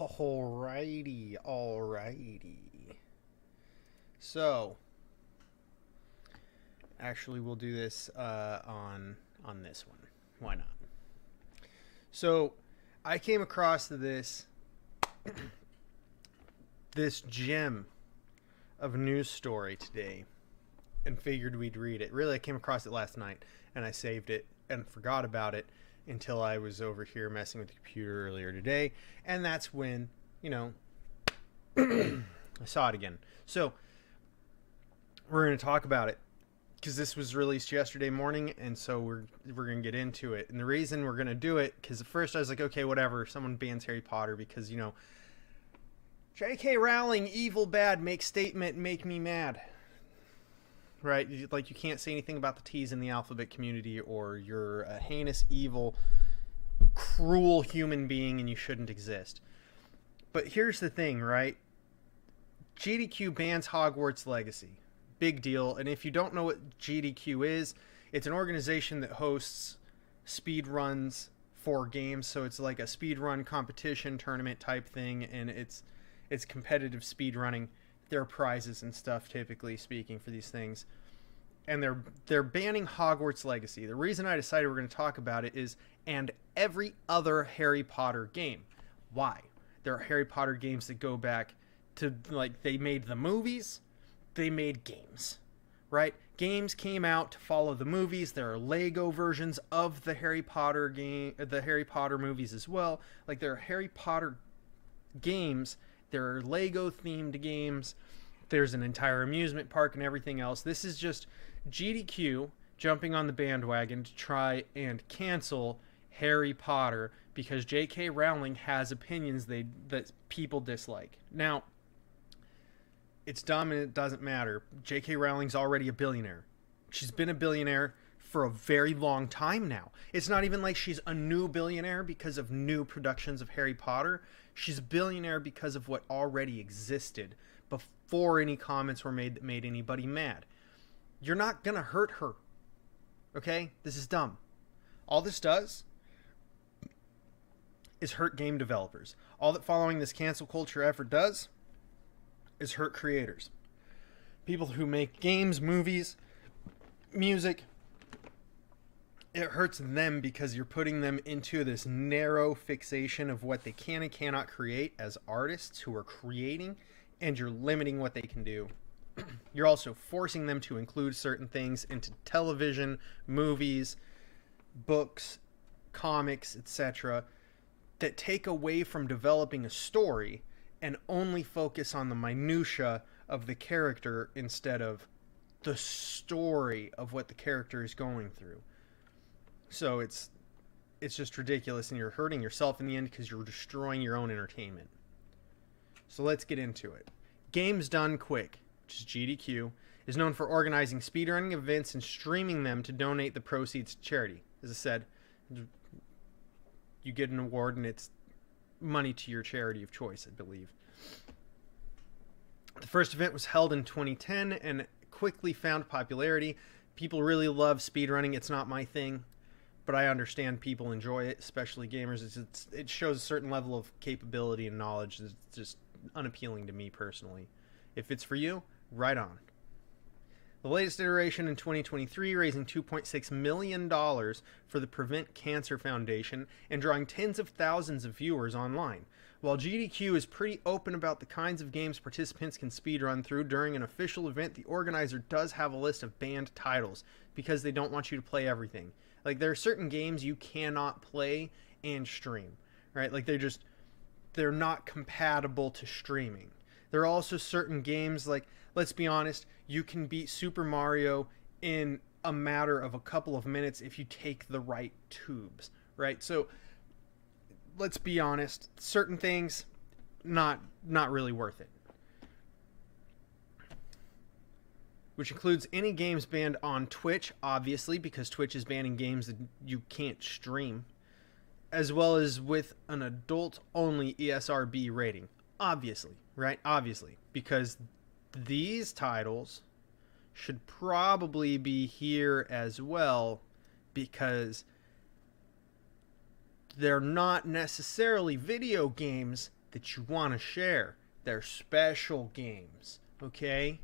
Alrighty. So, actually, we'll do this on this one. Why not? So, I came across this gem of a news story today, and figured we'd read it. Really, I came across it last night, and I saved it and forgot about it until I was over here messing with the computer earlier today, and that's when I saw it again. So we're going to talk about it because this was released yesterday morning, and so we're going to get into it. And the reason we're going to do it, because at first I was like, okay, whatever, someone bans Harry Potter because J.K. Rowling, evil, bad, make statement, make me mad. Right? Like, you can't say anything about the T's in the alphabet community, or you're a heinous, evil, cruel human being and you shouldn't exist. But here's the thing, right? GDQ bans Hogwarts Legacy. Big deal. And if you don't know what GDQ is, it's an organization that hosts speed runs for games. So it's like a speed run competition tournament type thing, and it's competitive speed running. There are prizes and stuff, typically speaking, for these things. And they're banning Hogwarts Legacy. The reason I decided we're going to talk about it is, and every other Harry Potter game. Why? There are Harry Potter games that go back to, like, they made the movies, they made games, right? Games came out to follow the movies. There are Lego versions of the Harry Potter game, the Harry Potter movies as well. Like, there are Harry Potter games. There are Lego themed games. There's an entire amusement park and everything else. This is just GDQ jumping on the bandwagon to try and cancel Harry Potter because J.K. Rowling has opinions that people dislike. Now, it's dumb and it doesn't matter. J.K. Rowling's already a billionaire. She's been a billionaire for a very long time now. It's not even like she's a new billionaire because of new productions of Harry Potter. She's a billionaire because of what already existed before any comments were made that made anybody mad. You're not going to hurt her. Okay? This is dumb. All this does is hurt game developers. All that following this cancel culture effort does is hurt creators. People who make games, movies, music. It hurts them because you're putting them into this narrow fixation of what they can and cannot create as artists who are creating, and you're limiting what they can do. You're also forcing them to include certain things into television, movies, books, comics, etc., that take away from developing a story and only focus on the minutia of the character instead of the story of what the character is going through. So it's just ridiculous, and you're hurting yourself in the end because you're destroying your own entertainment. So let's get into it. Games Done Quick, which is GDQ, is known for organizing speedrunning events and streaming them to donate the proceeds to charity. As I said, you get an award and it's money to your charity of choice, I believe. The first event was held in 2010 and quickly found popularity. People really love speedrunning. It's not my thing, but I understand people enjoy it, especially gamers. It shows a certain level of capability and knowledge. It's just unappealing to me personally. If it's for you, right on. The latest iteration in 2023, raising $2.6 million for the Prevent Cancer Foundation and drawing tens of thousands of viewers online. While GDQ is pretty open about the kinds of games participants can speedrun through during an official event, the organizer does have a list of banned titles because they don't want you to play everything. Like, there are certain games you cannot play and stream, right? Like, they're not compatible to streaming. There are also certain games, like, let's be honest, you can beat Super Mario in a matter of a couple of minutes if you take the right tubes, right? So let's be honest, certain things, not really worth it. Which includes any games banned on Twitch, obviously, because Twitch is banning games that you can't stream, as well as with an adult-only ESRB rating. Obviously, right? Obviously, because these titles should probably be here as well, because they're not necessarily video games, that you want to share. They're special games, okay?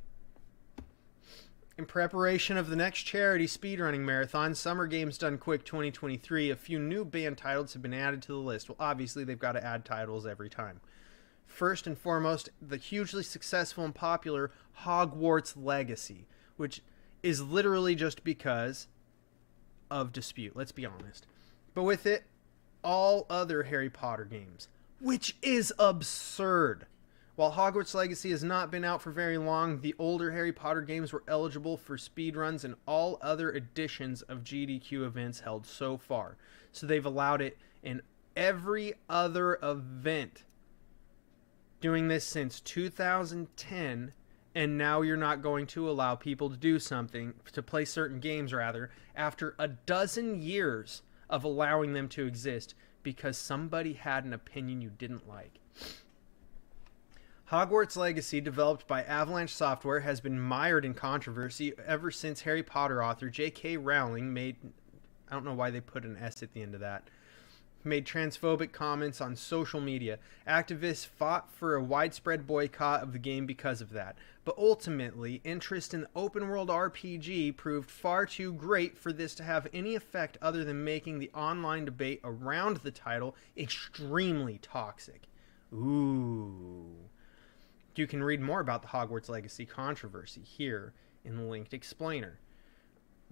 In preparation of the next charity speedrunning marathon, Summer Games Done Quick 2023, a few new banned titles have been added to the list. Well, obviously, they've got to add titles every time. First and foremost, the hugely successful and popular Hogwarts Legacy, which is literally just because of dispute, let's be honest. But with it, all other Harry Potter games, which is absurd. While Hogwarts Legacy has not been out for very long, the older Harry Potter games were eligible for speedruns in all other editions of GDQ events held so far. So they've allowed it in every other event. Doing this since 2010, and now you're not going to allow people to do something, to play certain games rather, after a dozen years of allowing them to exist because somebody had an opinion you didn't like. Hogwarts Legacy, developed by Avalanche Software, has been mired in controversy ever since Harry Potter author J.K. Rowling made, I don't know why they put an S at the end of that, made transphobic comments on social media. Activists fought for a widespread boycott of the game because of that. But ultimately, interest in the open-world RPG proved far too great for this to have any effect other than making the online debate around the title extremely toxic. Ooh. You can read more about the Hogwarts Legacy controversy here in the linked explainer.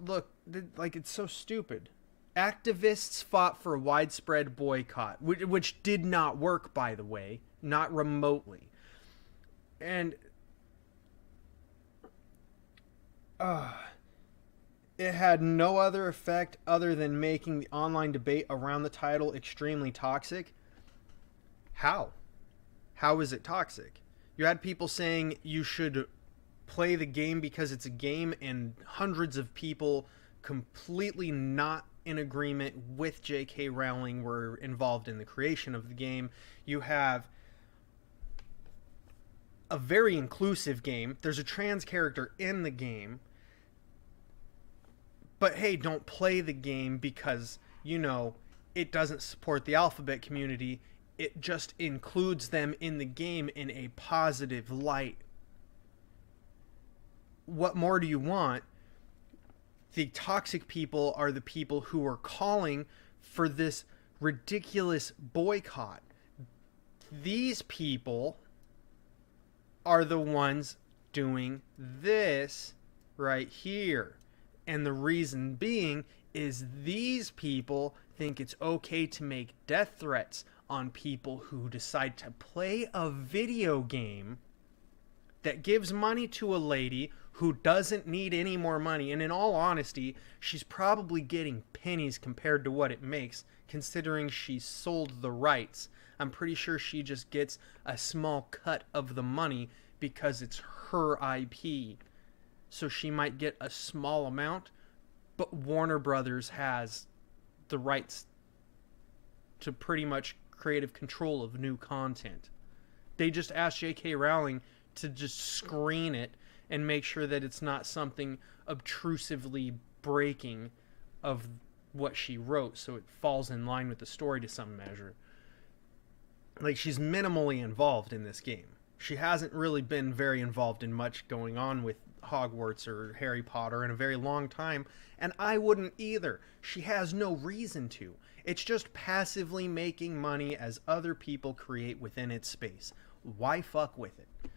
Look, like, it's so stupid. Activists fought for a widespread boycott, which did not work, by the way, not remotely. And it had no other effect other than making the online debate around the title extremely toxic. How? How is it toxic? You had people saying you should play the game because it's a game, and hundreds of people completely not in agreement with J.K. Rowling were involved in the creation of the game. You have a very inclusive game. There's a trans character in the game. But hey, don't play the game because, you know, it doesn't support the alphabet community. It just includes them in the game in a positive light. What more do you want? The toxic people are the people who are calling for this ridiculous boycott. These people are the ones doing this right here. And the reason being is these people think it's okay to make death threats on people who decide to play a video game that gives money to a lady who doesn't need any more money. And in all honesty, she's probably getting pennies compared to what it makes, considering she sold the rights. I'm pretty sure she just gets a small cut of the money because it's her IP. So she might get a small amount, but Warner Brothers has the rights to pretty much creative control of new content. They just asked J.K. Rowling to just screen it and make sure that it's not something obtrusively breaking of what she wrote, so it falls in line with the story to some measure. Like, she's minimally involved in this game. She hasn't really been very involved in much going on with Hogwarts or Harry Potter in a very long time, and I wouldn't either. She has no reason to. It's just passively making money as other people create within its space. Why fuck with it?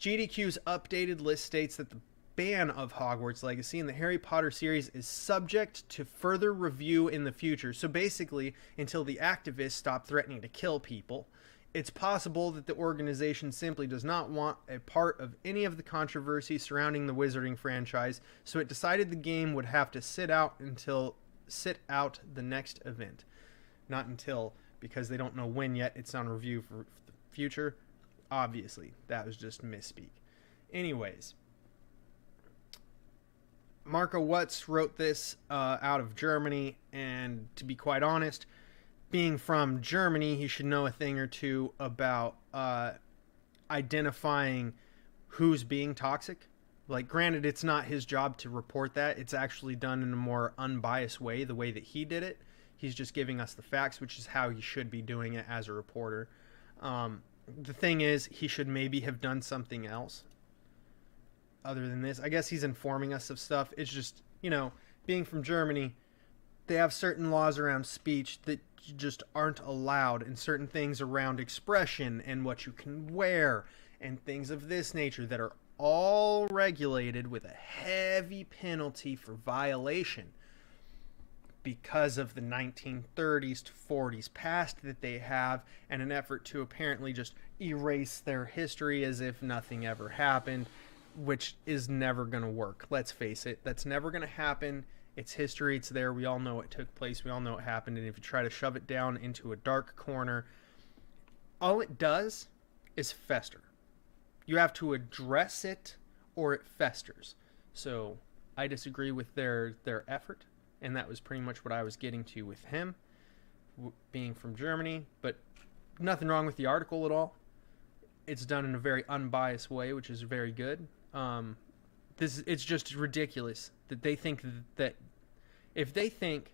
GDQ's updated list states that the ban of Hogwarts Legacy and the Harry Potter series is subject to further review in the future. So basically, until the activists stop threatening to kill people, it's possible that the organization simply does not want a part of any of the controversy surrounding the Wizarding franchise, so it decided the game would have to sit out the next event. Not until, because they don't know when yet. It's on review for the future. Obviously, that was just misspeak. Anyways, Marco Wutz wrote this out of Germany, and to be quite honest, being from Germany, he should know a thing or two about identifying who's being toxic. Like, granted, it's not his job to report that. It's actually done in a more unbiased way, the way that he did it. He's just giving us the facts, which is how he should be doing it as a reporter. The thing is, he should maybe have done something else other than this. I guess he's informing us of stuff. It's just, being from Germany, they have certain laws around speech that just aren't allowed, and certain things around expression and what you can wear and things of this nature that are all regulated with a heavy penalty for violation because of the 1930s to 40s past that they have, and an effort to apparently just erase their history as if nothing ever happened, which is never going to work. Let's face it, that's never going to happen. It's history, it's there, we all know it took place, we all know it happened, and if you try to shove it down into a dark corner, all it does is fester. You have to address it or it festers. So I disagree with their effort, and that was pretty much what I was getting to with him, being from Germany, but nothing wrong with the article at all. It's done in a very unbiased way, which is very good. It's just ridiculous that they think that if they think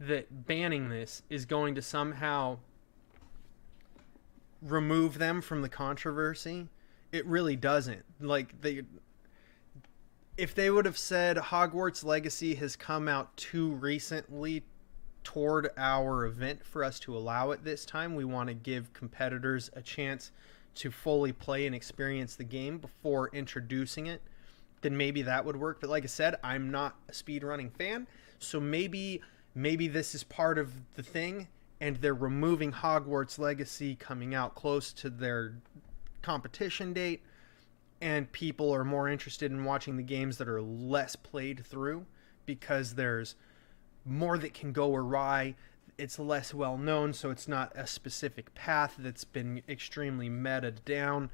that banning this is going to somehow remove them from the controversy, it really doesn't. If they would have said Hogwarts Legacy has come out too recently toward our event for us to allow it this time, we want to give competitors a chance to fully play and experience the game before introducing it, then maybe that would work. But like I said, I'm not a speedrunning fan, so maybe this is part of the thing, and they're removing Hogwarts Legacy coming out close to their competition date, and people are more interested in watching the games that are less played through because there's more that can go awry. It's less well known, so it's not a specific path that's been extremely metaed down,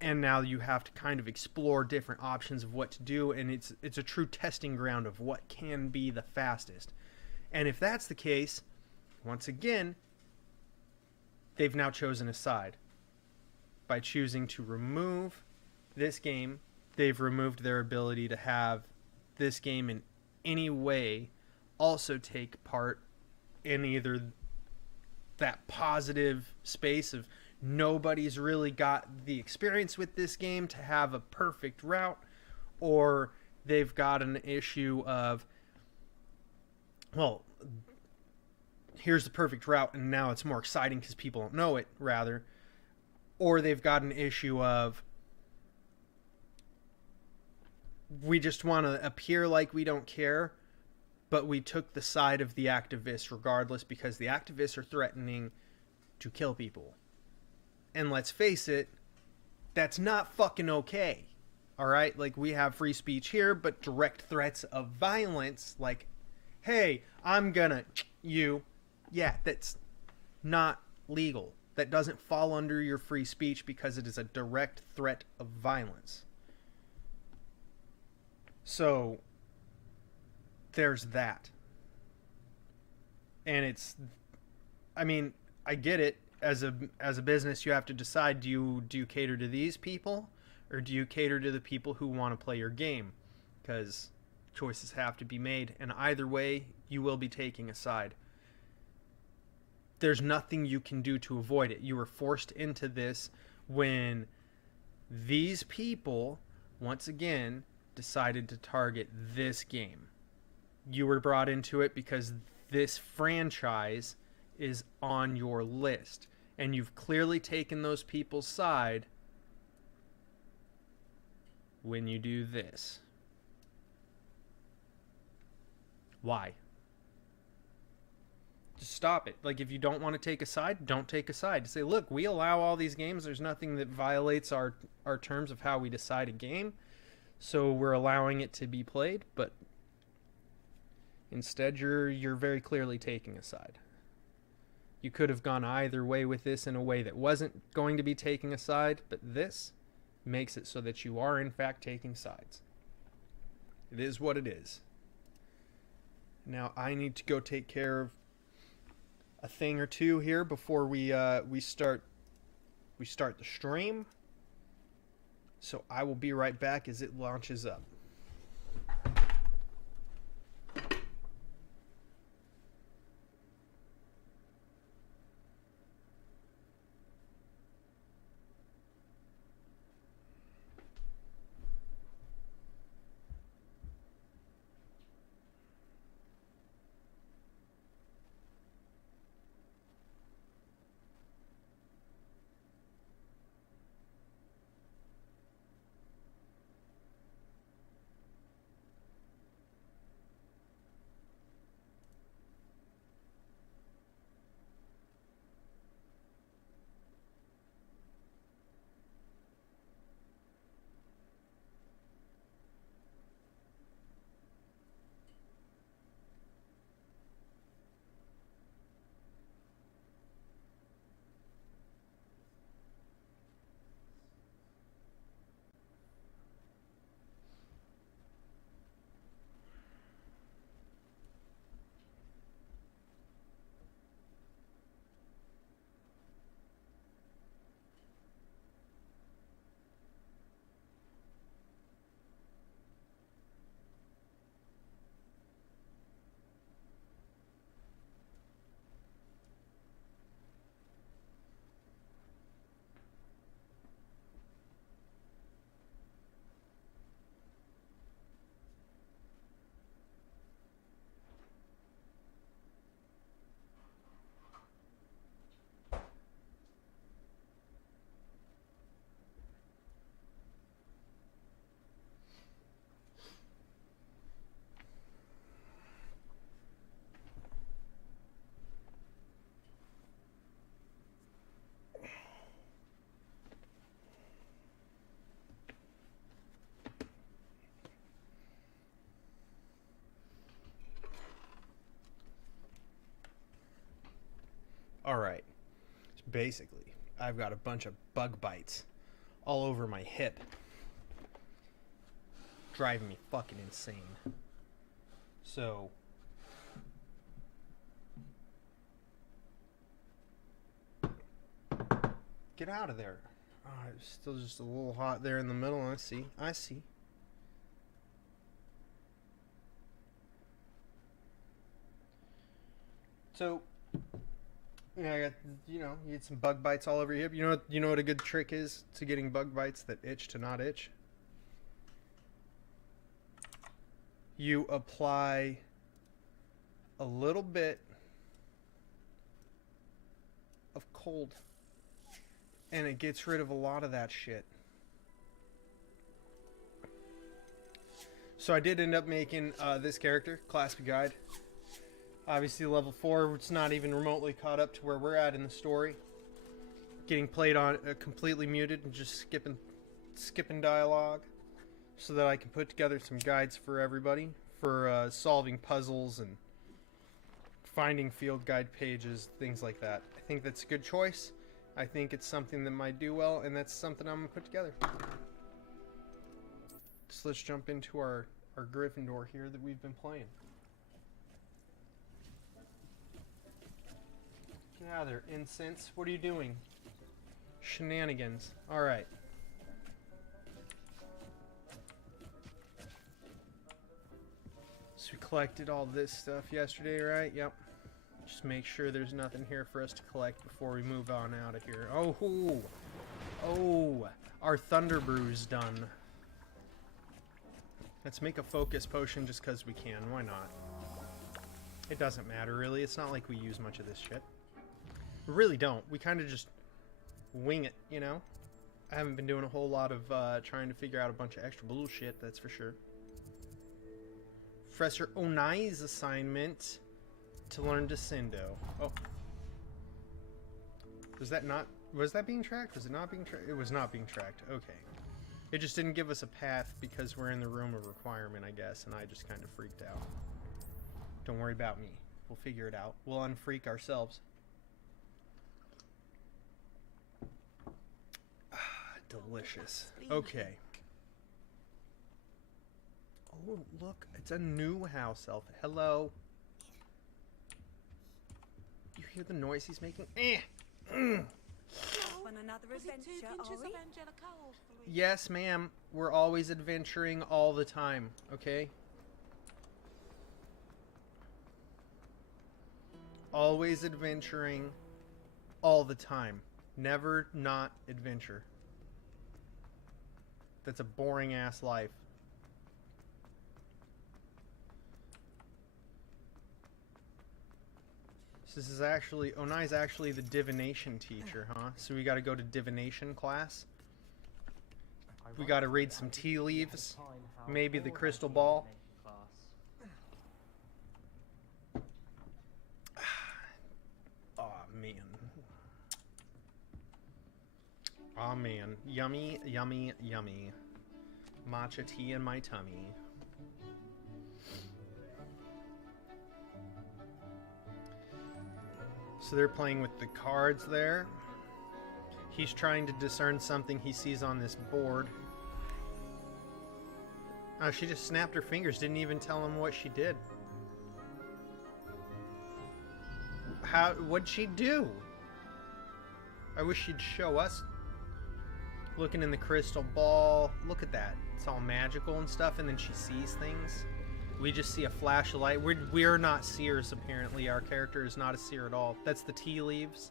and now you have to kind of explore different options of what to do, and it's a true testing ground of what can be the fastest. And if that's the case, once again, they've now chosen a side. By choosing to remove this game, they've removed their ability to have this game in any way also take part in either that positive space of nobody's really got the experience with this game to have a perfect route, or they've got an issue of, well, here's the perfect route and now it's more exciting because people don't know it, rather. Or they've got an issue of, we just want to appear like we don't care, but we took the side of the activists regardless because the activists are threatening to kill people. And let's face it, that's not fucking okay. Alright? Like, we have free speech here, but direct threats of violence, like, hey, I'm gonna you, yeah, that's not legal. That doesn't fall under your free speech because it is a direct threat of violence. So there's that. And I get it. As a business, you have to decide, do you cater to these people, or do you cater to the people who want to play your game? Because choices have to be made, and either way, you will be taking a side. There's nothing you can do to avoid it. You were forced into this when these people, once again, decided to target this game. You were brought into it because this franchise is on your list, and you've clearly taken those people's side when you do this. Why? Just stop it. Like, if you don't want to take a side, don't take a side. Say, look, we allow all these games. There's nothing that violates our terms of how we decide a game, so we're allowing it to be played. But instead, you're very clearly taking a side. You could have gone either way with this in a way that wasn't going to be taking a side, but this makes it so that you are in fact taking sides. It is what it is. Now I need to go take care of a thing or two here before we start the stream. So I will be right back as it launches up. Basically, I've got a bunch of bug bites all over my hip. Driving me fucking insane. So get out of there. Oh, it's still just a little hot there in the middle. I see. So yeah, I got, you get some bug bites all over your hip. You know what a good trick is to getting bug bites that itch to not itch? You apply a little bit of cold, and it gets rid of a lot of that shit. So I did end up making this character, Class B Guide. Obviously level 4, it's not even remotely caught up to where we're at in the story. Getting played on completely muted and just skipping dialogue, so that I can put together some guides for everybody for solving puzzles and finding field guide pages, things like that. I think that's a good choice. I think it's something that might do well, and that's something I'm going to put together. So let's jump into our Gryffindor here that we've been playing. Get out of there, incense. What are you doing? Shenanigans. Alright. So we collected all this stuff yesterday, right? Yep. Just make sure there's nothing here for us to collect before we move on out of here. Oh, our Thunder Brew's done. Let's make a focus potion just because we can. Why not? It doesn't matter, really. It's not like we use much of this shit. We really don't. We kind of just wing it, you know? I haven't been doing a whole lot of trying to figure out a bunch of extra bullshit, that's for sure. Professor Onai's assignment to learn Descendo. Oh. Was that being tracked? Was it not being tracked? It was not being tracked. Okay. It just didn't give us a path because we're in the room of requirement, I guess, and I just kind of freaked out. Don't worry about me. We'll figure it out. We'll unfreak ourselves. Delicious. Okay. Oh, look. It's a new house elf. Hello. You hear the noise he's making? Yes, ma'am. We're always adventuring all the time, okay? Always adventuring all the time. Never not adventure. That's a boring ass life. So this is actually, Onai's actually the divination teacher, huh? So we gotta go to divination class. We gotta read some tea leaves. Maybe the crystal ball. Oh man. Oh man. Yummy, yummy, yummy. Matcha tea in my tummy. So they're playing with the cards there. He's trying to discern something he sees on this board. Oh, she just snapped her fingers, didn't even tell him what she did. What'd she do? I wish she'd show us. Looking in the crystal ball. Look at that. It's all magical and stuff, and then she sees things. We just see a flash of light. We're not seers, apparently. Our character is not a seer at all. That's the tea leaves.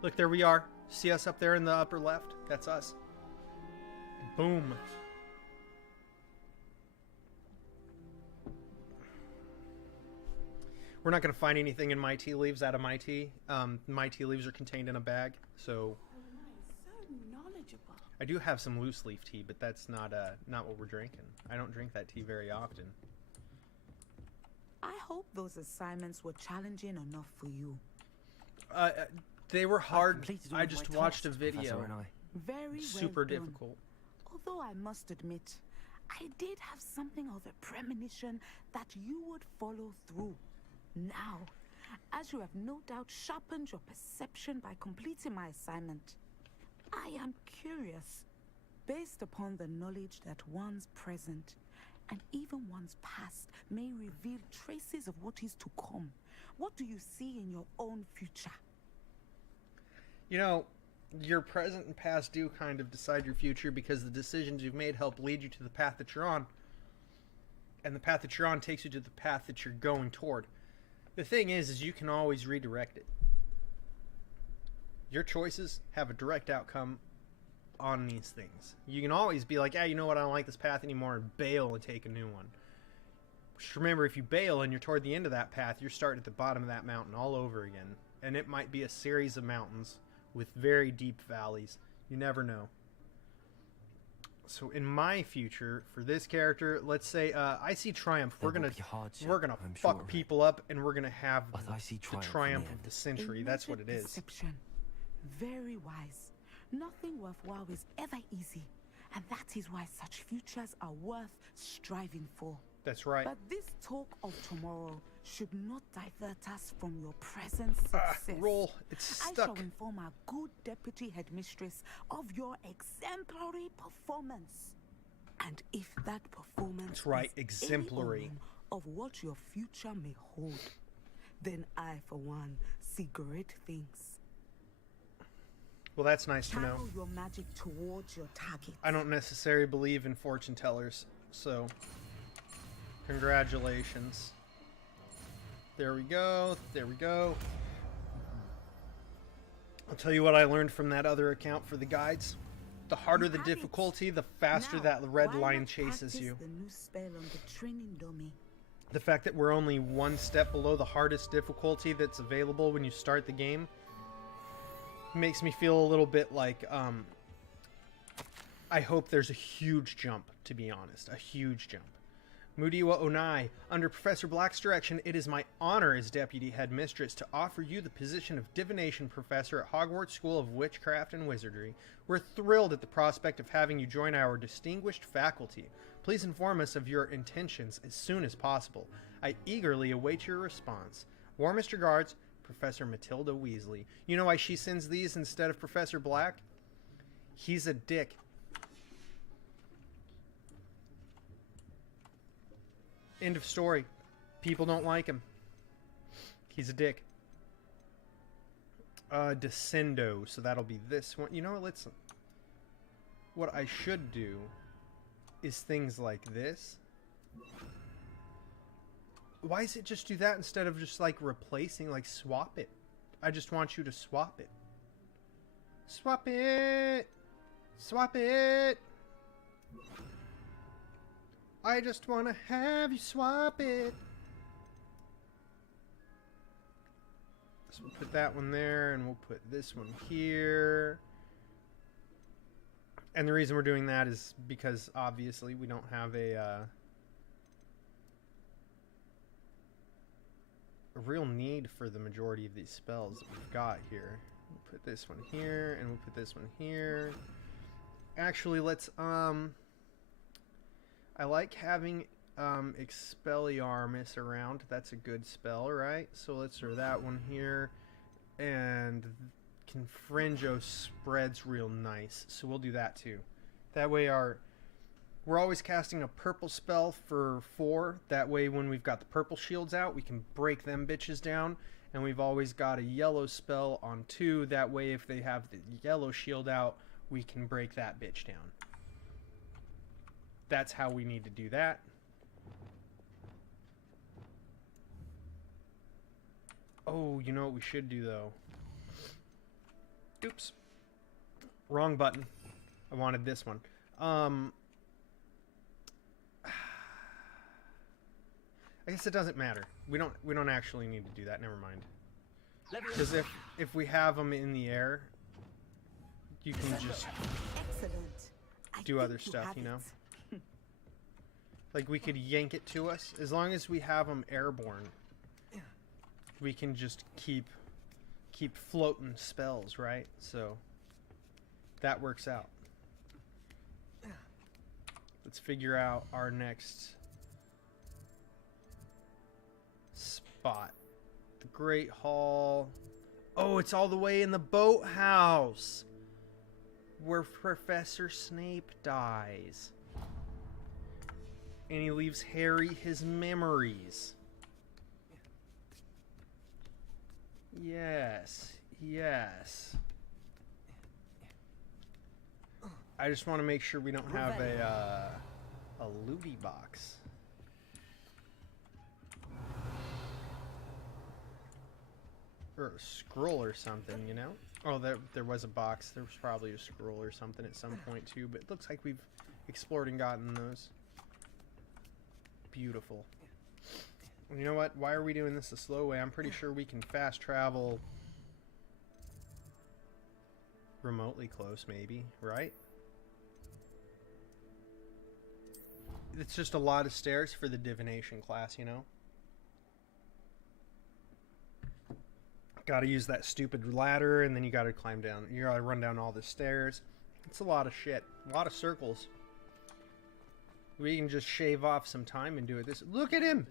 Look, there we are. See us up there in the upper left? That's us. Boom. We're not going to find anything in my tea leaves out of my tea. My tea leaves are contained in a bag, so... I do have some loose leaf tea, but that's not what we're drinking. I don't drink that tea very often. I hope those assignments were challenging enough for you. They were hard. I just watched a video. Very super well done. difficult. Although I must admit, I did have something of a premonition that you would follow through. Now, as you have no doubt sharpened your perception by completing my assignment. I am curious, based upon the knowledge that one's present and even one's past may reveal traces of what is to come. What do you see in your own future? You know, your present and past do kind of decide your future because the decisions you've made help lead you to the path that you're on. And the path that you're on takes you to the path that you're going toward. The thing is you can always redirect it. Your choices have a direct outcome on these things. You can always be like, you know what, I don't like this path anymore, and bail and take a new one. Just remember, if you bail and you're toward the end of that path, you're starting at the bottom of that mountain all over again. And it might be a series of mountains with very deep valleys. You never know. So in my future, for this character, let's say I see Triumph. We're gonna fuck people up, and we're gonna have the triumph of the century. That's what it is. Perception. Very wise. Nothing worthwhile is ever easy, and that is why such futures are worth striving for. That's right. But this talk of tomorrow should not divert us from your present success. Roll. It's stuck. I shall inform our good deputy headmistress of your exemplary performance. And if that performance That's right, is exemplary. any of what your future may hold, then I, for one, see great things. Well, that's nice to know. Channel your magic towards your target. I don't necessarily believe in fortune tellers, so congratulations. There we go. There we go. I'll tell you what I learned from that other account for the guides. The harder the difficulty, the faster that red line chases you. The new spell on the training dummy. The fact that we're only one step below the hardest difficulty that's available when you start the game makes me feel a little bit like, I hope there's a huge jump, to be honest. A huge jump. Mudiwa Onai, under Professor Black's direction, it is my honor as Deputy Headmistress to offer you the position of Divination Professor at Hogwarts School of Witchcraft and Wizardry. We're thrilled at the prospect of having you join our distinguished faculty. Please inform us of your intentions as soon as possible. I eagerly await your response. Warmest regards, Professor Matilda Weasley. You know why she sends these instead of Professor Black? He's a dick. End of story. People don't like him. He's a dick. Descendo. So that'll be this one. You know what? Let's... What I should do is things like this. Why does it just do that instead of just like replacing, like swap it? I just want you to swap it. Swap it! Swap it! I just want to have you swap it. So we'll put that one there, and we'll put this one here. And the reason we're doing that is because, obviously, we don't have a real need for the majority of these spells that we've got here. We'll put this one here, and we'll put this one here. Actually, let's, I like having Expelliarmus around. That's a good spell, right? So let's throw that one here. And Confringo spreads real nice. So we'll do that too. That way we're always casting a purple spell for 4. That way when we've got the purple shields out, we can break them bitches down. And we've always got a yellow spell on 2. That way if they have the yellow shield out, we can break that bitch down. That's how we need to do that. Oh, you know what we should do, though? Oops. Wrong button. I wanted this one. I guess it doesn't matter. We don't actually need to do that. Never mind. Because if we have them in the air, you can just do other stuff, you know? Like, we could yank it to us. As long as we have them airborne, we can just keep floating spells, right? So, that works out. Let's figure out our next spot. The Great Hall. Oh, it's all the way in the boathouse where Professor Snape dies. And he leaves Harry his memories. Yes. Yes. I just want to make sure we don't have a looty box. Or a scroll or something, you know? Oh, there was a box. There was probably a scroll or something at some point too, but it looks like we've explored and gotten those. Beautiful. You know what? Why are we doing this the slow way? I'm pretty sure we can fast travel remotely close, maybe, right? It's just a lot of stairs for the divination class, you know? Gotta use that stupid ladder, and then you gotta climb down. You gotta run down all the stairs. It's a lot of shit. A lot of circles. We can just shave off some time and do it this. Look at him!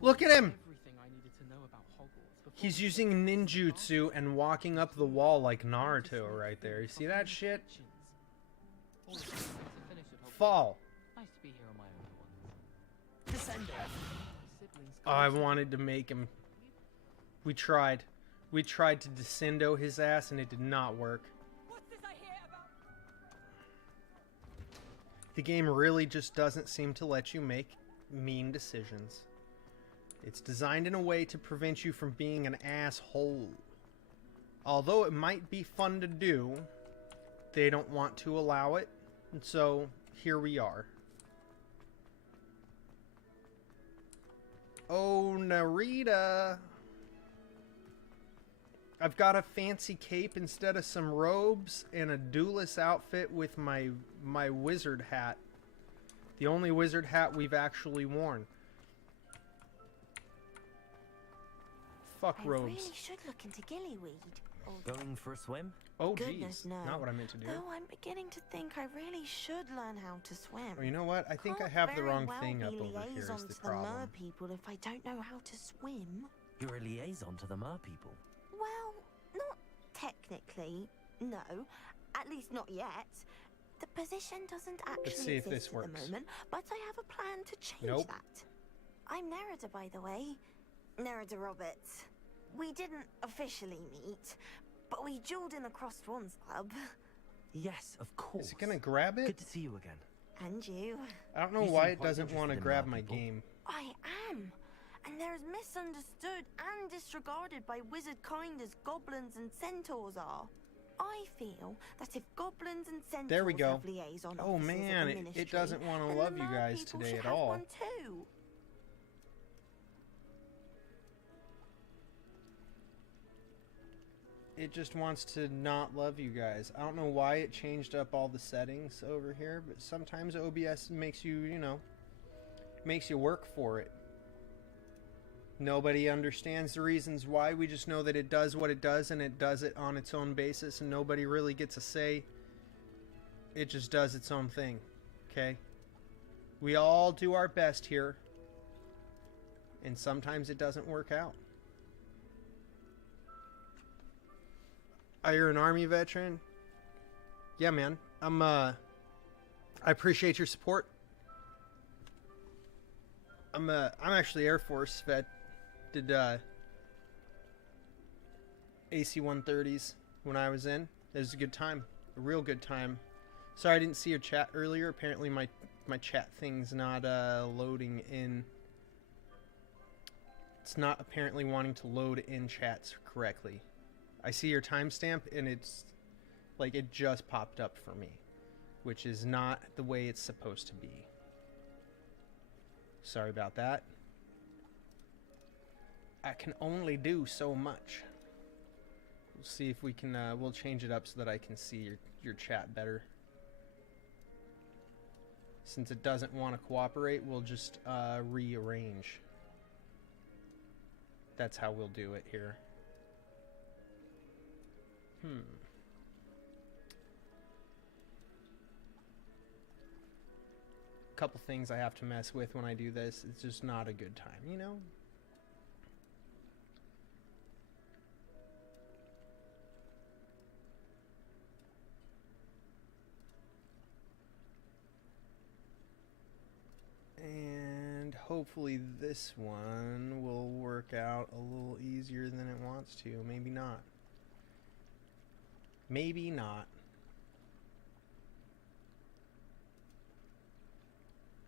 Look at him! He's using ninjutsu and walking up the wall like Naruto right there. You see that shit? Fall. Oh, I wanted to make him. We tried. We tried to descendo his ass and it did not work. The game really just doesn't seem to let you make mean decisions. It's designed in a way to prevent you from being an asshole. Although it might be fun to do, they don't want to allow it. And so, here we are. Oh, Narita! I've got a fancy cape instead of some robes and a duelist outfit with my wizard hat. The only wizard hat we've actually worn. Fuck robes. I really should look into gillyweed. Going for a swim? Oh, Goodness, jeez. no. Not what I meant to do. Though I'm beginning to think I really should learn how to swim. Oh, you know what? I think I Can't have the very wrong well thing be up over here liaison is the to problem. mer people if I don't know how to swim. You're a liaison to the mer people. Well, not technically, no. At least not yet. The position doesn't actually see if exist this at the works. moment, but I have a plan to change Nope. that. I'm Nerida, by the way. Nerida Roberts. We didn't officially meet, but we dueled in the Crossed Swans Club. Yes, of course. Is it gonna grab it? Good to see you again. And you. I don't know You why seem it quite doesn't want to interested in grab mer my people. game. I am. And they're as misunderstood and disregarded by wizard kind as goblins and centaurs are. I feel that if goblins and centaurs There we go. have liaison Oh officers at man, the it ministry, doesn't want to then love the you mer guys people today should at have all. one too. It just wants to not love you guys. I don't know why it changed up all the settings over here, but sometimes OBS makes you, you know, makes you work for it. Nobody understands the reasons why. We just know that it does what it does, and it does it on its own basis, and nobody really gets a say. It just does its own thing, okay? We all do our best here, and sometimes it doesn't work out. Oh, you're an Army veteran? Yeah, man. I appreciate your support. I'm actually Air Force vet. Did AC-130s when I was in. It was a good time. A real good time. Sorry I didn't see your chat earlier. Apparently my chat thing's not loading in. It's not apparently wanting to load in chats correctly. I see your timestamp and it's like it just popped up for me, which is not the way it's supposed to be. Sorry about that. I can only do so much. We'll see if we can, we'll change it up so that I can see your chat better. Since it doesn't want to cooperate, we'll just rearrange. That's how we'll do it here. Couple things I have to mess with when I do this. It's just not a good time, you know? hopefully this one will work out a little easier than it wants to. Maybe not. Maybe not.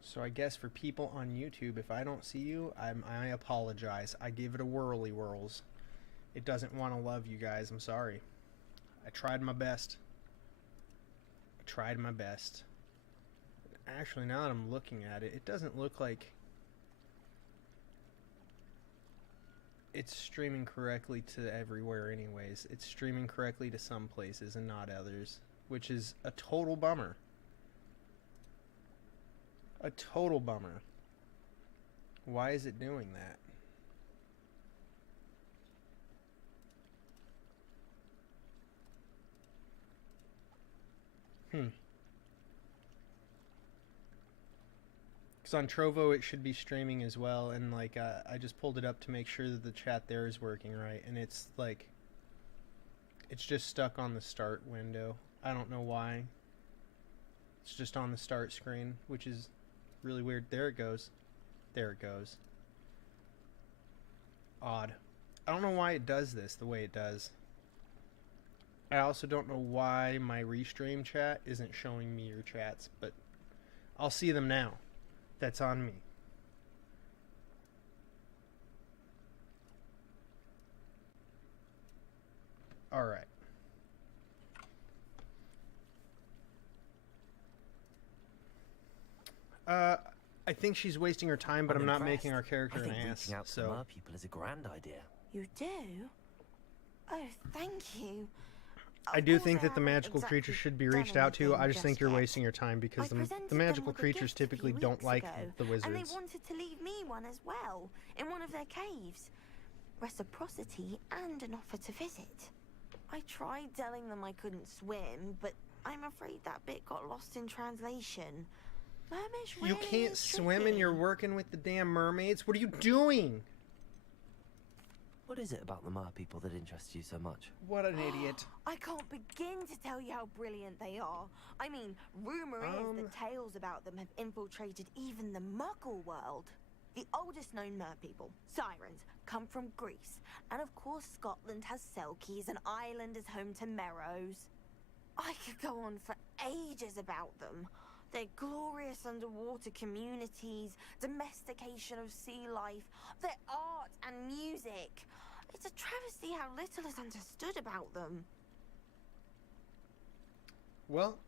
So I guess for people on YouTube, if I don't see you, I apologize. I give it a whirly whirls. It doesn't want to love you guys. I'm sorry. I tried my best. I tried my best. Actually, now that I'm looking at it, it doesn't look like it's streaming correctly to everywhere anyways. It's streaming correctly to some places and not others, which is a total bummer. A total bummer. Why is it doing that? Because on Trovo it should be streaming as well, and like I just pulled it up to make sure that the chat there is working right, and it's like it's just stuck on the start window. I don't know why. It's just on the start screen, which is really weird. There it goes. There it goes. Odd. I don't know why it does this the way it does. I also don't know why my restream chat isn't showing me your chats, but I'll see them now. That's on me. Alright. I think she's wasting her time, but I'm not impressed. making our character I an think ass. reaching out to the So Mer people is a grand idea. You do? Oh, thank you. I Of do course think that the haven't magical exactly creatures should be done reached out to. anything I just think you're yet. wasting your time because I the presented magical them with a creatures gift a few typically don't weeks like ago, the and they wizards. wanted to leave me one as well, in one of their caves. Reciprocity and an offer to visit. I tried telling them I couldn't swim, but I'm afraid that bit got lost in translation. Mermaids really You can't is swim and you're tricky. working with the damn mermaids? What are you doing? What is it about the Mer people that interests you so much? What an idiot. I can't begin to tell you how brilliant they are. I mean, rumor is that tales about them have infiltrated even the Muggle world. The oldest known Mer people, Sirens, come from Greece. And of course Scotland has Selkies and Ireland is home to Merrows. I could go on for ages about them. Their glorious underwater communities, domestication of sea life, their art and music. It's a travesty how little is understood about them. Well,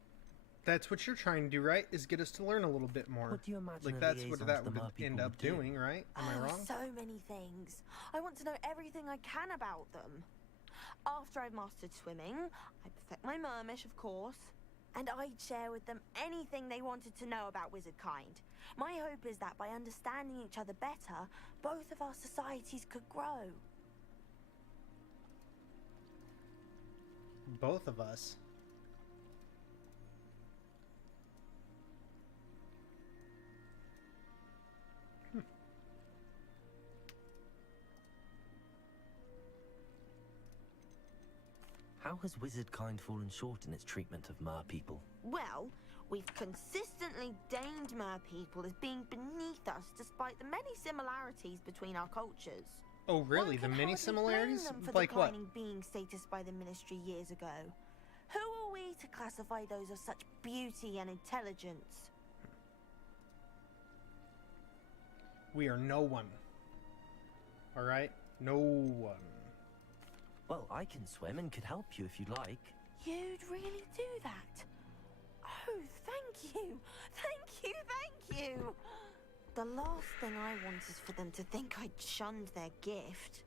that's what you're trying to do, right? Is get us to learn a little bit more. What do you imagine Like a that's liaison what to that the would Mer people end up would do? doing, right? Am I wrong? So many things. I want to know everything I can about them. After I've mastered swimming, I perfect my mermish, of course, and I'd share with them anything they wanted to know about wizard kind. My hope is that by understanding each other better, both of our societies could grow. Both of us. How has wizard kind fallen short in its treatment of Mer people? Well, we've consistently deemed Mer people as being beneath us despite the many similarities between our cultures. Oh, really? One The can many hardly similarities? blame them for Like what? declining being status by the Ministry years ago. Who are we to classify those of such beauty and intelligence? We are no one. Alright? No one. Well, I can swim and could help you if you'd like. You'd really do that? Oh, thank you! Thank you, thank you! The last thing I want is for them to think I'd shunned their gift.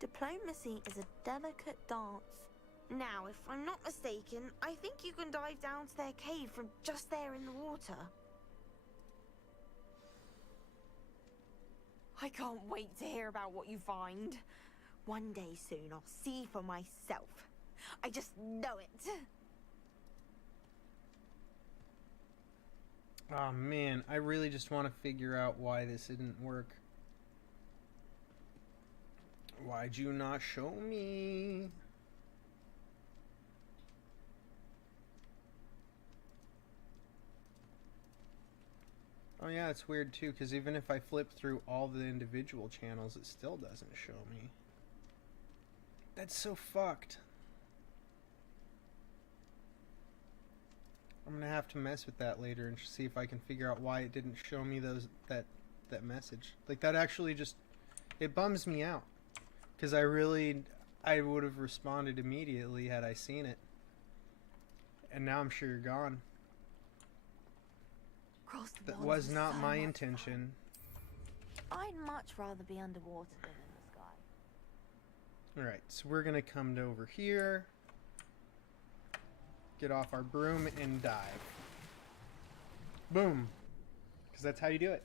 Diplomacy is a delicate dance. Now, if I'm not mistaken, I think you can dive down to their cave from just there in the water. I can't wait to hear about what you find. One day soon, I'll see for myself. I just know it. Oh man, I really just want to figure out why this didn't work. Why'd you not show me? Oh yeah, it's weird too, because even if I flip through all the individual channels, it still doesn't show me. That's so fucked. I'm gonna have to mess with that later and see if I can figure out why it didn't show me that message. Like, that actually just, it bums me out, because I would have responded immediately had I seen it, and now I'm sure you're gone. That was not my intention. I'd much rather be underwater than in the sky. Alright, so we're gonna come over here, get off our broom, and dive. Boom. Because that's how you do it.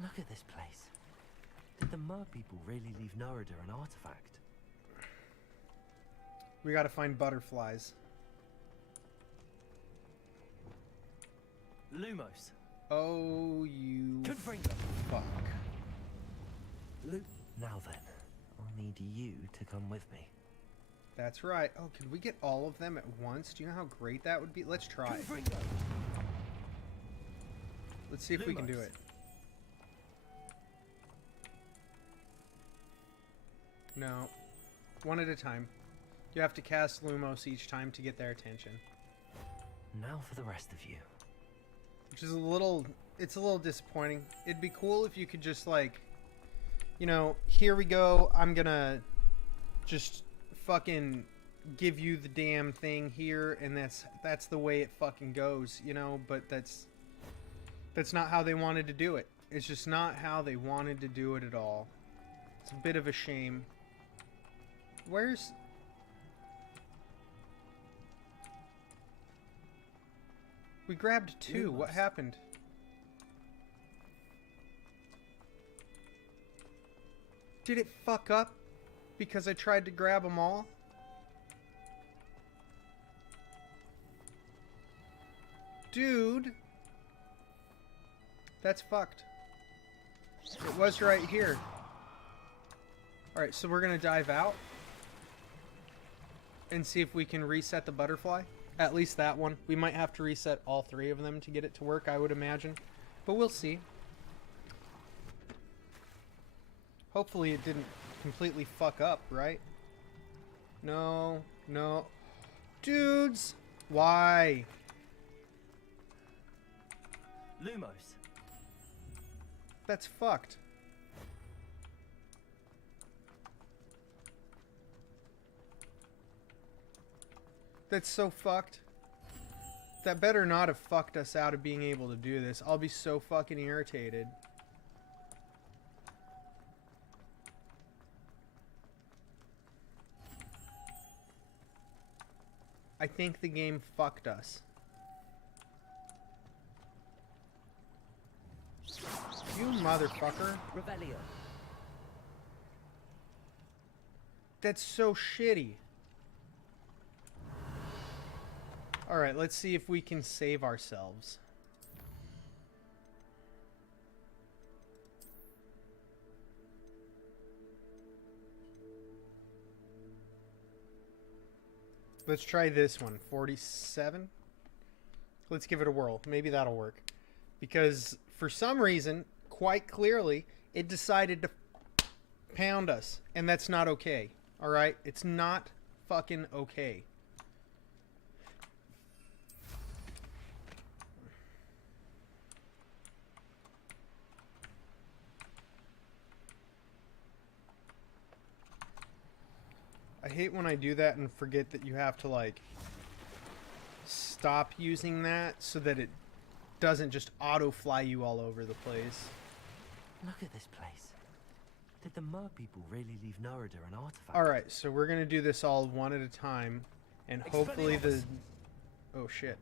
Look at this place. Did the Mer people really leave Narada an artifact? We gotta find butterflies. Lumos. Oh, you Confringo. fuck. Now then, I'll need you to come with me. That's right. Oh, could we get all of them at once? Do you know how great that would be? Let's try. Confringo. Let's see if we can do it. No. One at a time. You have to cast Lumos each time to get their attention. Now for the rest of you. Which is it's a little disappointing. It'd be cool if you could just, like, you know, here we go, I'm gonna just fucking give you the damn thing here, and that's the way it fucking goes, you know, but that's not how they wanted to do it. It's just not how they wanted to do it at all. It's a bit of a shame. Where's... We grabbed two. What happened? Did it fuck up because I tried to grab them all? Dude. That's fucked. It was right here. Alright, so we're gonna dive out and see if we can reset the butterfly. At least that one. We might have to reset all three of them to get it to work, I would imagine. But we'll see. Hopefully it didn't completely fuck up, right? No. No. Dudes! Why? Lumos. That's fucked. That's so fucked. That better not have fucked us out of being able to do this. I'll be so fucking irritated. I think the game fucked us. You motherfucker. Revelio. That's so shitty. Alright, let's see if we can save ourselves. Let's try this one. 47? Let's give it a whirl. Maybe that'll work. Because for some reason, quite clearly, it decided to pound us. And that's not okay. Alright? It's not fucking okay. I hate when I do that and forget that you have to, like, stop using that so that it doesn't just auto-fly you all over the place. Look at this place. Did the Mer people really leave Narada an artifact? Alright, so we're gonna do this all one at a time, and hopefully the... Oh shit.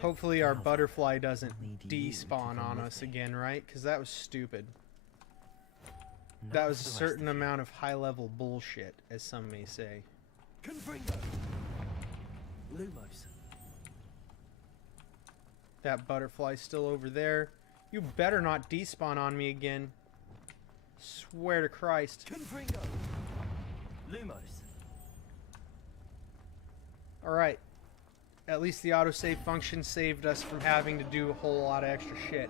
Hopefully our butterfly doesn't despawn on us again, right? Because that was stupid. That was a certain amount of high-level bullshit, as some may say. Confringo. Lumos. That butterfly's still over there. You better not despawn on me again. Swear to Christ. Confringo. Lumos. Alright. At least the autosave function saved us from having to do a whole lot of extra shit.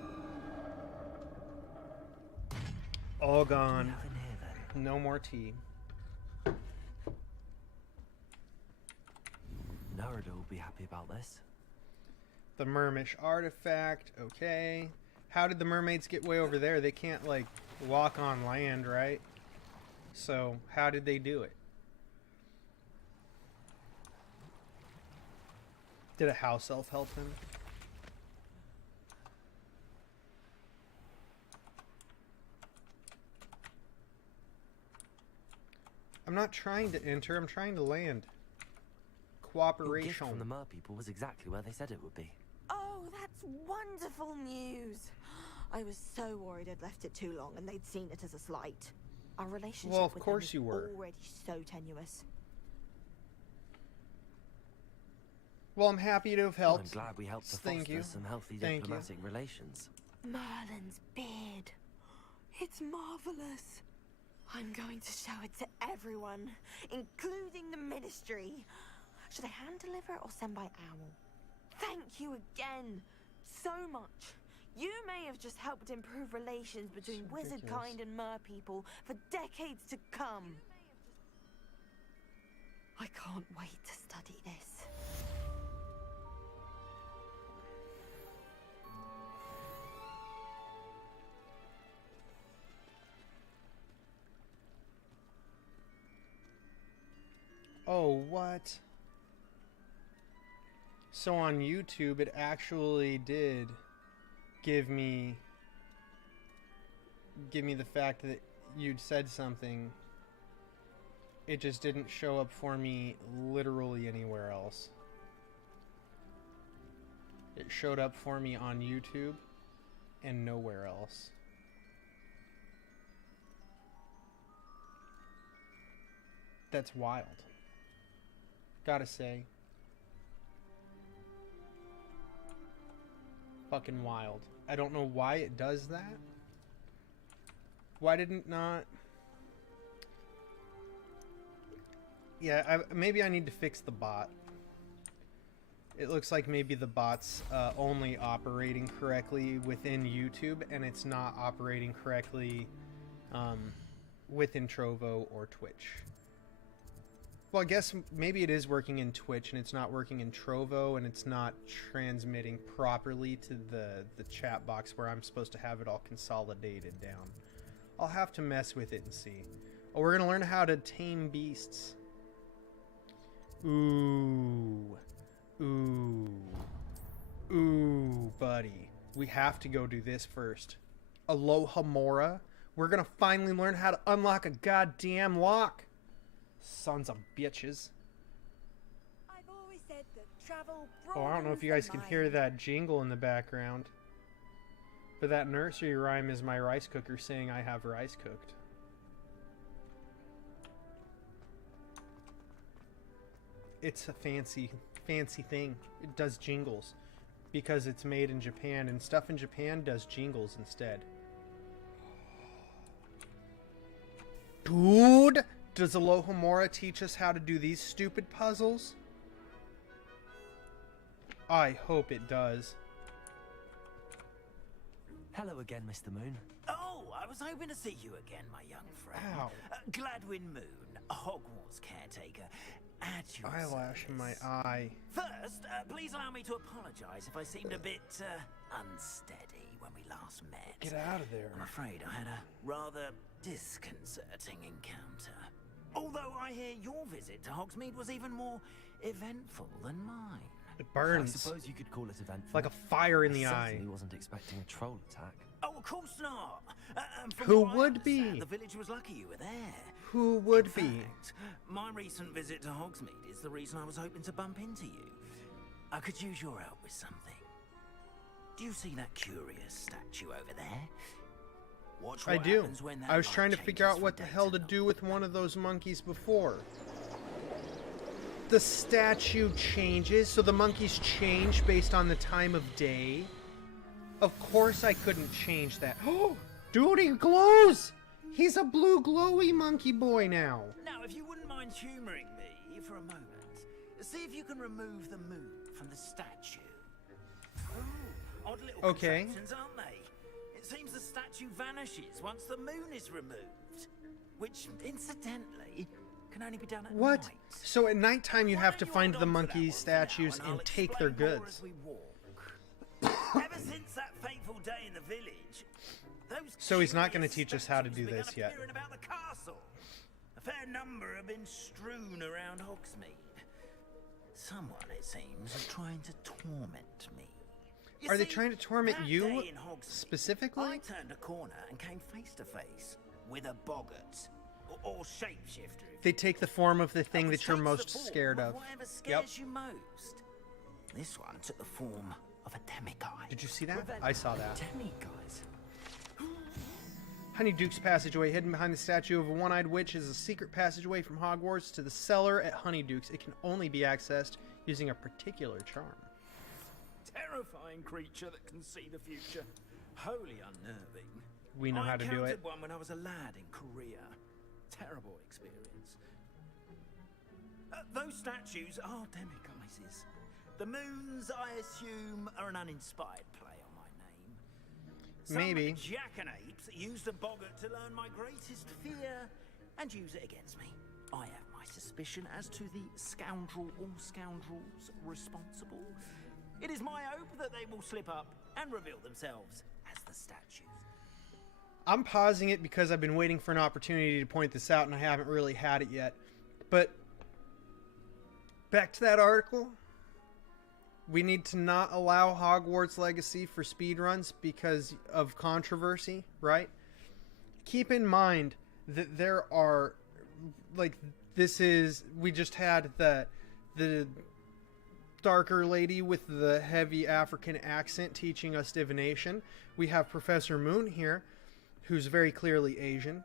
All gone. Nothing here then. No more tea. Narada will be happy about this. The Mermish artifact, okay. How did the mermaids get way over there? They can't, like, walk on land, right? So, how did they do it? Did a house elf help him? I'm not trying to enter, I'm trying to land. Your gift Cooperation. from the Mer people was exactly where they said it would be. Oh, that's wonderful news. I was so worried I'd left it too long and they'd seen it as a slight. Our relationship Well, of with course them you is were. already so tenuous. Well, I'm happy to have Well, I'm helped. glad we helped to Thank foster you. some healthy Thank you. diplomatic relations. Merlin's beard. It's marvelous. I'm going to show it to everyone, including the ministry. Should I hand deliver it or send by owl? Thank you again so much. You may have just helped improve relations between It's wizard ridiculous. kind and mer people for decades to come. I can't wait to study this. Oh, what? So on YouTube, it actually did give me the fact that you'd said something. It just didn't show up for me literally anywhere else. It showed up for me on YouTube and nowhere else. That's wild. Gotta say. Fucking wild. I don't know why it does that. Why didn't not... Yeah, maybe I need to fix the bot. It looks like maybe the bot's only operating correctly within YouTube, and it's not operating correctly within Trovo or Twitch. Well, I guess maybe it is working in Twitch, and it's not working in Trovo, and it's not transmitting properly to the chat box where I'm supposed to have it all consolidated down. I'll have to mess with it and see. Oh, we're going to learn how to tame beasts. Ooh. Ooh. Ooh, buddy. We have to go do this first. Aloha Mora. We're going to finally learn how to unlock a goddamn lock. Sons of bitches. I've always said that travel Oh, I don't know if you guys can hear that jingle in the background. But that nursery rhyme is my rice cooker saying I have rice cooked. It's a fancy thing. It does jingles. Because it's made in Japan, and stuff in Japan does jingles instead. Dude! Does Alohomora teach us how to do these stupid puzzles? I hope it does. Hello again, Mr. Moon. Oh, I was hoping to see you again, my young friend. Ow. Gladwin Moon, Hogwarts caretaker, at your Eyelash in my service. eye. First, please allow me to apologize if I seemed a bit unsteady when we last met. Get out of there. I'm afraid I had a rather disconcerting encounter. Although I hear your visit to Hogsmeade was even more eventful than mine. It I burns. suppose you could call it eventful. Like a fire in I the eye. certainly wasn't expecting a troll attack. Oh, of course not. From Who what I would be? understand, the village was lucky you were there. Who would In be? fact, my recent visit to Hogsmeade is the reason I was hoping to bump into you. I could use your help with something. Do you see that curious statue over there? Watch what I do. happens when that I was light trying to figure changes out what from the day hell to night. do with one of those monkeys before. The statue changes, so the monkeys change based on the time of day. Of course I couldn't change that. Oh, dude, he glows! He's a blue glowy monkey boy now. Now, if you wouldn't mind humouring me for a moment, see if you can remove the moon from the statue. Ooh, odd little Okay. contraptions, aren't they? It seems the statue vanishes once the moon is removed, which, incidentally, can only be done at What? night. So at nighttime you Why have don't to find hold the on to that monkey one for now, statues I'll and take their explain more goods. as we walk. Ever since that fateful day in the village, those So he's not gonna curious teach us how to statues do this began yet. appearing about the castle. A fair number have been strewn around Hogsmeade. Someone, it seems, is trying to torment me. You Are they see, trying to torment that you day in Hogsmeade, specifically? I turned a corner and came face to face with a boggart or shapeshifter. if They you take the will. form of the thing Which that you're takes the most form scared of. Whatever scares you most. This one took the form of a demiguise. Did you see that? I saw that. Demiguise. Honeyduke's passageway, hidden behind the statue of a one-eyed witch, is a secret passageway from Hogwarts to the cellar at Honeyduke's. It can only be accessed using a particular charm. Terrifying creature that can see the future. Wholly unnerving. We know I how to do it. encountered one when I was a lad in Korea. Terrible experience. Those statues are demiguises. The moons, I assume, are an uninspired play on my name. Some Maybe. jackanapes used a boggart to learn my greatest fear and use it against me. I have my suspicion as to the scoundrel or scoundrels responsible. It is my hope that they will slip up and reveal themselves as the statues. I'm pausing it because I've been waiting for an opportunity to point this out and I haven't really had it yet. But back to that article. We need to not allow Hogwarts Legacy for speedruns because of controversy, right? Keep in mind that there are, like, we just had the darker lady with the heavy African accent teaching us divination. We have Professor Moon here, who's very clearly Asian.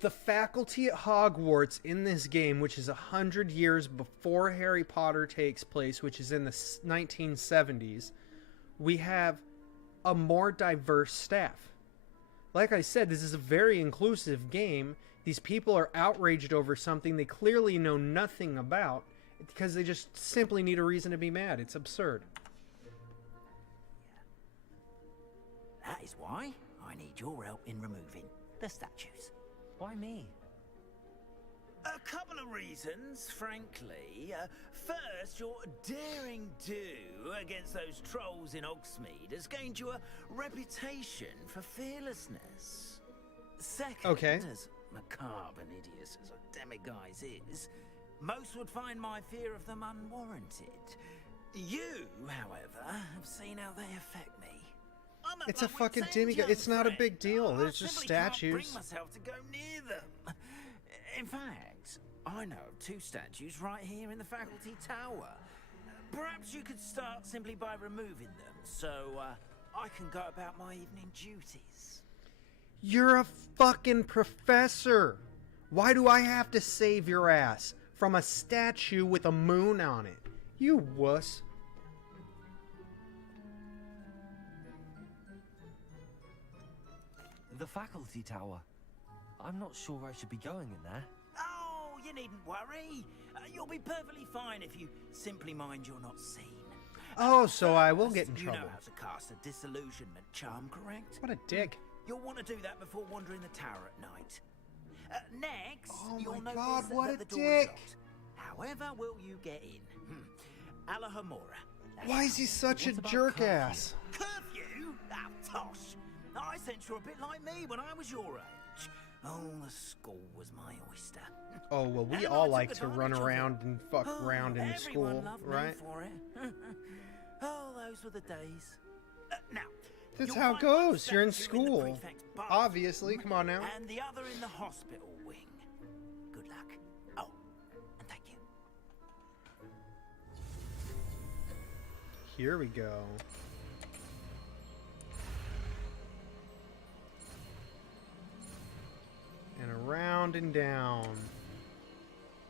The faculty at Hogwarts in this game, which is 100 years before Harry Potter takes place, which is in the 1970s, we have a more diverse staff. Like I said, this is a very inclusive game. These people are outraged over something they clearly know nothing about because they just simply need a reason to be mad. It's absurd. That is why I need your help in removing the statues. Why me? A couple of reasons, frankly. First, your daring do against those trolls in Hogsmeade has gained you a reputation for fearlessness. Second, Okay. as macabre and hideous as a demiguise is, most would find my fear of them unwarranted. You, however, have seen how they affect me. I'm at It's a my fucking wit's end, demiguise. young It's not a friend. big deal. I They're just simply can't statues. bring myself to go near them. In fact, I know of two statues right here in the faculty tower. Perhaps you could start simply by removing them, so I can go about my evening duties. You're a fucking professor. Why do I have to save your ass from a statue with a moon on it? You wuss. The faculty tower. I'm not sure I should be going in there. Oh, you needn't worry. You'll be perfectly fine if you simply mind you're not seen. Oh, so I will get in You trouble. know how to cast a disillusionment charm, correct? What a dick. You'll want to do that before wandering the tower at night. Next, Oh you'll my notice God, what that a the door dick. is locked. However will you get in? Alahomora. Why is he such a What about jerk curfew? ass? Curfew? Oh, tosh. I sense you're a bit like me when I was your age. Oh, the school was my oyster. Oh, well, we And I all took like to run advantage of it. around and fuck Oh, around in the everyone school, loved me right? for it. Oh, those were the days. Now, That's you'll how it find one goes. You're in statue the school. prefect's bathroom, Obviously, come on now. And the other in the hospital wing. Good luck. Oh, and thank you. Here we go. And around and down.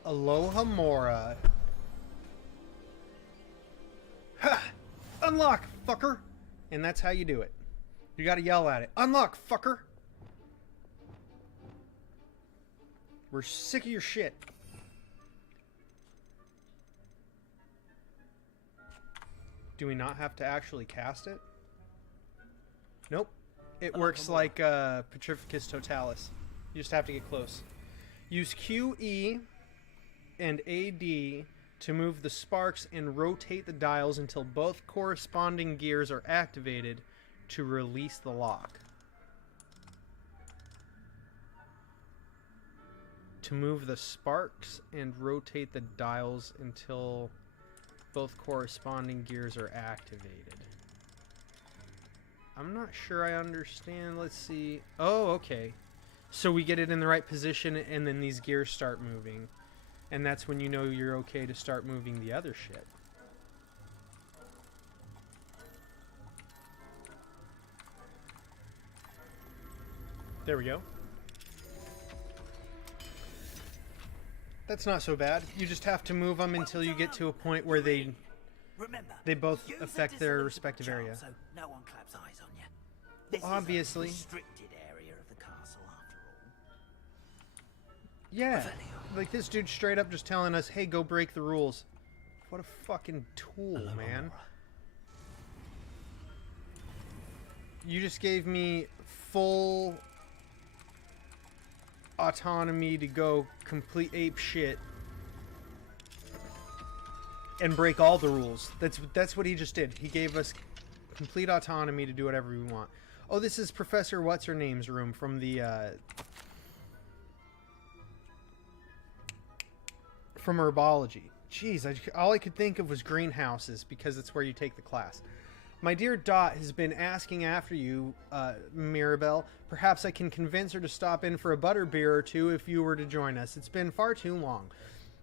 Aloha Mora. Ha! Unlock, fucker! And that's how you do it. You gotta yell at it. Unlock, fucker! We're sick of your shit. Do we not have to actually cast it? Nope. It works like Petrificus Totalis. You just have to get close. Use QE and AD to move the sparks and rotate the dials until both corresponding gears are activated to release the lock. To move the sparks and rotate the dials until both corresponding gears are activated. I'm not sure I understand. Let's see. Oh, okay. So we get it in the right position and then these gears start moving. And that's when you know you're okay to start moving the other shit. There we go. That's not so bad. You just have to move them until you get to a point where they both affect their respective area. So no one claps eyes on you. This Obviously. is a restricted area of the castle after all. Yeah. Like this dude straight up just telling us, hey, go break the rules. What a fucking tool, man. You just gave me full autonomy to go complete ape shit and break all the rules. That's what he just did. He gave us complete autonomy to do whatever we want. Oh, this is Professor What's-Her-Name's room from the from herbology. Jeez, all I could think of was greenhouses because it's where you take the class. My dear Dot has been asking after you, Mirabelle. Perhaps I can convince her to stop in for a butterbeer or two if you were to join us. It's been far too long.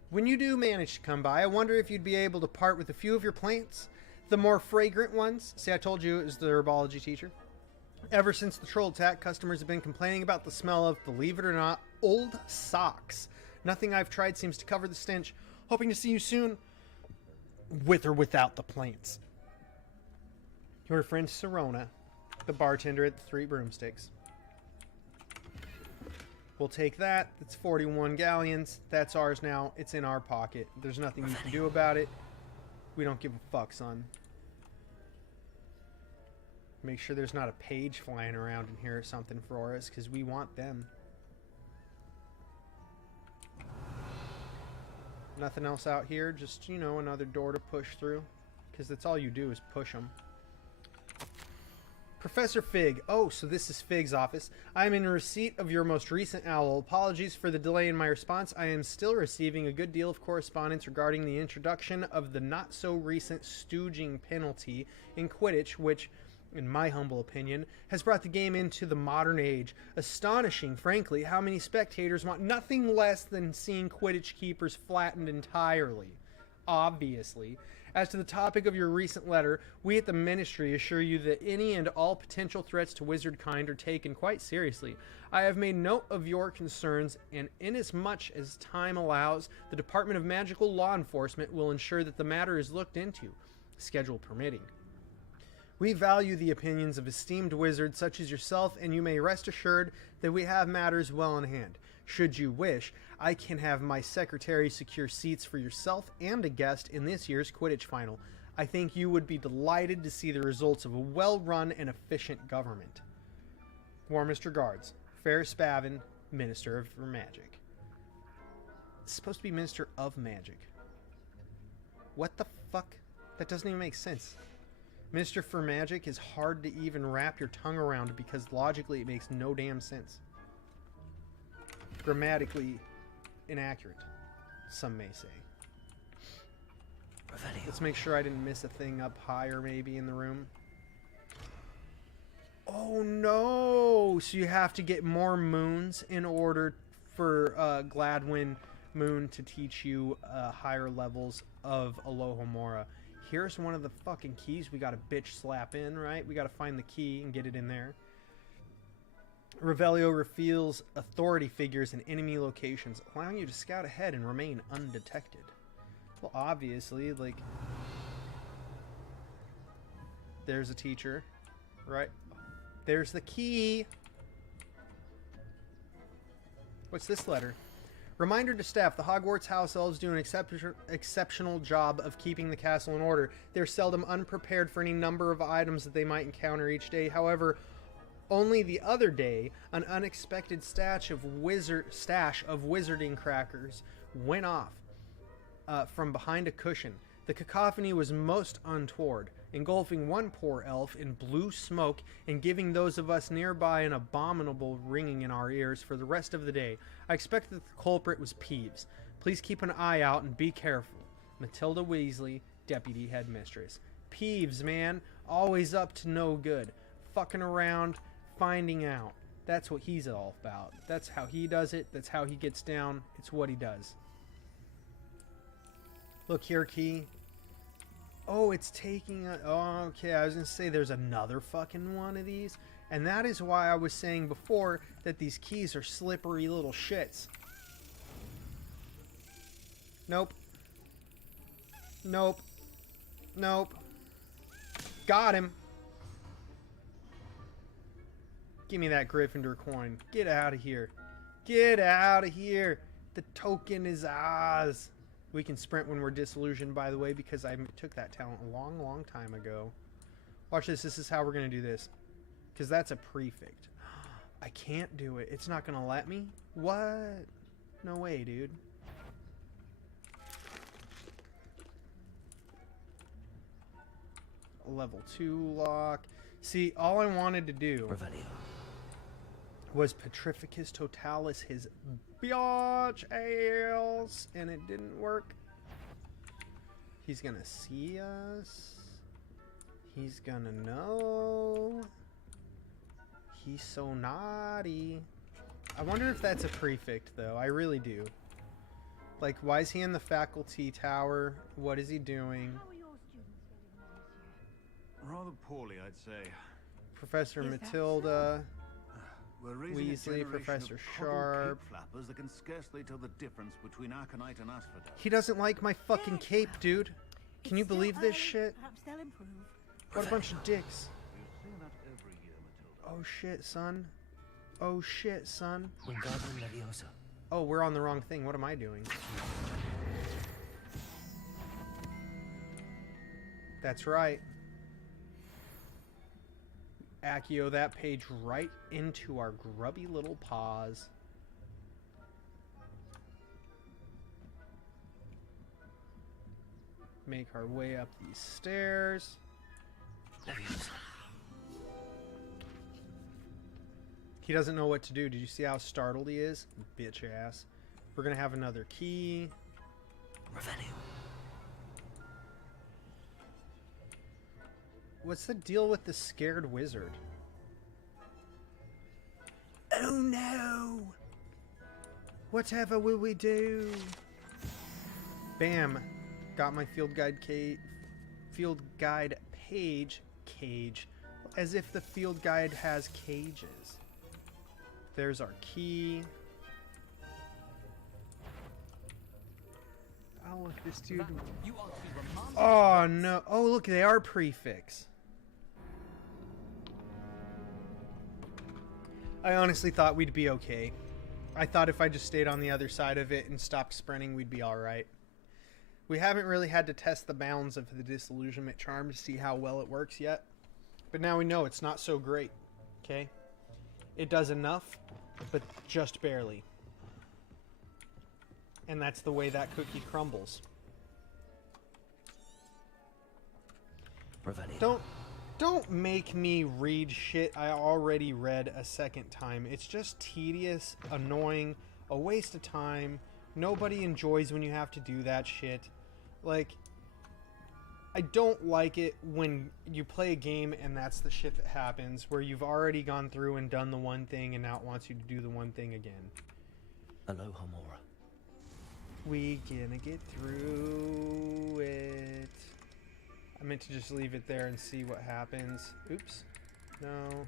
When you do manage to come by, I wonder if you'd be able to part with a few of your plants. The more fragrant ones. See, I told you it was the herbology teacher. Ever since the troll attack, customers have been complaining about the smell of, believe it or not, old socks. Nothing I've tried seems to cover the stench. Hoping to see you soon, with or without the plants. Your friend Serona, the bartender at the Three Broomsticks. We'll take that. It's 41 galleons. That's ours now. It's in our pocket. There's nothing you can do about it. We don't give a fuck, son. Make sure there's not a page flying around in here or something for us, because we want them. Nothing else out here. Just, you know, another door to push through. Because that's all you do is push them. Professor Fig. Oh, so this is Fig's office. I am in receipt of your most recent owl. Apologies for the delay in my response. I am still receiving a good deal of correspondence regarding the introduction of the not-so-recent stooging penalty in Quidditch, which, in my humble opinion, has brought the game into the modern age. Astonishing, frankly, how many spectators want nothing less than seeing Quidditch keepers flattened entirely. Obviously. As to the topic of your recent letter, we at the Ministry assure you that any and all potential threats to wizardkind are taken quite seriously. I have made note of your concerns, and inasmuch as time allows, the Department of Magical Law Enforcement will ensure that the matter is looked into, schedule permitting. We value the opinions of esteemed wizards such as yourself, and you may rest assured that we have matters well in hand. Should you wish, I can have my secretary secure seats for yourself and a guest in this year's Quidditch final. I think you would be delighted to see the results of a well-run and efficient government. Warmest regards, Fair Spavin, Minister for Magic. It's supposed to be Minister of Magic. What the fuck? That doesn't even make sense. Minister for Magic is hard to even wrap your tongue around because logically it makes no damn sense. Grammatically inaccurate, some may say. Let's make sure I didn't miss a thing up higher maybe in the room. Oh no! So you have to get more moons in order for Gladwin Moon to teach you higher levels of Alohomora. Here's one of the fucking keys we gotta bitch slap in, right? We gotta find the key and get it in there. Revelio reveals authority figures in enemy locations, allowing you to scout ahead and remain undetected. Well, obviously, like... There's a teacher, right? There's the key! What's this letter? Reminder to staff, the Hogwarts house elves do an exceptional job of keeping the castle in order. They're seldom unprepared for any number of items that they might encounter each day. However, only the other day, an unexpected stash of wizarding crackers went off from behind a cushion. The cacophony was most untoward, engulfing one poor elf in blue smoke and giving those of us nearby an abominable ringing in our ears for the rest of the day. I expect that the culprit was Peeves. Please keep an eye out and be careful. Matilda Weasley, Deputy Headmistress. Peeves, man, always up to no good. Fucking around, finding out. That's what he's all about. That's how he does it. That's how he gets down. It's what he does. Look here, Key. Oh, it's taking a... Oh, okay, I was going to say there's another fucking one of these. And that is why I was saying before that these keys are slippery little shits. Nope. Nope. Nope. Got him. Give me that Gryffindor coin. Get out of here. Get out of here. The token is ours. We can sprint when we're disillusioned, by the way, because I took that talent a long, long time ago. Watch this. This is how we're going to do this. Because that's a prefect. I can't do it. It's not going to let me? What? No way, dude. Level 2 lock. See, all I wanted to do was Petrificus Totalis his biatch ales, and it didn't work. He's gonna see us. He's gonna know. He's so naughty. I wonder if that's a prefect, though. I really do. Like, why is he in the faculty tower? What is he doing? How are your students getting on this year? Rather poorly, I'd say. Professor Is that Matilda. We're raising a Weasley, generation Professor of huddled Sharp. cape flappers that can scarcely tell the difference between Aconite and Asphodel. He doesn't like my fucking cape, dude. Can you It's still believe this early. shit? Perhaps they'll improve. What a bunch of dicks. You see that every year, Matilda. Oh shit, son. Oh shit, son. Wingardium Leviosa. Oh, we're on the wrong thing. What am I doing? That's right. Accio that page right into our grubby little paws. Make our way up these stairs. Leviosa. He doesn't know what to do. Did you see how startled he is? Bitch ass. We're gonna have another key. Revelio. What's the deal with the scared wizard? Oh no! Whatever will we do? Bam! Got my field guide page cage. As if the field guide has cages. There's our key. Oh look, this dude. You are to be remanded. Oh no! Oh look, they are prefix. I honestly thought we'd be okay. I thought if I just stayed on the other side of it and stopped sprinting, we'd be alright. We haven't really had to test the bounds of the disillusionment charm to see how well it works yet. But now we know it's not so great. Okay? It does enough, but just barely. And that's the way that cookie crumbles. Revelio. Don't make me read shit I already read a second time. It's just tedious, annoying, a waste of time. Nobody enjoys when you have to do that shit. Like, I don't like it when you play a game and that's the shit that happens, where you've already gone through and done the one thing and now it wants you to do the one thing again. Aloha Mora. We gonna get through it. I meant to just leave it there and see what happens. Oops. No.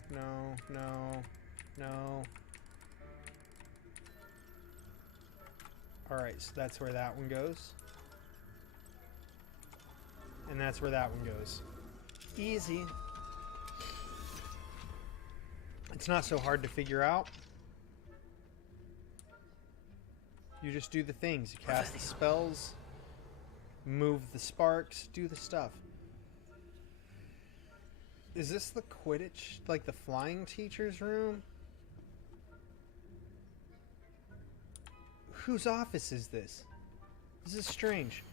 Alright, so that's where that one goes. And that's where that one goes. Easy. It's not so hard to figure out. You just do the things. You cast the spells, move the sparks, do the stuff. Is this the Quidditch, like the flying teacher's room? Whose office is this? This is strange.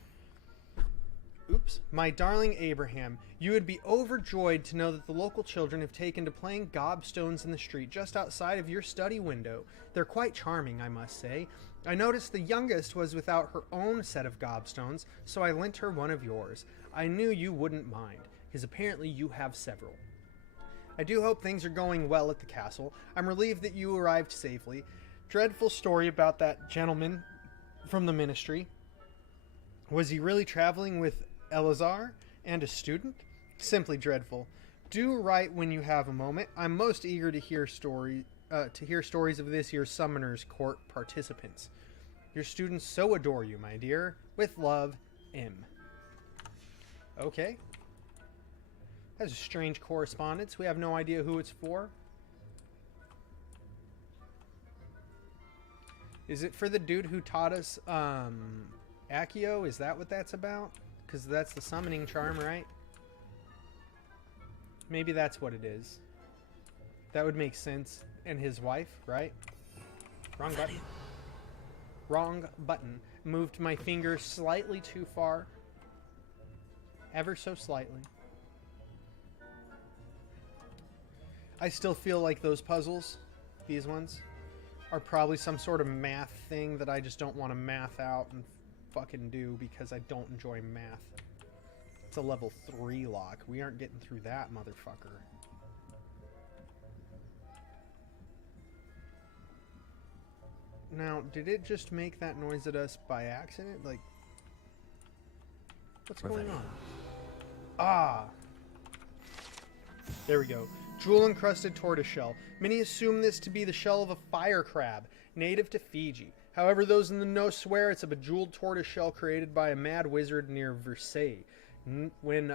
Oops. My darling Abraham, you would be overjoyed to know that the local children have taken to playing gobstones in the street just outside of your study window. They're quite charming, I must say. I noticed the youngest was without her own set of gobstones, so I lent her one of yours. I knew you wouldn't mind, because apparently you have several. I do hope things are going well at the castle. I'm relieved that you arrived safely. Dreadful story about that gentleman from the ministry. Was he really traveling with Elazar and a student? Simply dreadful. Do write when you have a moment. I'm most eager to hear stories of this year's Summoner's Court participants. Your students so adore you, my dear. With love, M. Okay. That's a strange correspondence. We have no idea who it's for. Is it for the dude who taught us, Accio? Is that what that's about? Because that's the summoning charm, right? Maybe that's what it is. That would make sense. And his wife, right? Wrong button. Wrong button. Moved my finger slightly too far. Ever so slightly. I still feel like those puzzles, these ones, are probably some sort of math thing that I just don't want to math out and fucking do because I don't enjoy math. It's a level 3 lock. We aren't getting through that, motherfucker. Now, did it just make that noise at us by accident? Like, what's going on? Ah! There we go. Jewel-encrusted tortoiseshell. Many assume this to be the shell of a fire crab, native to Fiji. However, those in the know swear it's a bejeweled tortoiseshell created by a mad wizard near Versailles. When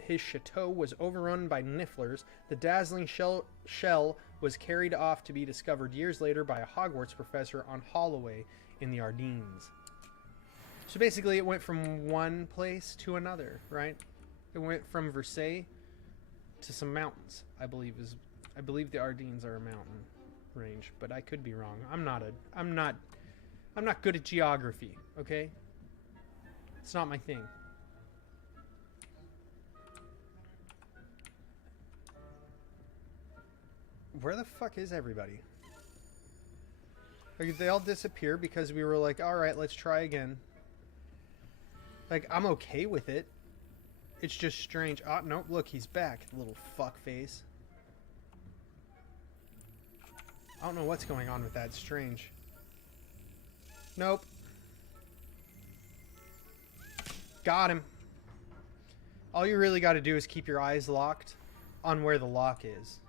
his chateau was overrun by nifflers, the dazzling shell was carried off to be discovered years later by a Hogwarts professor on Holloway in the Ardennes. So basically it went from one place to another, right? It went from Versailles to some mountains, I believe the Ardennes are a mountain range, but I could be wrong. I'm not good at geography, okay? It's not my thing. Where the fuck is everybody? Like, they all disappear because we were like, alright, let's try again. Like, I'm okay with it. It's just strange. Oh, nope, look, he's back, little fuckface. I don't know what's going on with that. It's strange. Nope. Got him. All you really got to do is keep your eyes locked on where the lock is.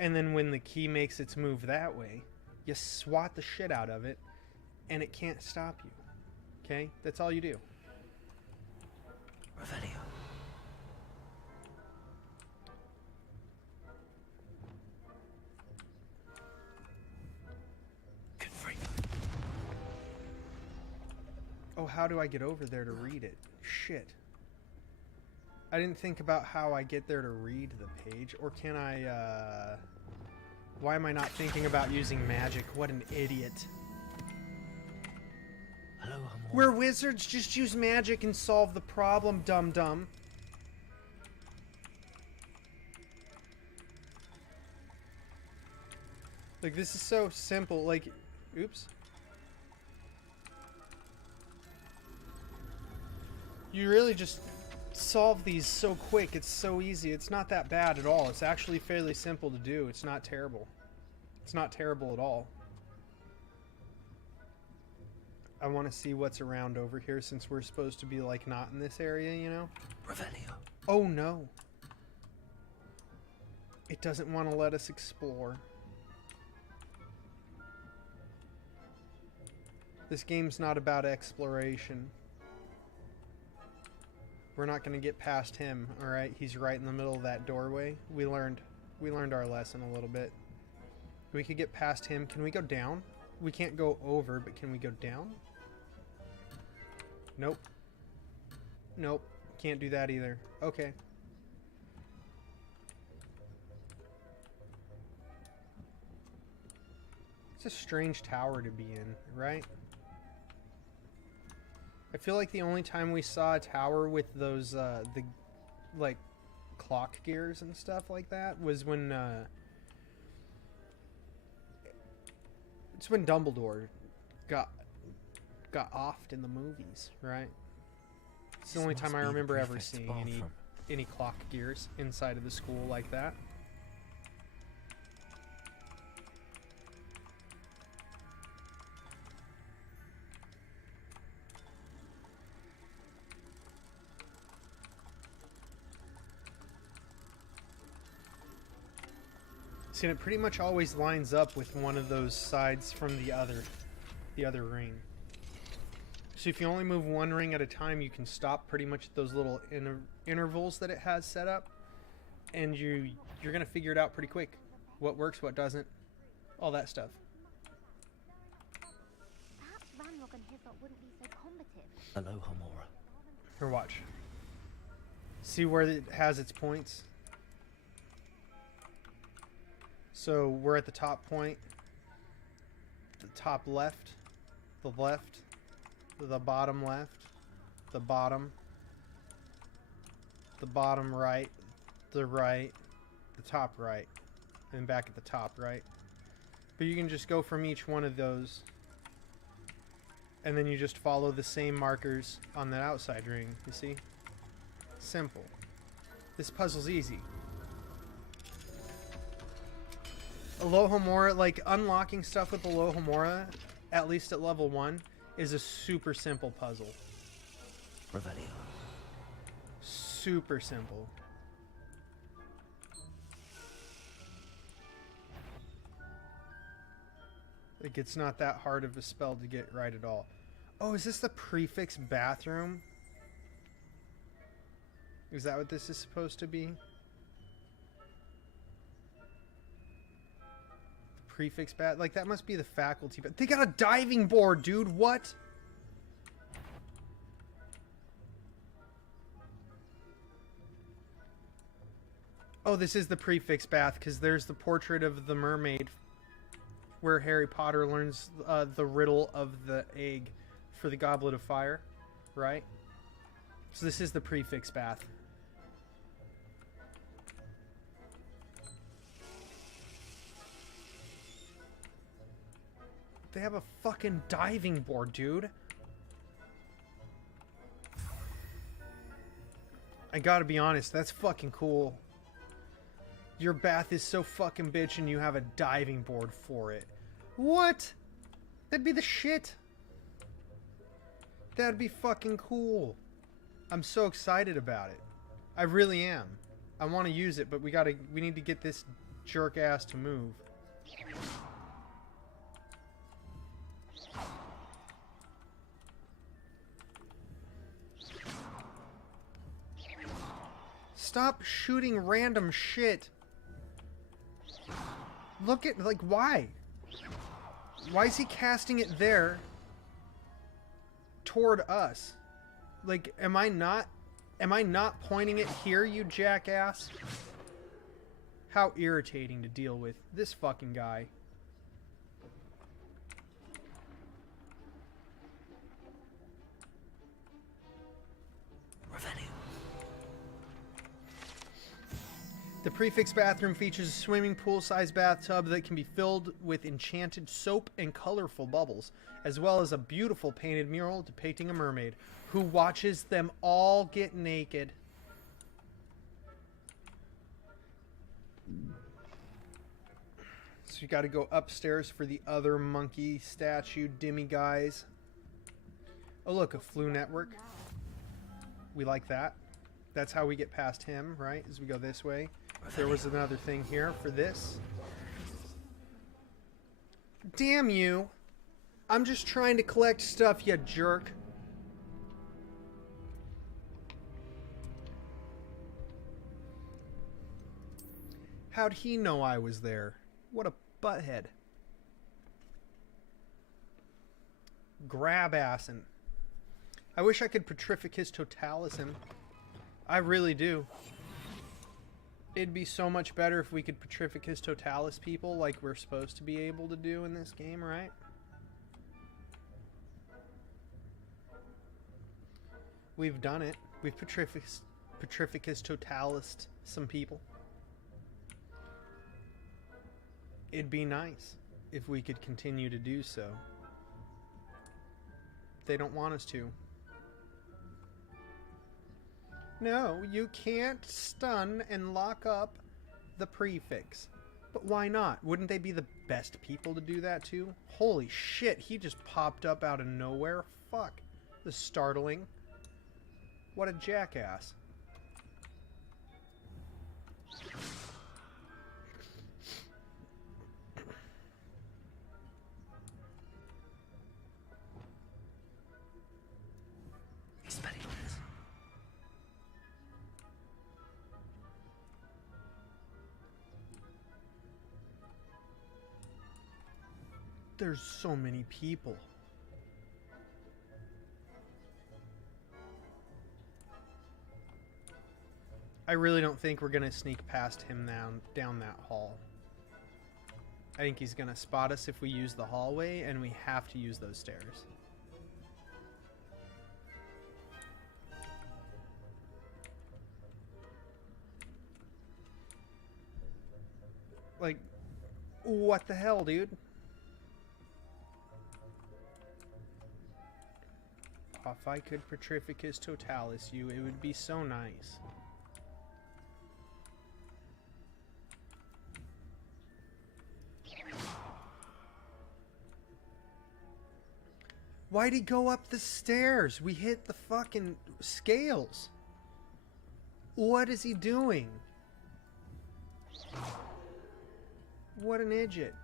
And then when the key makes its move that way, you swat the shit out of it, and it can't stop you. Okay? That's all you do. Revelio. Oh, how do I get over there to read it? Shit. I didn't think about how I get there to read the page. Or can I, why am I not thinking about using magic? What an idiot. Hello, We're wizards, just use magic and solve the problem, dum-dum. Like, this is so simple, like, oops. You really just solve these so quick. It's so easy. It's not that bad at all. It's actually fairly simple to do. It's not terrible. It's not terrible at all. I want to see what's around over here since we're supposed to be, like, not in this area, you know? Revelio. Oh, no. It doesn't want to let us explore. This game's not about exploration. We're not going to get past him, alright? He's right in the middle of that doorway. We learned our lesson a little bit. We could get past him. Can we go down? we can't go over, but can we go down? Nope. Nope. Can't do that either. Okay. It's a strange tower to be in, right? I feel like the only time we saw a tower with those, the, like, clock gears and stuff like that was when, it's when Dumbledore got offed in the movies, right? It's the only time I remember ever seeing any clock gears inside of the school like that. See, and it pretty much always lines up with one of those sides from the other ring. So if you only move one ring at a time, you can stop pretty much at those little intervals that it has set up, and you're gonna figure it out pretty quick. What works, what doesn't, all that stuff. Perhaps Ranrock and his lot wouldn't be so combative. Hello, Homora. Here, watch. See where it has its points? So we're at the top point, the top left, the left, the bottom left, the bottom right, the top right, and back at the top right. But you can just go from each one of those, and then you just follow the same markers on the outside ring, you see? Simple. This puzzle's easy. Alohomora, like, unlocking stuff with Alohomora, at least at level 1, is a super simple puzzle. Revelio. Super simple. Like, it's not that hard of a spell to get right at all. Oh, is this the prefix bathroom? Is that what this is supposed to be? Prefix bat, like, that must be the faculty, but they got a diving board, dude. What? Oh, this is the prefix bath, because there's the portrait of the mermaid where Harry Potter learns the riddle of the egg for the Goblet of Fire, right? So this is the prefix bath. They have a fucking diving board, dude. I gotta be honest, that's fucking cool. Your bath is so fucking bitch and you have a diving board for it. What? That'd be the shit. That'd be fucking cool. I'm so excited about it. I really am. I want to use it, but we need to get this jerk ass to move. Stop shooting random shit. Look at, like, why? Why is he casting it there toward us? Like, am I not pointing it here, you jackass? How irritating to deal with. This fucking guy. The prefix bathroom features a swimming pool-sized bathtub that can be filled with enchanted soap and colorful bubbles, as well as a beautiful painted mural depicting a mermaid who watches them all get naked. So you got to go upstairs for the other monkey statue demiguise. Oh look, a Flu Network. We like that. That's how we get past him, right? As we go this way. There was another thing here for this. Damn you. I'm just trying to collect stuff, you jerk. How'd he know I was there? What a butthead. grab-assing. I wish I could Petrificus Totalis him. I really do. It'd be so much better if we could Petrificus Totalis people like we're supposed to be able to do in this game, right? We've done it. We've Petrificus Totalis some people. It'd be nice if we could continue to do so. They don't want us to. No, you can't stun and lock up the prefix. But why not? Wouldn't they be the best people to do that too? Holy shit, he just popped up out of nowhere. Fuck. This is startling. What a jackass. There's so many people. I really don't think we're gonna sneak past him down that hall. I think he's gonna spot us if we use the hallway, and we have to use those stairs. Like, what the hell, dude? If I could Petrificus Totalis you, it would be so nice. Why'd he go up the stairs? We hit the fucking scales. What is he doing? What an idiot.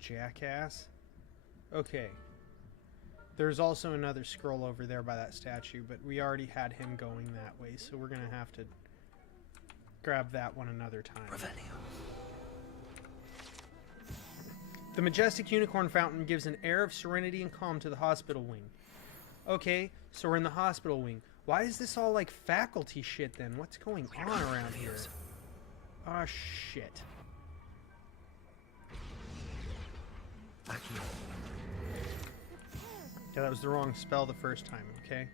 Jackass. Okay. There's also another scroll over there by that statue, but we already had him going that way, so we're gonna have to grab that one another time. Revelio. The majestic unicorn fountain gives an air of serenity and calm to the hospital wing. Okay, so we're in the hospital wing. Why is this all like faculty shit then? What's going on around here? Oh shit. Yeah, that was the wrong spell the first time, okay?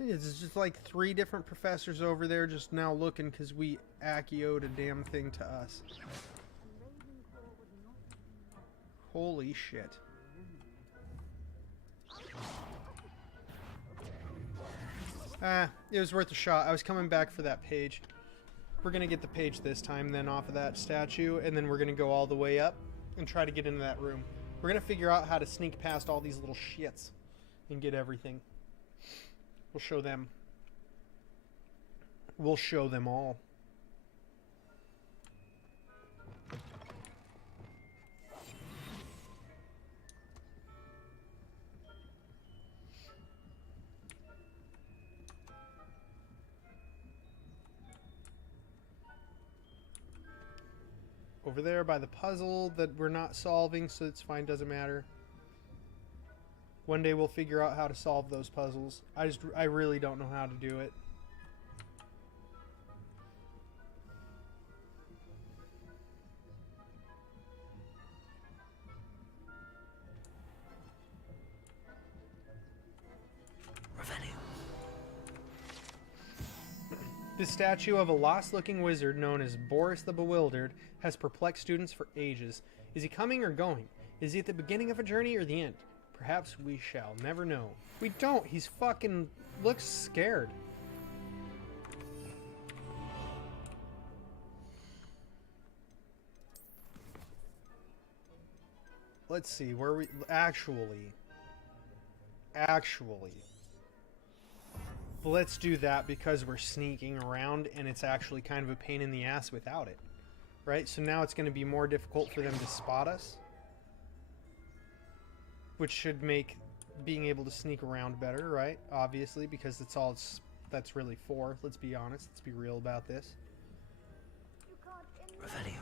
It's just like 3 different professors over there just now looking because we Acio'd a damn thing to us. Holy shit. It was worth a shot. I was coming back for that page. We're going to get the page this time then off of that statue, and then we're going to go all the way up and try to get into that room. We're going to figure out how to sneak past all these little shits and get everything. We'll show them. We'll show them all. Over there by the puzzle that we're not solving, so it's fine, doesn't matter. One day we'll figure out how to solve those puzzles. I really don't know how to do it. The statue of a lost-looking wizard known as Boris the Bewildered has perplexed students for ages. Is he coming or going? Is he at the beginning of a journey or the end? Perhaps we shall never know. We don't. He's fucking looks scared. let's see where we actually. Let's do that because we're sneaking around and it's actually kind of a pain in the ass without it. Right? So now it's going to be more difficult for them to spot us. Which should make being able to sneak around better, right? Obviously, because that's really for. Let's be honest. Let's be real about this. Revelio.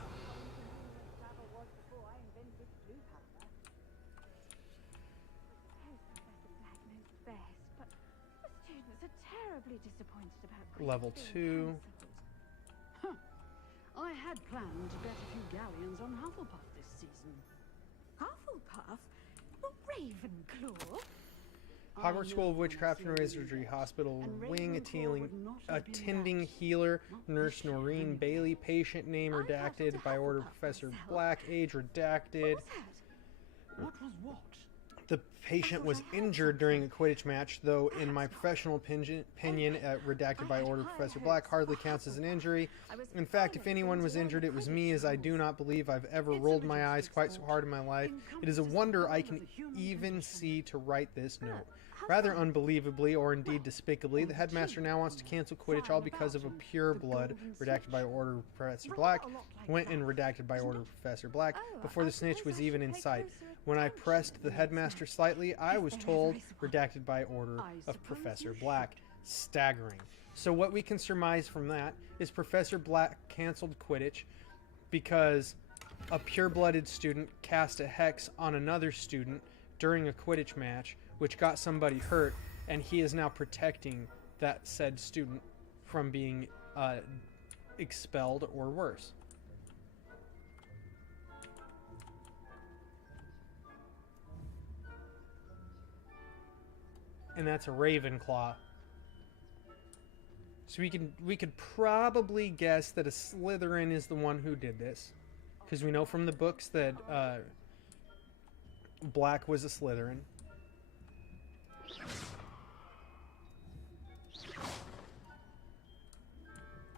Terribly disappointed about Level 2. Huh. I had planned to bet a few galleons on Hufflepuff this season. Hufflepuff? The Ravenclaw? Hogwarts School of Witchcraft and Wizardry Hospital Wing attending healer Nurse Noreen Bailey. Patient name redacted by order of Professor Black. Age redacted. What was what? The patient was injured during a Quidditch match, though in my professional opinion, redacted by order of Professor Black, hardly counts as an injury. In fact, if anyone was injured, it was me, as I do not believe I've ever rolled my eyes quite so hard in my life. It is a wonder I can even see to write this note. Rather unbelievably, or indeed despicably, the headmaster now wants to cancel Quidditch all because of a pure blood, redacted by order of Professor Black, went and redacted by order of Professor Black, before the snitch was even in sight. When I pressed the headmaster slightly, I was told, redacted by order of Professor Black. Staggering. So what we can surmise from that is Professor Black canceled Quidditch because a pure-blooded student cast a hex on another student during a Quidditch match, which got somebody hurt, and he is now protecting that said student from being expelled or worse. And that's a Ravenclaw. So we could probably guess that a Slytherin is the one who did this, because we know from the books that Black was a Slytherin.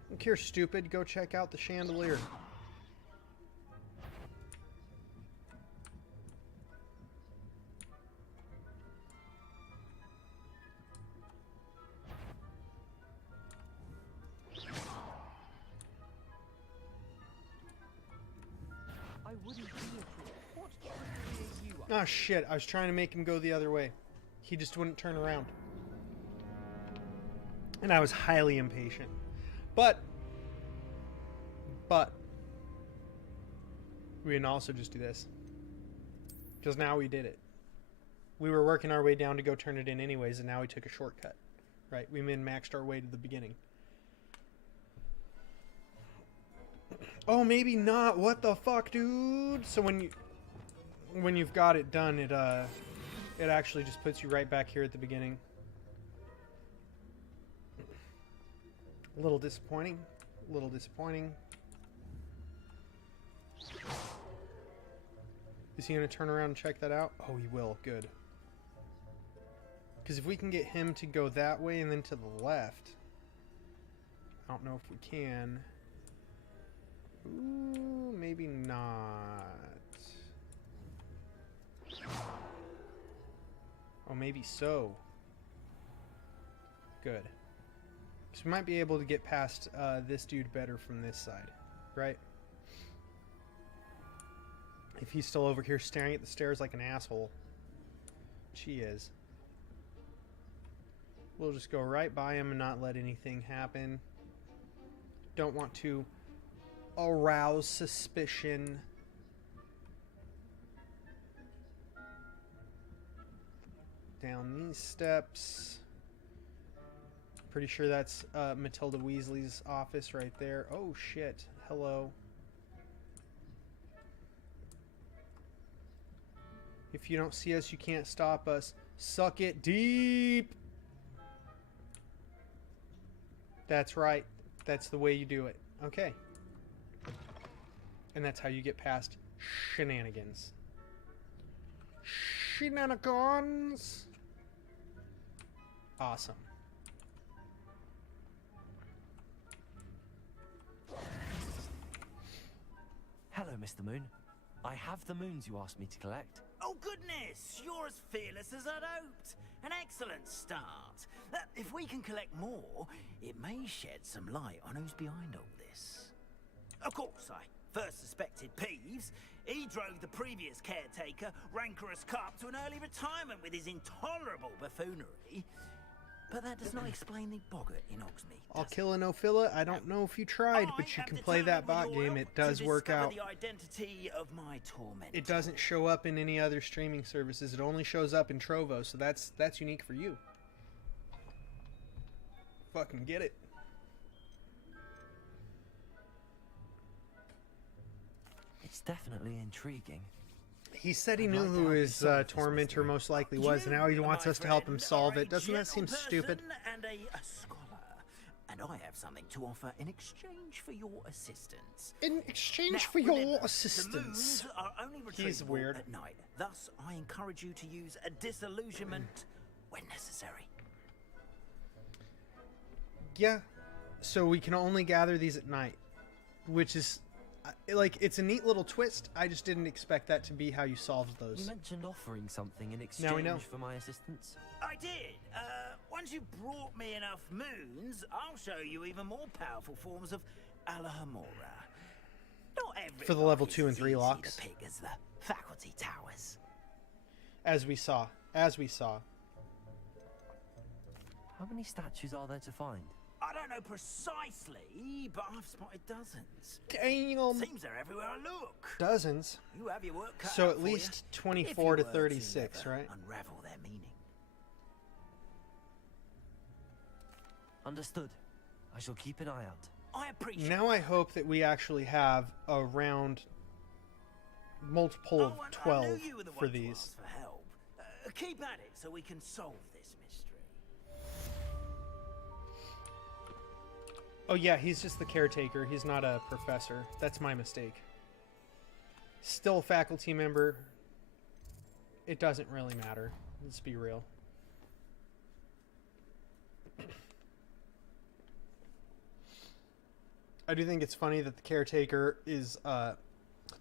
Look here, stupid. Go check out the chandelier. Oh shit, I was trying to make him go the other way. He just wouldn't turn around. And I was highly impatient. But we can also just do this. Because now we did it. We were working our way down to go turn it in anyways, and now we took a shortcut. Right? We min-maxed our way to the beginning. Oh, maybe not. What the fuck, dude? So when you've got it done, it actually just puts you right back here at the beginning. A little disappointing. A little disappointing. Is he going to turn around and check that out? Oh, he will. Good. Because if we can get him to go that way and then to the left... I don't know if we can. Ooh, maybe not. Oh, maybe so. Good. So we might be able to get past this dude better from this side, right? If he's still over here staring at the stairs like an asshole. Which he is. We'll just go right by him and not let anything happen. Don't want to arouse suspicion. Down these steps. Pretty sure that's Matilda Weasley's office right there. Oh shit. Hello. If you don't see us, you can't stop us. Suck it deep. That's right. That's the way you do it. Okay. And that's how you get past shenanigans. Shenanigans. Awesome. Hello, Mr. Moon. I have the moons you asked me to collect. Oh goodness, you're as fearless as I'd hoped. An excellent start. If we can collect more, it may shed some light on who's behind all this. Of course, I first suspected Peeves. He drove the previous caretaker, Rancorous Carp, to an early retirement with his intolerable buffoonery. But that does not explain the boggart in Hogsmeade. I'll kill an Ophila. I don't know if you tried, but you can play that bot game. It does work out. The identity of my tormentor. It doesn't show up in any other streaming services. It only shows up in Trovo, so that's unique for you. Fucking get it. It's definitely intriguing. He said he knew who his tormentor most likely was, and now he wants us to help him solve it. Doesn't that seem stupid? And a scholar. And I have something to offer in exchange for your assistance. In exchange Now, for your remember, assistance. The moons are only He's retrievable weird. at night. Thus, I encourage you to use a disillusionment when necessary. Yeah, so we can only gather these at night, which is, like, it's a neat little twist. I just didn't expect that to be how you solved You those. mentioned offering something in Now we know. exchange for my assistance. I did. Once you've brought me enough moons, I'll show you even more powerful forms of Alohomora. Not every For the level lock is 2 and as 3 easy locks. to pick as the faculty towers. As we saw. How many statues are there to find? I don't know precisely, but I've spotted dozens. Damn. Seems they're everywhere I look. Dozens. You have your work cut So out at for least you, 24 if to you were 36, ever right? Unravel their meaning. Understood. I shall keep an eye out. I appreciate. Now I hope that we actually have a round multiple of and 12 I knew you were the for one to these. ask for help. Keep at it so we can solve this mystery. Oh yeah, he's just the caretaker. He's not a professor. That's my mistake. Still a faculty member. It doesn't really matter. Let's be real. I do think it's funny that the caretaker is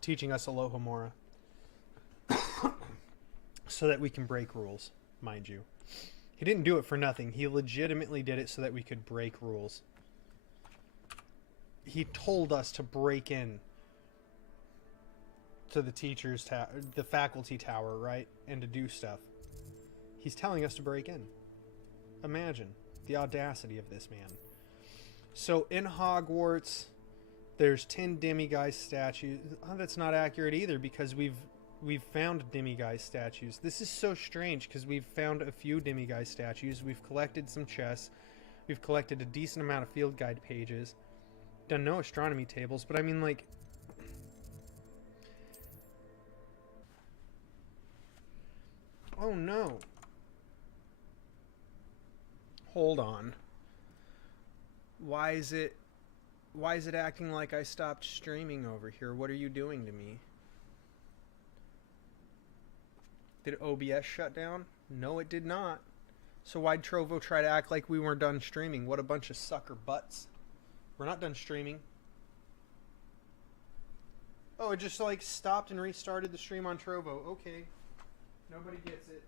teaching us Alohomora. So that we can break rules, mind you. He didn't do it for nothing. He legitimately did it so that we could break rules. He told us to break in to the teacher's the faculty tower, right? And to do stuff. He's telling us to break in. Imagine the audacity of this man. So in Hogwarts, there's 10 demiguise statues. Oh, that's not accurate either, because we've found demiguise statues. This is so strange because we've found a few demiguise statues. We've collected some chests. We've collected a decent amount of field guide pages. Done no astronomy tables, but I mean, like, oh no. Hold on. Why is it acting like I stopped streaming over here? What are you doing to me? Did OBS shut down? No, it did not. So why'd Trovo try to act like we weren't done streaming? What a bunch of sucker butts. We're not done streaming. Oh, it just like stopped and restarted the stream on Trovo. Okay. Nobody gets it.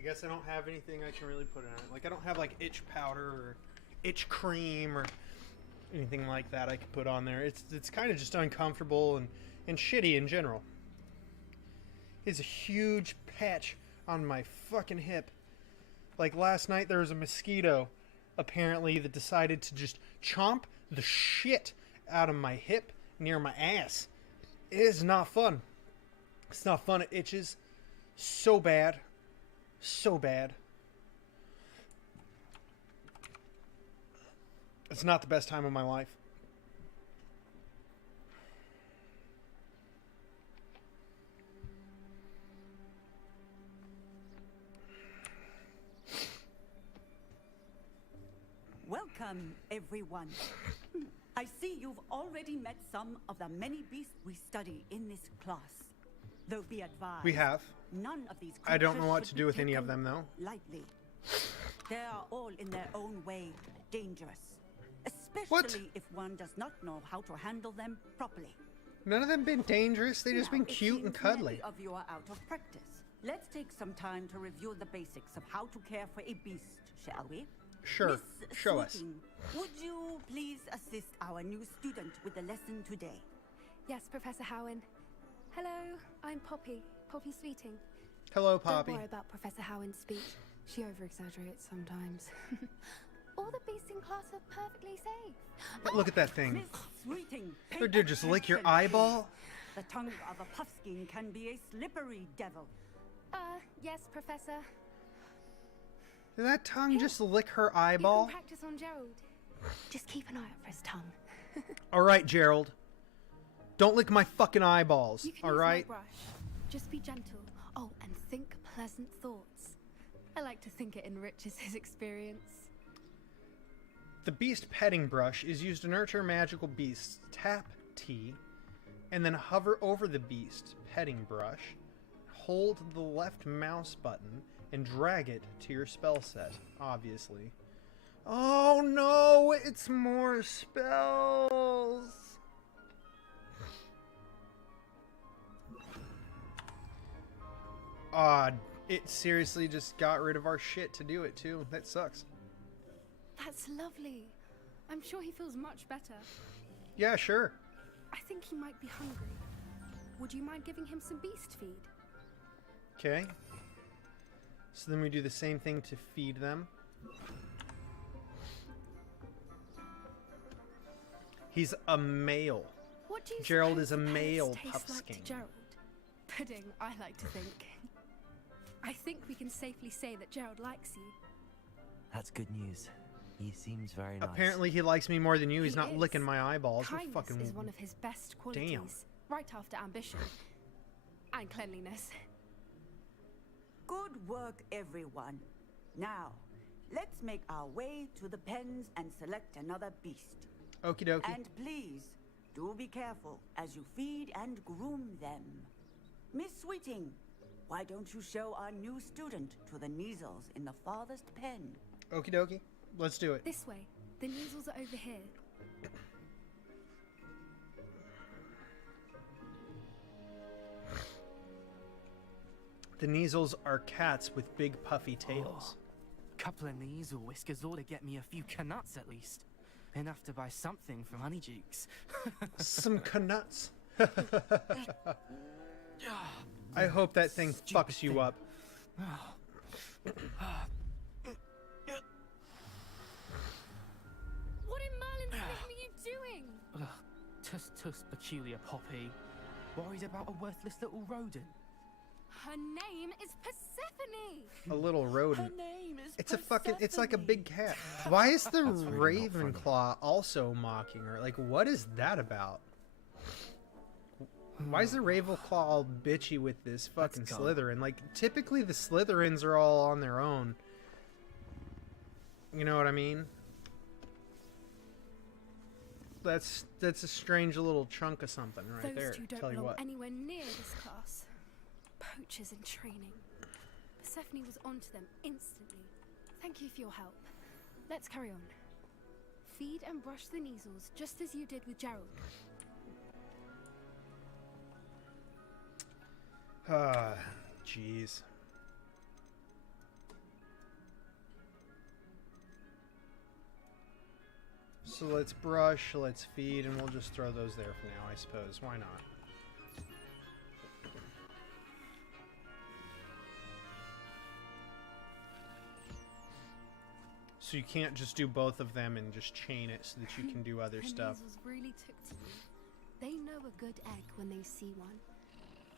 I guess I don't have anything I can really put in it. Like, I don't have, like, itch powder or itch cream or anything like that I could put on there. It's kind of just uncomfortable and shitty in general. It's a huge patch on my fucking hip. Like, last night there was a mosquito, apparently, that decided to just chomp the shit out of my hip near my ass. It is not fun. It's not fun. It itches so bad. So bad. It's not the best time of my life. Welcome, everyone. I see you've already met some of the many beasts we study in this class. Though be advised, We have. none of these I don't know creatures what should to be do with any of taken them, though. lightly. They are all in their own way dangerous, especially What? if one does not know how to handle them properly. None of them been dangerous. They just Now, been it cute and seems cuddly. many of you are out of practice. Let's take some time to review the basics of how to care for a beast, shall we? Sure. Miss Show us. Sweeting, would you please assist our new student with the lesson today? Yes, Professor Howen. Hello, I'm Poppy. Poppy Sweeting. Hello, Poppy. Don't worry about Professor Howen's speech. She over-exaggerates sometimes. All the beasts in class are perfectly safe. Look at that thing. Miss Sweeting, pay Or dude, just lick your attention. eyeball? The tongue of a puffskein can be a slippery devil. Yes, Professor. Did that tongue just lick her You eyeball? can practice on Gerald. Just keep an eye out for his tongue. Alright, Gerald. Don't lick my fucking eyeballs, You can use alright? my brush. Just be gentle. Oh, and think pleasant thoughts. I like to think it enriches his experience. The beast petting brush is used to nurture magical beasts. Tap T, and then hover over the beast petting brush. Hold the left mouse button and drag it to your spell set, obviously. Oh no, it's more spells! It seriously just got rid of our shit to do it too. That sucks. That's lovely. I'm sure he feels much better. Yeah, sure. I think he might be hungry. Would you mind giving him some beast feed? Okay. So then we do the same thing to feed them. He's a male. What do you Gerald suppose is a the pellets male taste like to puffskein. Gerald? Pudding, I like to think. I think we can safely say that Gerald likes you. That's good news. He seems very nice. Apparently he likes me more than you. He's He not is. licking my eyeballs. We're Kindness fucking... is one of his best qualities, Damn. right after ambition and cleanliness. Good work, everyone. Now, let's make our way to the pens and select another beast. Okie dokie. And please, do be careful as you feed and groom them. Miss Sweeting, why don't you show our new student to the Neasels in the farthest pen? Okie dokie. Let's do it. This way. The Neasels are over here. The Neasels are cats with big puffy tails. Couple of Neasel whiskers ought to get me a few canuts at least. Enough to buy something from Honeydukes. Some canuts. I hope that thing fucks you up. What in Merlin's name are you doing? Ugh, tuss peculiar Poppy. Worried about a worthless little rodent. Her name is Persephone. A little rodent. Her name is It's a fucking, it's like a big cat. Why is the Ravenclaw also mocking her? Like, what is that about? Why is the Ravenclaw all bitchy with this fucking go. Slytherin? Like, typically the Slytherins are all on their own. You know what I mean? That's a strange little chunk of something right Those there. two don't Tell you belong what. anywhere near this class. Poachers in training. Persephone was onto them instantly. Thank you for your help. Let's carry on. Feed and brush the Neasels just as you did with Gerald. Ah, jeez. So let's brush, let's feed, and we'll just throw those there for now, I suppose. Why not? So you can't just do both of them and just chain it so that you can do other The stuff. Measles really took to me. They know a good egg when they see one.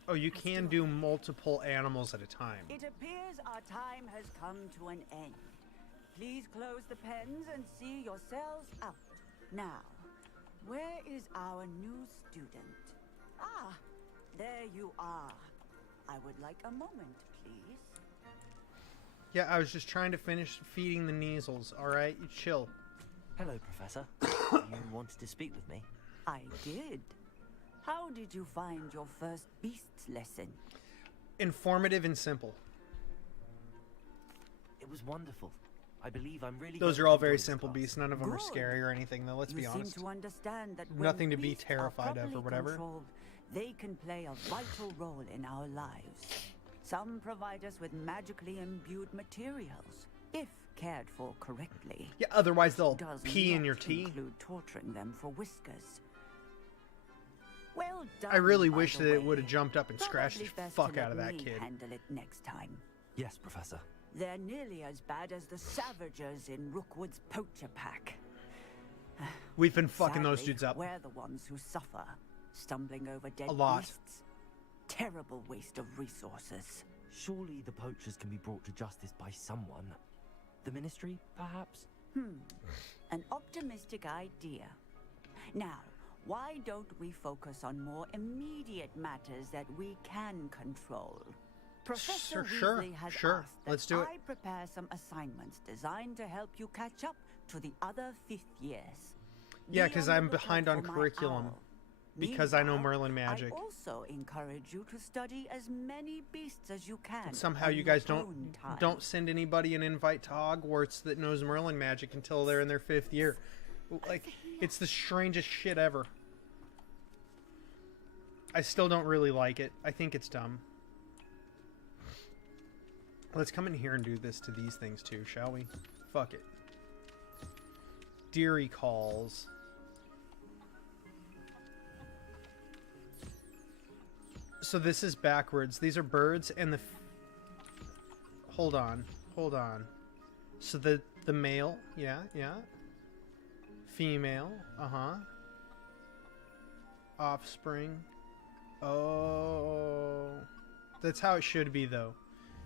Oh, you can do multiple animals at a time. It appears our time has come to an end. Please close the pens and see yourselves out. Now, where is our new student? Ah, there you are. I would like a moment, please. Yeah, I was just trying to finish feeding the Neasels, alright? You chill. Hello, Professor. You wanted to speak with me? I did. How did you find your first beasts lesson? Informative and simple. It was wonderful. I believe I'm really. Those going are all to very enjoy this simple class. beasts. None of them are Good. scary or anything, though, let's be honest. Seem to understand that Nothing when to be beasts are terrified of or properly whatever. controlled, they can play a vital role in our lives. Some provide us with magically imbued materials, if cared for correctly. Yeah, otherwise they'll Does pee in not your tea. include torturing them for whiskers. Well done, I really by wish the that it way. would have jumped up and scratched the Probably best fuck to out of let that me kid. handle it next time. Yes, Professor. They're nearly as bad as the Savagers in Rookwood's poacher pack. We've been fucking those Sadly, dudes up. We're the ones who suffer, stumbling over dead A lot. beasts. Terrible waste of resources. Surely the poachers can be brought to justice by someone. The Ministry, perhaps? An optimistic idea. Now, why don't we focus on more immediate matters that we can control? Professor Sure, Weasley has sure. asked that Let's do it. I prepare some assignments designed to help you catch up to the other 5th years. Yeah, Be because on the I'm lookout behind on for my curriculum. owl. Because I know Meanwhile, Merlin magic. I also encourage you to study as many beasts as you can. Somehow on you your guys own time. don't send anybody an invite to Hogwarts that knows Merlin magic until they're in their 5th year. Like, it's the strangest shit ever. I still don't really like it. I think it's dumb. Let's come in here and do this to these things too, shall we? Fuck it. Deary calls. So this is backwards. These are birds and the... Hold on. Hold on. So the male. Yeah, yeah. Female. Uh-huh. Offspring. Oh. That's how it should be, though.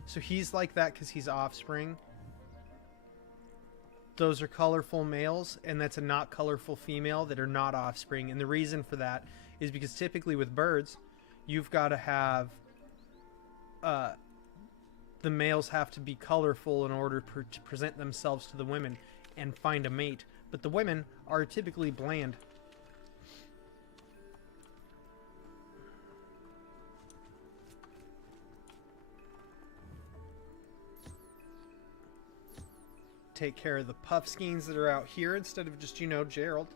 So he's like that because he's offspring. Those are colorful males, and that's a not colorful female that are not offspring. And the reason for that is because typically with birds, you've got to have... the males have to be colorful in order to present themselves to the women and find a mate. But the women are typically bland. Take care of the puffskeins that are out here instead of just, you know, Gerald.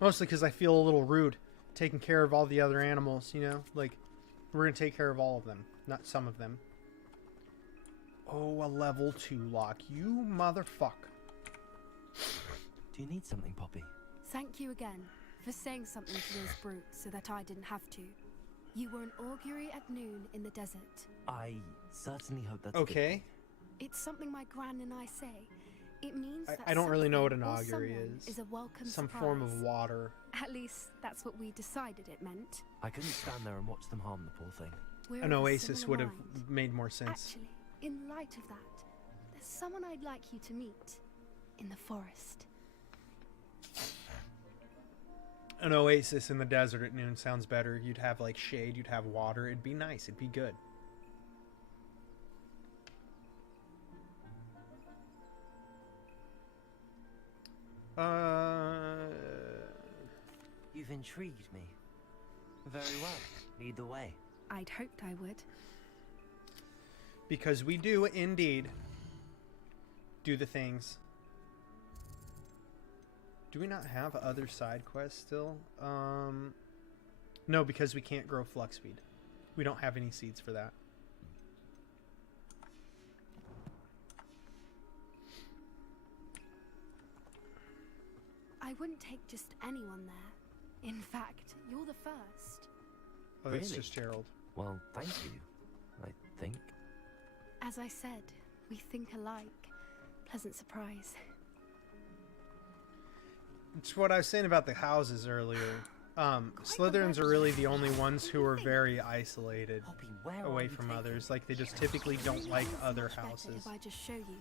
Mostly because I feel a little rude taking care of all the other animals, you know? Like, we're going to take care of all of them, not some of them. Oh, a level 2 lock. You motherfucker. Do you need something, Poppy? Thank you again for saying something to those brutes so that I didn't have to. You were an augury at noon in the desert. I certainly hope that's Okay. It's something my gran and I say. It means that I don't really know what an something or augury someone is. a welcome Some surprise. form of water. At least that's what we decided it meant. I couldn't stand there and watch them harm the poor thing. We're An of a oasis similar would have mind. made more sense. Actually, in light of that, there's someone I'd like you to meet in the forest. An oasis in the desert at noon sounds better. You'd have like shade, you'd have water. It'd be nice. It'd be good. You've intrigued me. Very well. Lead the way. I'd hoped I would. Because we do indeed do the things. Do we not have other side quests still? No, because we can't grow flux speed. We don't have any seeds for that. I wouldn't take just anyone there. In fact, you're the first. Oh, that's Really? just Gerald. Well, thank you, I think. As I said, we think alike. Pleasant surprise. It's what I was saying about the houses earlier. Slytherins are really the only ones who are very isolated away from others. Like, they just typically don't like other houses If I just show you.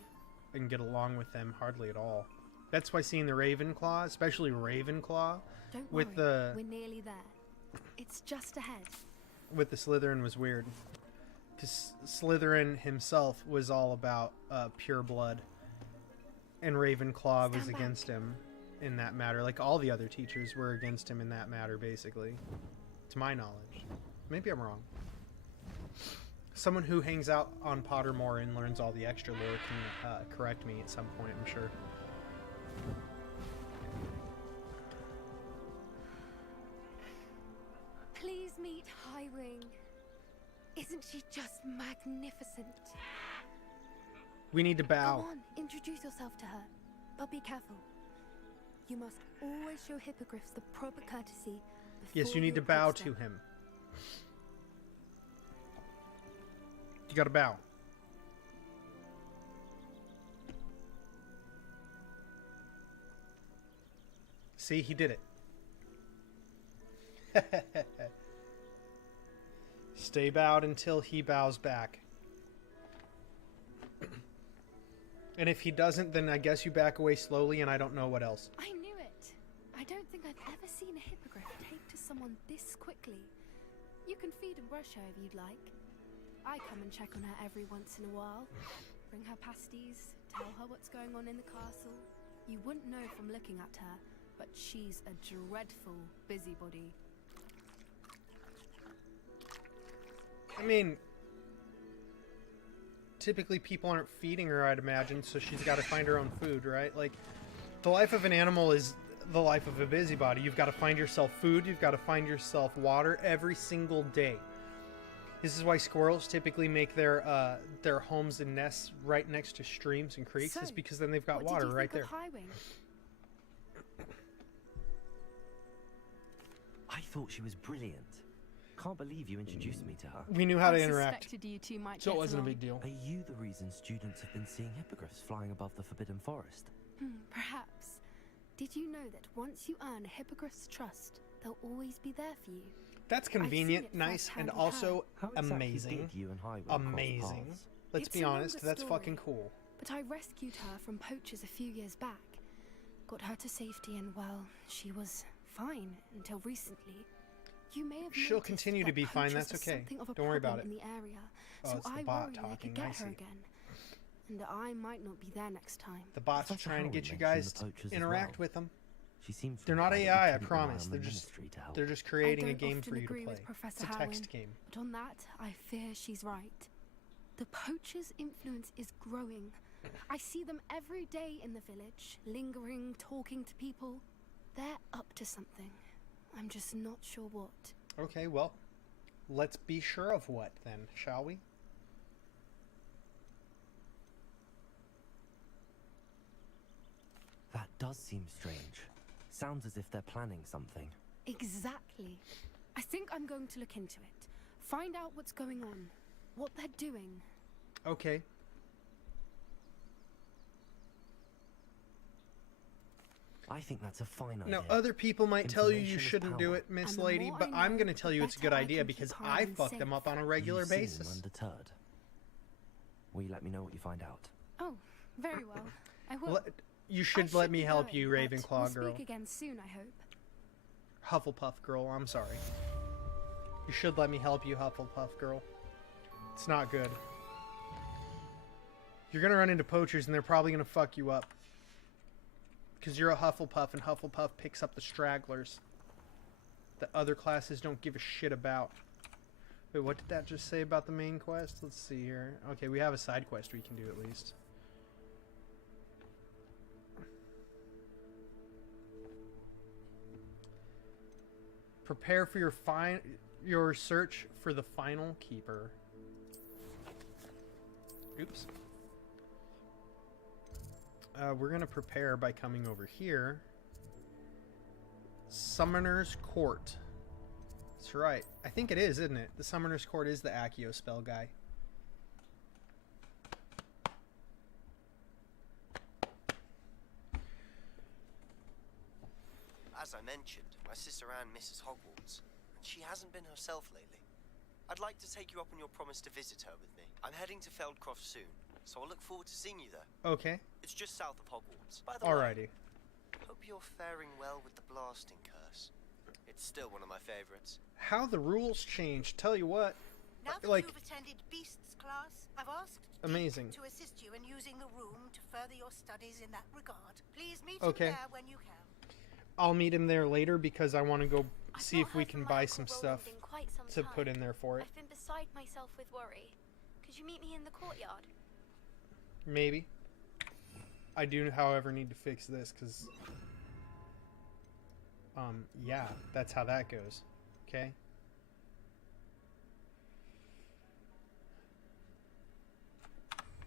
and get along with them hardly at all. That's why seeing the Ravenclaw, especially Ravenclaw, Don't with worry, we're nearly there. It's just ahead. with the Slytherin was weird. Because Slytherin himself was all about pure blood. And Ravenclaw was Stand against back. him in that matter. Like, all the other teachers were against him in that matter, basically. To my knowledge. Maybe I'm wrong. Someone who hangs out on Pottermore and learns all the extra lore can correct me at some point, I'm sure. Please meet Highwing. Isn't she just magnificent? We need to bow. Go on, introduce yourself to her. But be careful. You must always show hippogriffs the proper courtesy. Yes, before you need to bow approach to them. him. You gotta bow. See, he did it. Stay bowed until he bows back. And if he doesn't, then I guess you back away slowly, and I don't know what else. I knew it. I don't think I've ever seen a hippogriff take to someone this quickly. You can feed and brush her if you'd like. I come and check on her every once in a while. Bring her pasties, tell her what's going on in the castle. You wouldn't know from looking at her, but she's a dreadful busybody. I mean, typically people aren't feeding her, I'd imagine, so she's got to find her own food, right? Like, the life of an animal is the life of a busybody. You've got to find yourself food, you've got to find yourself water every single day. This is why squirrels typically make their homes and nests right next to streams and creeks, is because then they've got water right there. I thought she was brilliant. Can't believe you introduced me to her. We knew how to interact, suspected you two might so it get wasn't a along. big deal. Are you the reason students have been seeing hippogriffs flying above the Forbidden Forest? Perhaps. Did you know that once you earn a hippogriff's trust, they'll always be there for you? That's convenient, nice, and also How exactly amazing. did you and Highway cross Amazing. paths? Let's It's be a honest, longer that's story. fucking cool. But I rescued her from poachers a few years back. Got her to safety and, well, she was fine until recently. You may have She'll noticed continue to that be fine, poachers that's are okay. something of a Don't worry about problem it. in the area, Oh, so it's the I bot worry they talking, could get I her see. again. And I might not be there next time. The bot's Professor trying to Howard get you mentioned guys the to poachers as interact well. with them. She seemed They're not that we AI, I couldn't rely promise. on They're the just ministry to help. they're just creating a I don't game often for you to agree play. with Professor It's a text Howin, game. But on that, I fear she's right. The poachers' influence is growing. I see them every day in the village, lingering, talking to people. They're up to something. I'm just not sure what. Okay, well, let's be sure of what then, shall we? That does seem strange. Sounds as if they're planning something. Exactly. I think I'm going to look into it. Find out what's going on. What they're doing. Okay. I think that's a fine idea. Now, other people might tell you you Information is shouldn't do power. it, Miss And the Lady, more but I I'm know, going to tell the you it's a good better I idea can because keep I Hiram fuck them safe. up on a regular You seem basis. undeterred. Will you let me know what you find out? Oh, very well. I will. You I should let me be help going, you, but Ravenclaw we'll girl. speak again soon, I hope. Hufflepuff girl, I'm sorry. You should let me help you, Hufflepuff girl. It's not good. You're gonna run into poachers and they're probably gonna fuck you up. Because you're a Hufflepuff and Hufflepuff picks up the stragglers that other classes don't give a shit about. Wait, what did that just say about the main quest? Let's see here. Okay, we have a side quest we can do at least. Prepare for your search for the final keeper. Oops. We're gonna prepare by coming over here. Summoner's Court. That's right. I think it is, isn't it? The Summoner's Court is the Accio spell guy. As I mentioned, my sister Anne misses Hogwarts, and she hasn't been herself lately. I'd like to take you up on your promise to visit her with me. I'm heading to Feldcroft soon, so I'll look forward to seeing you there. Okay. It's just south of Hogwarts. By the Alrighty. way, hope you're faring well with the blasting curse. It's still one of my favorites. How the rules change. Tell you what. Now that Like, you've attended Beasts class, I've asked amazing. Deep to assist you in using the room to further your studies in that regard. Please meet Okay. him there when you can. I'll meet him there later because I want to go see if we can buy some stuff to put in there for it. I've been beside myself with worry. Could you meet me in the courtyard? Maybe. I do, however, need to fix this because, yeah, that's how that goes. Okay.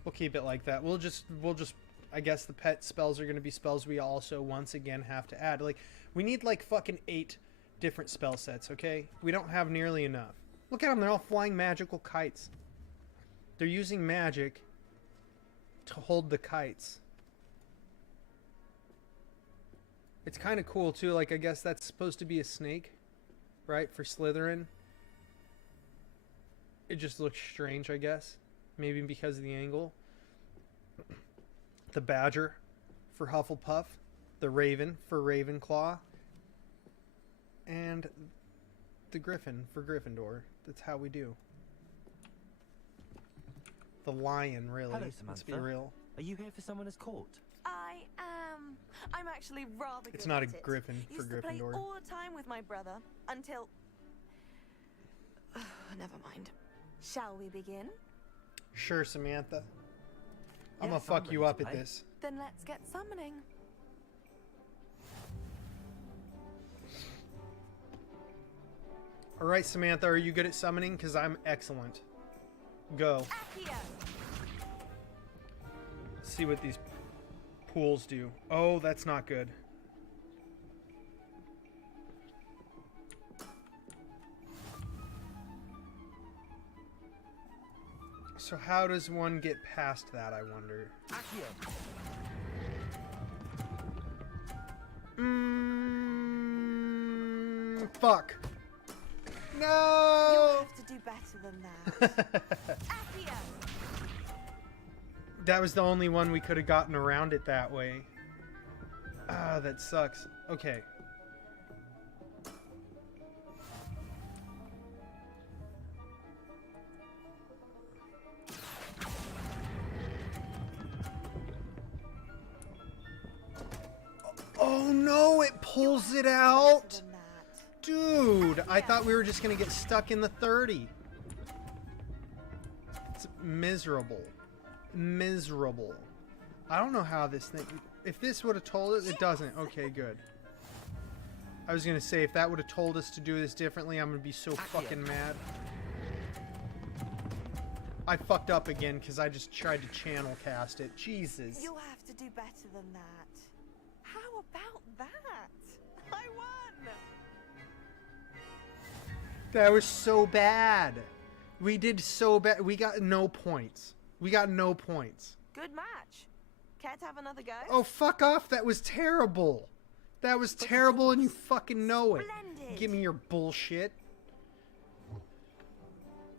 We'll keep it like that. We'll just, I guess the pet spells are going to be spells we also once again have to add. Like, we need like fucking 8 different spell sets, okay? We don't have nearly enough. Look at them, they're all flying magical kites. They're using magic to hold the kites. It's kind of cool too, like I guess that's supposed to be a snake, right, for Slytherin. It just looks strange, I guess. Maybe because of the angle. The badger for Hufflepuff. The raven for Ravenclaw. And the griffin for Gryffindor. That's how we do. The lion, really. Hello, Let's be Samantha. real. Are you here for Summoner's Court? I am. I'm actually rather good It's not at a it. griffin for Used to play Gryffindor. all the time with my brother until. Never mind. Shall we begin? Sure, Samantha. I'm Yeah, gonna fuck you up at Right. this. Then let's get summoning. Alright, Samantha, are you good at summoning? Because I'm excellent. Go. Accio. Let's see what these pools do. Oh, that's not good. So how does one get past that, I wonder? Fuck. No! You have to do better than that. Accio. That was the only one we could have gotten around it that way. Ah, that sucks. Okay. Oh no, it pulls it out! Dude, I thought we were just gonna get stuck in the 30. It's miserable. Miserable. I don't know how this thing... If this would have told it, it doesn't. Okay, good. I was gonna say, if that would have told us to do this differently, I'm gonna be so fucking mad. I fucked up again because I just tried to channel cast it. Jesus. You'll have to do better than that. How about that? I won! That was so bad. We did so bad. We got no points. We got no points. Good match. Care to have another go? Oh, fuck off. That was terrible. That was terrible and you fucking know it. Splendid. Give me your bullshit.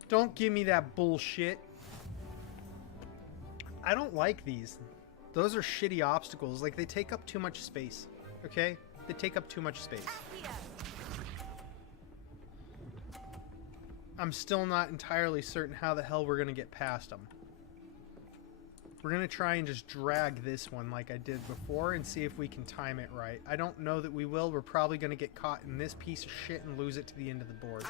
Don't give me that bullshit. I don't like these. Those are shitty obstacles. Like, they take up too much space. Okay? They take up too much space. I'm still not entirely certain how the hell we're going to get past them. We're going to try and just drag this one like I did before and see if we can time it right. I don't know that we will. We're probably going to get caught in this piece of shit and lose it to the end of the board.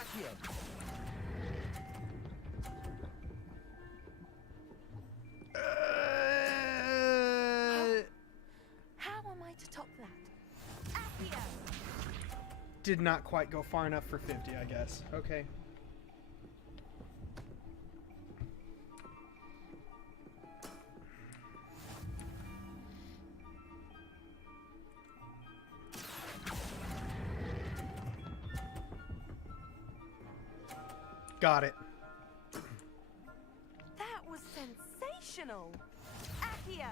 How am I to top that? Accio. Did not quite go far enough for 50, I guess. Okay. Got it. That was sensational. Accio.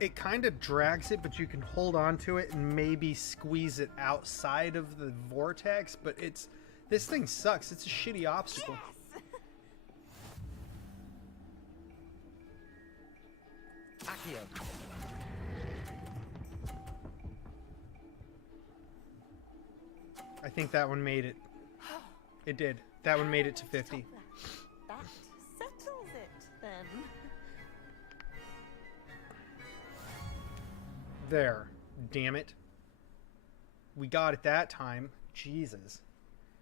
It kind of drags it, but you can hold on to it and maybe squeeze it outside of the vortex, but this thing sucks. It's a shitty obstacle. Yes! Accio. I think that one made it. It did. That one made it to 50. That settles it, then. There. Damn it. We got it that time. Jesus.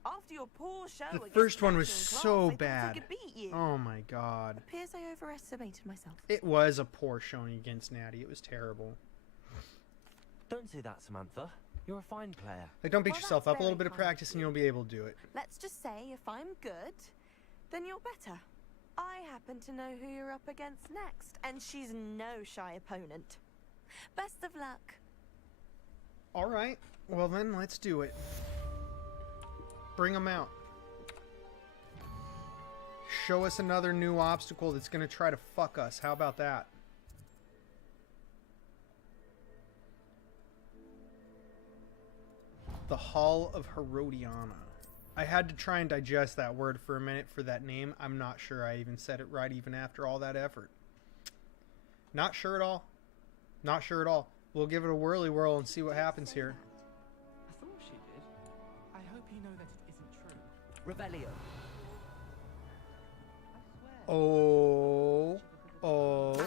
After your poor show The against first one was Natty in so class, I thought I bad. could beat you. Oh my god. Appears I overestimated myself. It was a poor showing against Natty. It was terrible. Don't say that, Samantha. You're a fine player. Like, don't beat Well, yourself that's up. A little very bit of kind of practice and you'll be able to do it. Let's just say if I'm good, then you're better. I happen to know who you're up against next, and she's no shy opponent. Best of luck. Alright. Well then, let's do it. Bring them out. Show us another new obstacle that's going to try to fuck us. How about that? The Hall of Herodiana. I had to try and digest that word for a minute for that name. I'm not sure I even said it right even after all that effort. Not sure at all. Not sure at all. We'll give it a whirly whirl and see what happens here. I thought she did. I hope you know that it isn't true. Revelio. Oh. Oh.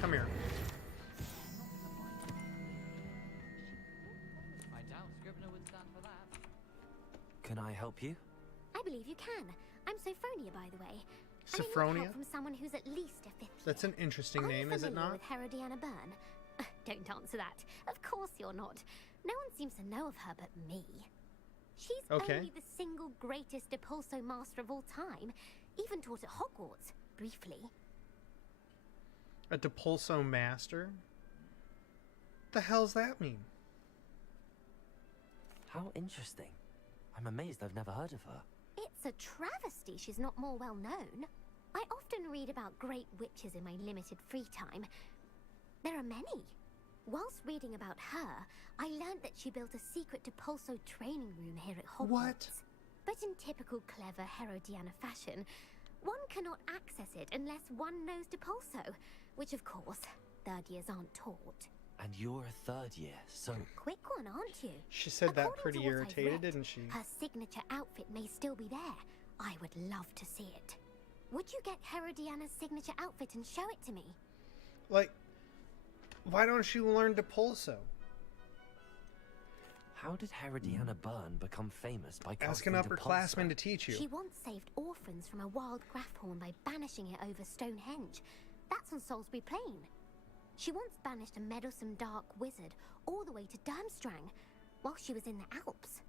Come here. I doubt Scrivener would stand for that. Can I help you? I believe you can. I'm Sophronia, by the way. And I need Sophronia? help from someone who's at least a fifth. That's an interesting name, is it not? With Herodiana Byrne? Don't answer that. Of course you're not. No one seems to know of her but me. She's only the single greatest Depulso master of all time. Even taught at Hogwarts, briefly. A Depulso master? The hell's that mean? How interesting. I'm amazed I've never heard of her. It's a travesty she's not more well known. I often read about great witches in my limited free time. There are many. Whilst reading about her, I learned that she built a secret Depulso training room here at Hogwarts. What? But in typical clever Herodiana fashion, one cannot access it unless one knows Depulso, which of course, third years aren't taught. And you're a third year, so... Quick one, aren't you? She said that According pretty to what I've irritated, read, didn't she? Her signature outfit may still be there. I would love to see it. Would you get Herodiana's signature outfit and show it to me? Like, why don't you learn Depulso? How did Herodiana Byrne become famous by Ask an casting upperclassman to teach you. She once saved orphans from a wild Grafhorn by banishing it over Stonehenge. That's on Salisbury Plain. She once banished a meddlesome dark wizard all the way to Durmstrang while she was in the Alps.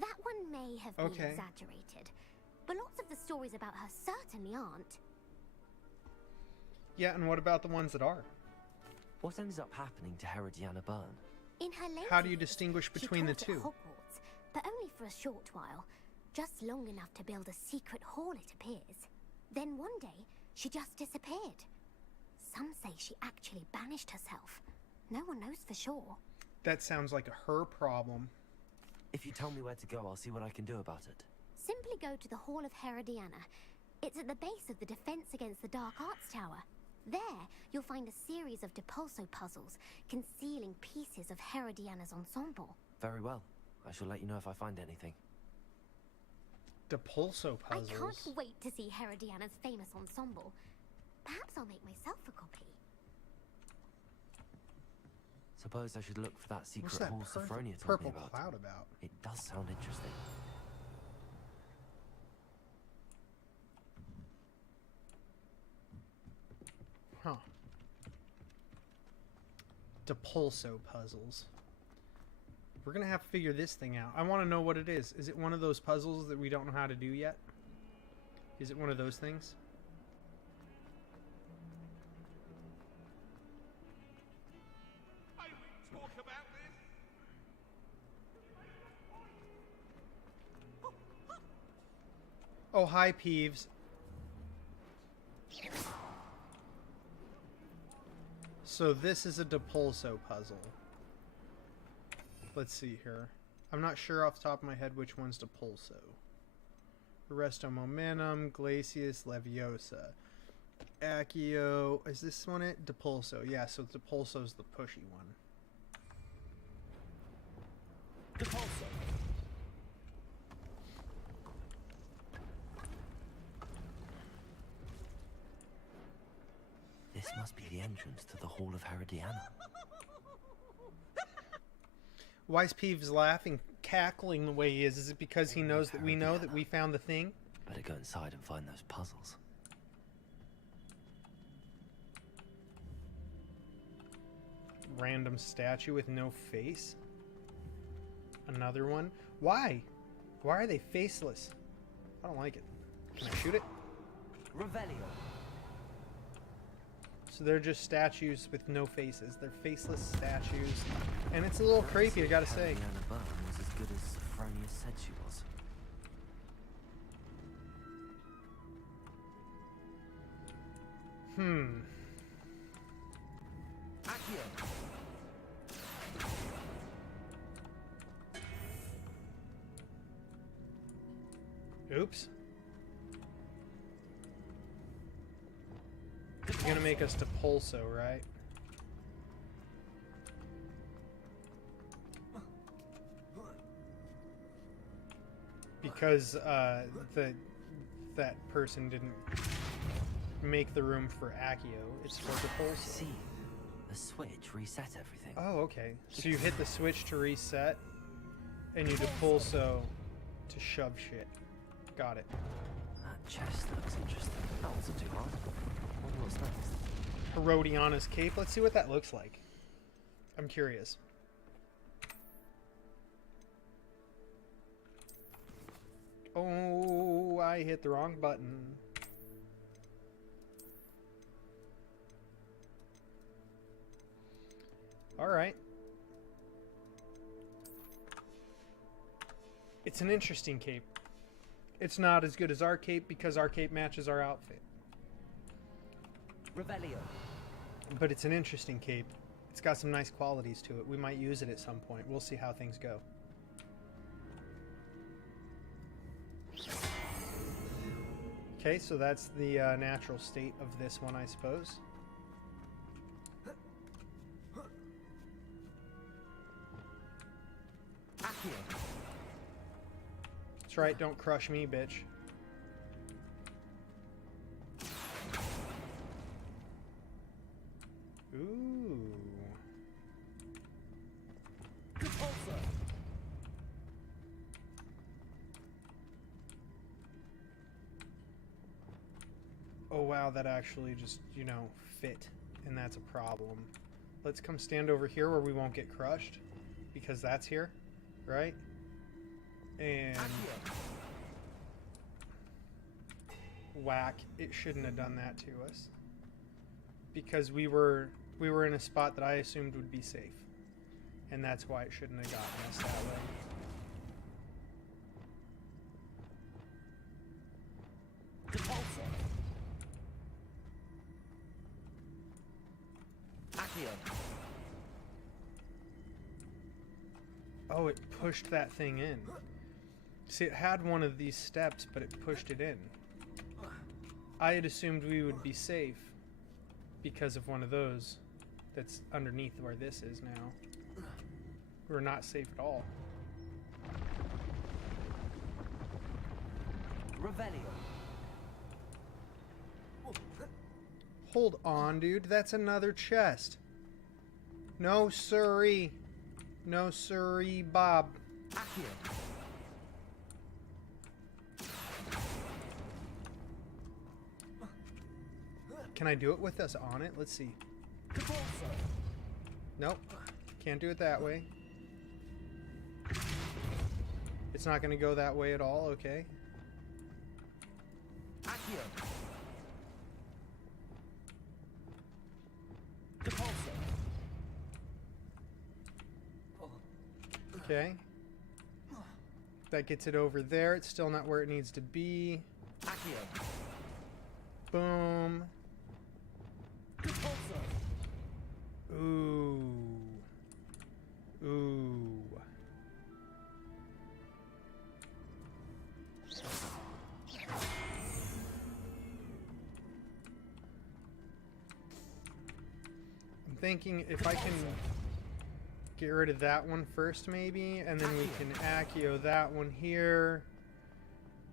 That one may have been exaggerated, but lots of the stories about her certainly aren't. Yeah, and what about the ones that are? What ends up happening to Herodiana Byrne? In her later How do you years, distinguish she between the taught two? at Hogwarts, but only for a short while. Just long enough to build a secret hall, it appears. Then one day, she just disappeared. Some say she actually banished herself. No one knows for sure. That sounds like a her problem. If you tell me where to go, I'll see what I can do about it. Simply go to the Hall of Herodiana. It's at the base of the Defense Against the Dark Arts Tower. There, you'll find a series of Depulso puzzles concealing pieces of Herodiana's ensemble. Very well. I shall let you know if I find anything. Depulso puzzles? I can't wait to see Herodiana's famous ensemble. Perhaps I'll make myself a copy. Suppose I should look for that secret What's that hall Sophronia told purple me about. cloud about? It does sound interesting. Huh. Depulso puzzles. We're gonna have to figure this thing out. I want to know what it is. Is it one of those puzzles that we don't know how to do yet? Is it one of those things? Oh, hi, Peeves. So this is a Depulso puzzle. Let's see here. I'm not sure off the top of my head which one's Depulso. Arresto Momentum, Glacius, Leviosa. Accio. Is this one it? Depulso. Yeah, so Depulso's the pushy one. Depulso. This must be the entrance to the Hall of Herodiana. Why is Peeves laughing, cackling the way he is? Is it because he knows that we know that we found the thing? Better go inside and find those puzzles. Random statue with no face? Another one? Why? Why are they faceless? I don't like it. Can I shoot it? Revelio. So they're just statues with no faces. They're faceless statues. And it's a little creepy, I gotta say. Herodiana Byrne was as good as Sophronia said she was. Accio. Oops. It's gonna make us Depulso, right? Because that person didn't make the room for Accio. It's for Depulso. See, the switch reset everything. Oh, okay. So you hit the switch to reset, and you Depulso to shove shit. Got it. That chest looks interesting. That wasn't too hard. Wonder what's next. Herodiana's cape. Let's see what that looks like. I'm curious. Oh, I hit the wrong button. Alright. It's an interesting cape. It's not as good as our cape because our cape matches our outfit. Revelio. But it's an interesting cape. It's got some nice qualities to it. We might use it at some point. We'll see how things go. Okay, so that's the natural state of this one, I suppose. Accio. That's right, don't crush me, bitch. Ooh. Oh wow, that actually just, you know, fit. And that's a problem. Let's come stand over here where we won't get crushed. Because that's here, right? And... whack. It shouldn't have done that to us. Because we were in a spot that I assumed would be safe. And that's why it shouldn't have gotten us that way. Oh, it pushed that thing in. See, it had one of these steps, but it pushed it in. I had assumed we would be safe because of one of those that's underneath where this is now. We're not safe at all. Revelio. Hold on, dude. That's another chest. No, sirree. No, sirree, Bob. Accio. Can I do it with us on it? Let's see. Nope. Can't do it that way. It's not going to go that way at all. Okay. Accio. Okay. That gets it over there. It's still not where it needs to be. Accio. Boom. Ooh. Ooh. I'm thinking if I can get rid of that one first maybe, and then we can Accio that one here,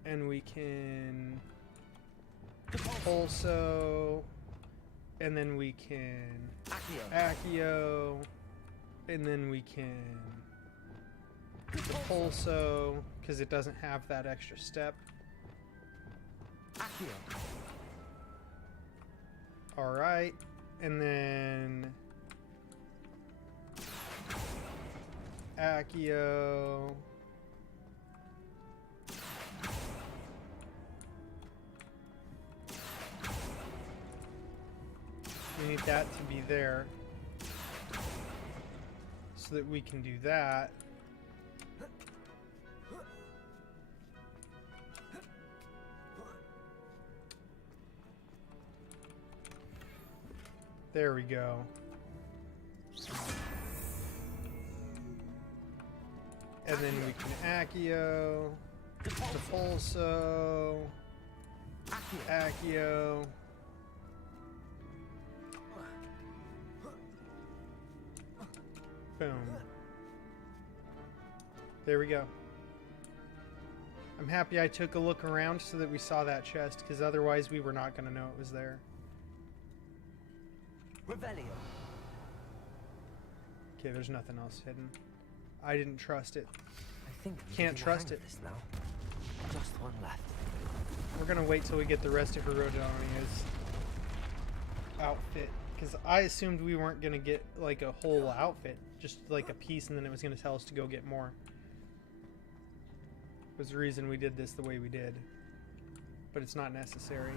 and we can Pulso, and then we can Accio, and then we can Pulso, because it doesn't have that extra step. Alright, and then Accio. We need that to be there so that we can do that. There we go. And then we can Accio, the Pulso, Accio. Boom. There we go. I'm happy I took a look around so that we saw that chest, because otherwise we were not going to know it was there. Revelio. Okay, there's nothing else hidden. I didn't trust it. I think I'm Can't getting the trust hang it. of this now. Just one left. We're going to wait till we get the rest of Herodonia's outfit, because I assumed we weren't going to get like a whole outfit, just like a piece, and then it was going to tell us to go get more. Was the reason we did this the way we did. But it's not necessary.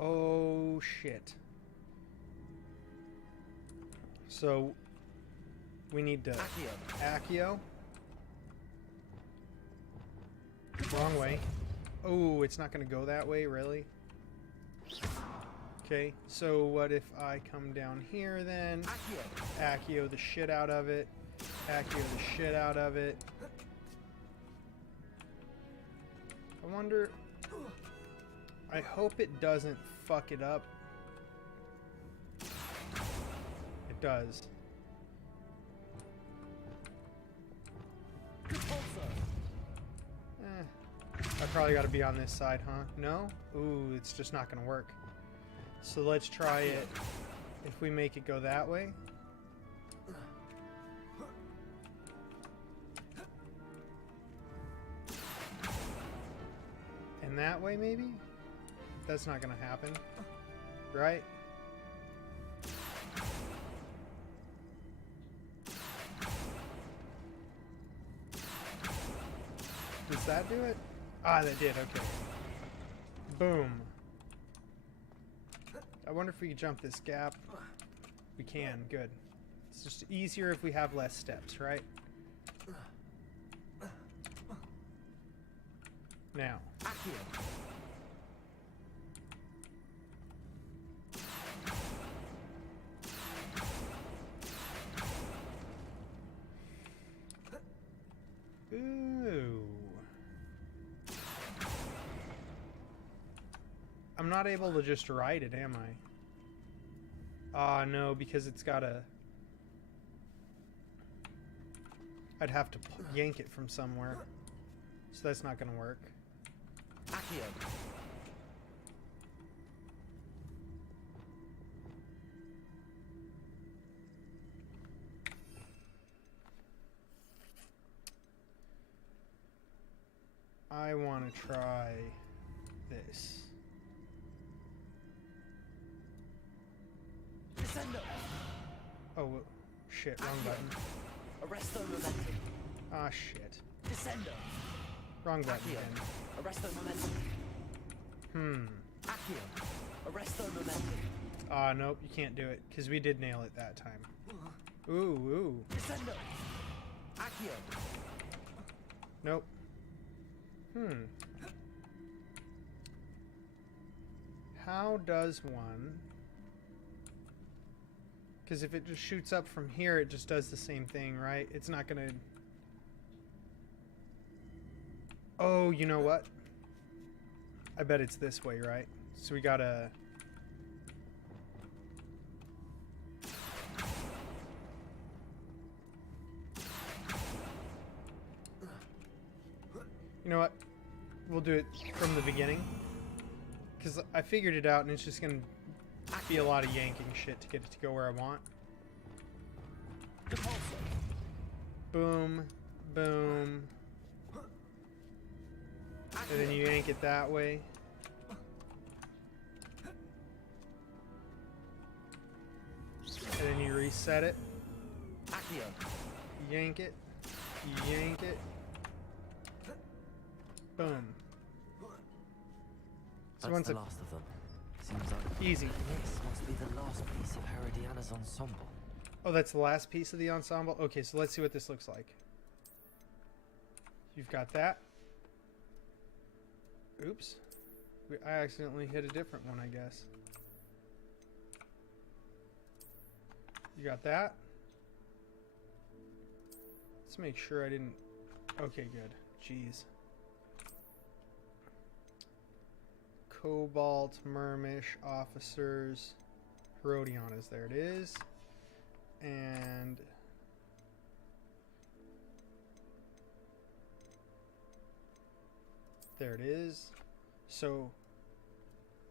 Oh shit. So we need to Accio. Wrong way. Oh, it's not going to go that way, really? Okay, so what if I come down here then? Accio the shit out of it. Accio the shit out of it. I wonder... I hope it doesn't fuck it up. It does. I probably got to be on this side, huh? No? Ooh, it's just not going to work. So let's try it. If we make it go that way. And that way, maybe? That's not going to happen. Right? Does that do it? Ah, that did. Okay. Boom. I wonder if we can jump this gap. We can. Good. It's just easier if we have less steps, right? Now. Ooh. I'm not able to just ride it, am I? Ah, no, because it's got a... I'd have to yank it from somewhere. So that's not going to work. I want to try this. Oh, shit, wrong button. Arresto momentum. Ah, shit. Descendo. Wrong button again. Arresto momentum. Accio. Arresto momentum. Ah, nope, you can't do it, because we did nail it that time. Ooh, ooh. Descendo. Accio. Nope. How does one... Because if it just shoots up from here, it just does the same thing, right? It's not gonna... Oh, you know what? I bet it's this way, right? So we gotta... You know what? We'll do it from the beginning. Because I figured it out and it's just going to be a lot of yanking shit to get it to go where I want. Boom. Boom. And then you yank it that way. And then you reset it. Yank it. Yank it. Boom. So That's once the last of them. Seems like easy. This must be the last piece of Herodiana's ensemble. Oh, that's the last piece of the ensemble? Okay, so let's see what this looks like. You've got that. Oops. I accidentally hit a different one, I guess. You got that. Let's make sure I didn't... Okay, good. Jeez. Cobalt, Mermish, Officers, Herodiana's. There it is. And... there it is. So,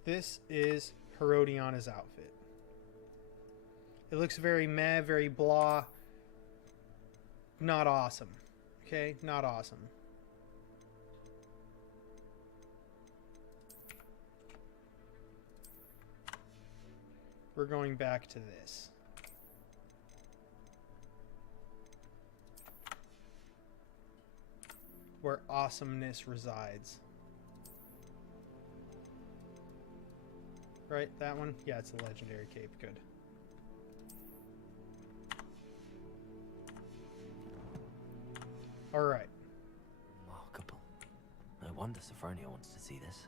this is Herodiana's outfit. It looks very meh, very blah. Not awesome. Okay? Not awesome. We're going back to this. Where awesomeness resides. Right? That one? Yeah, it's a legendary cape. Good. Alright. Remarkable. No wonder Sophronia wants to see this.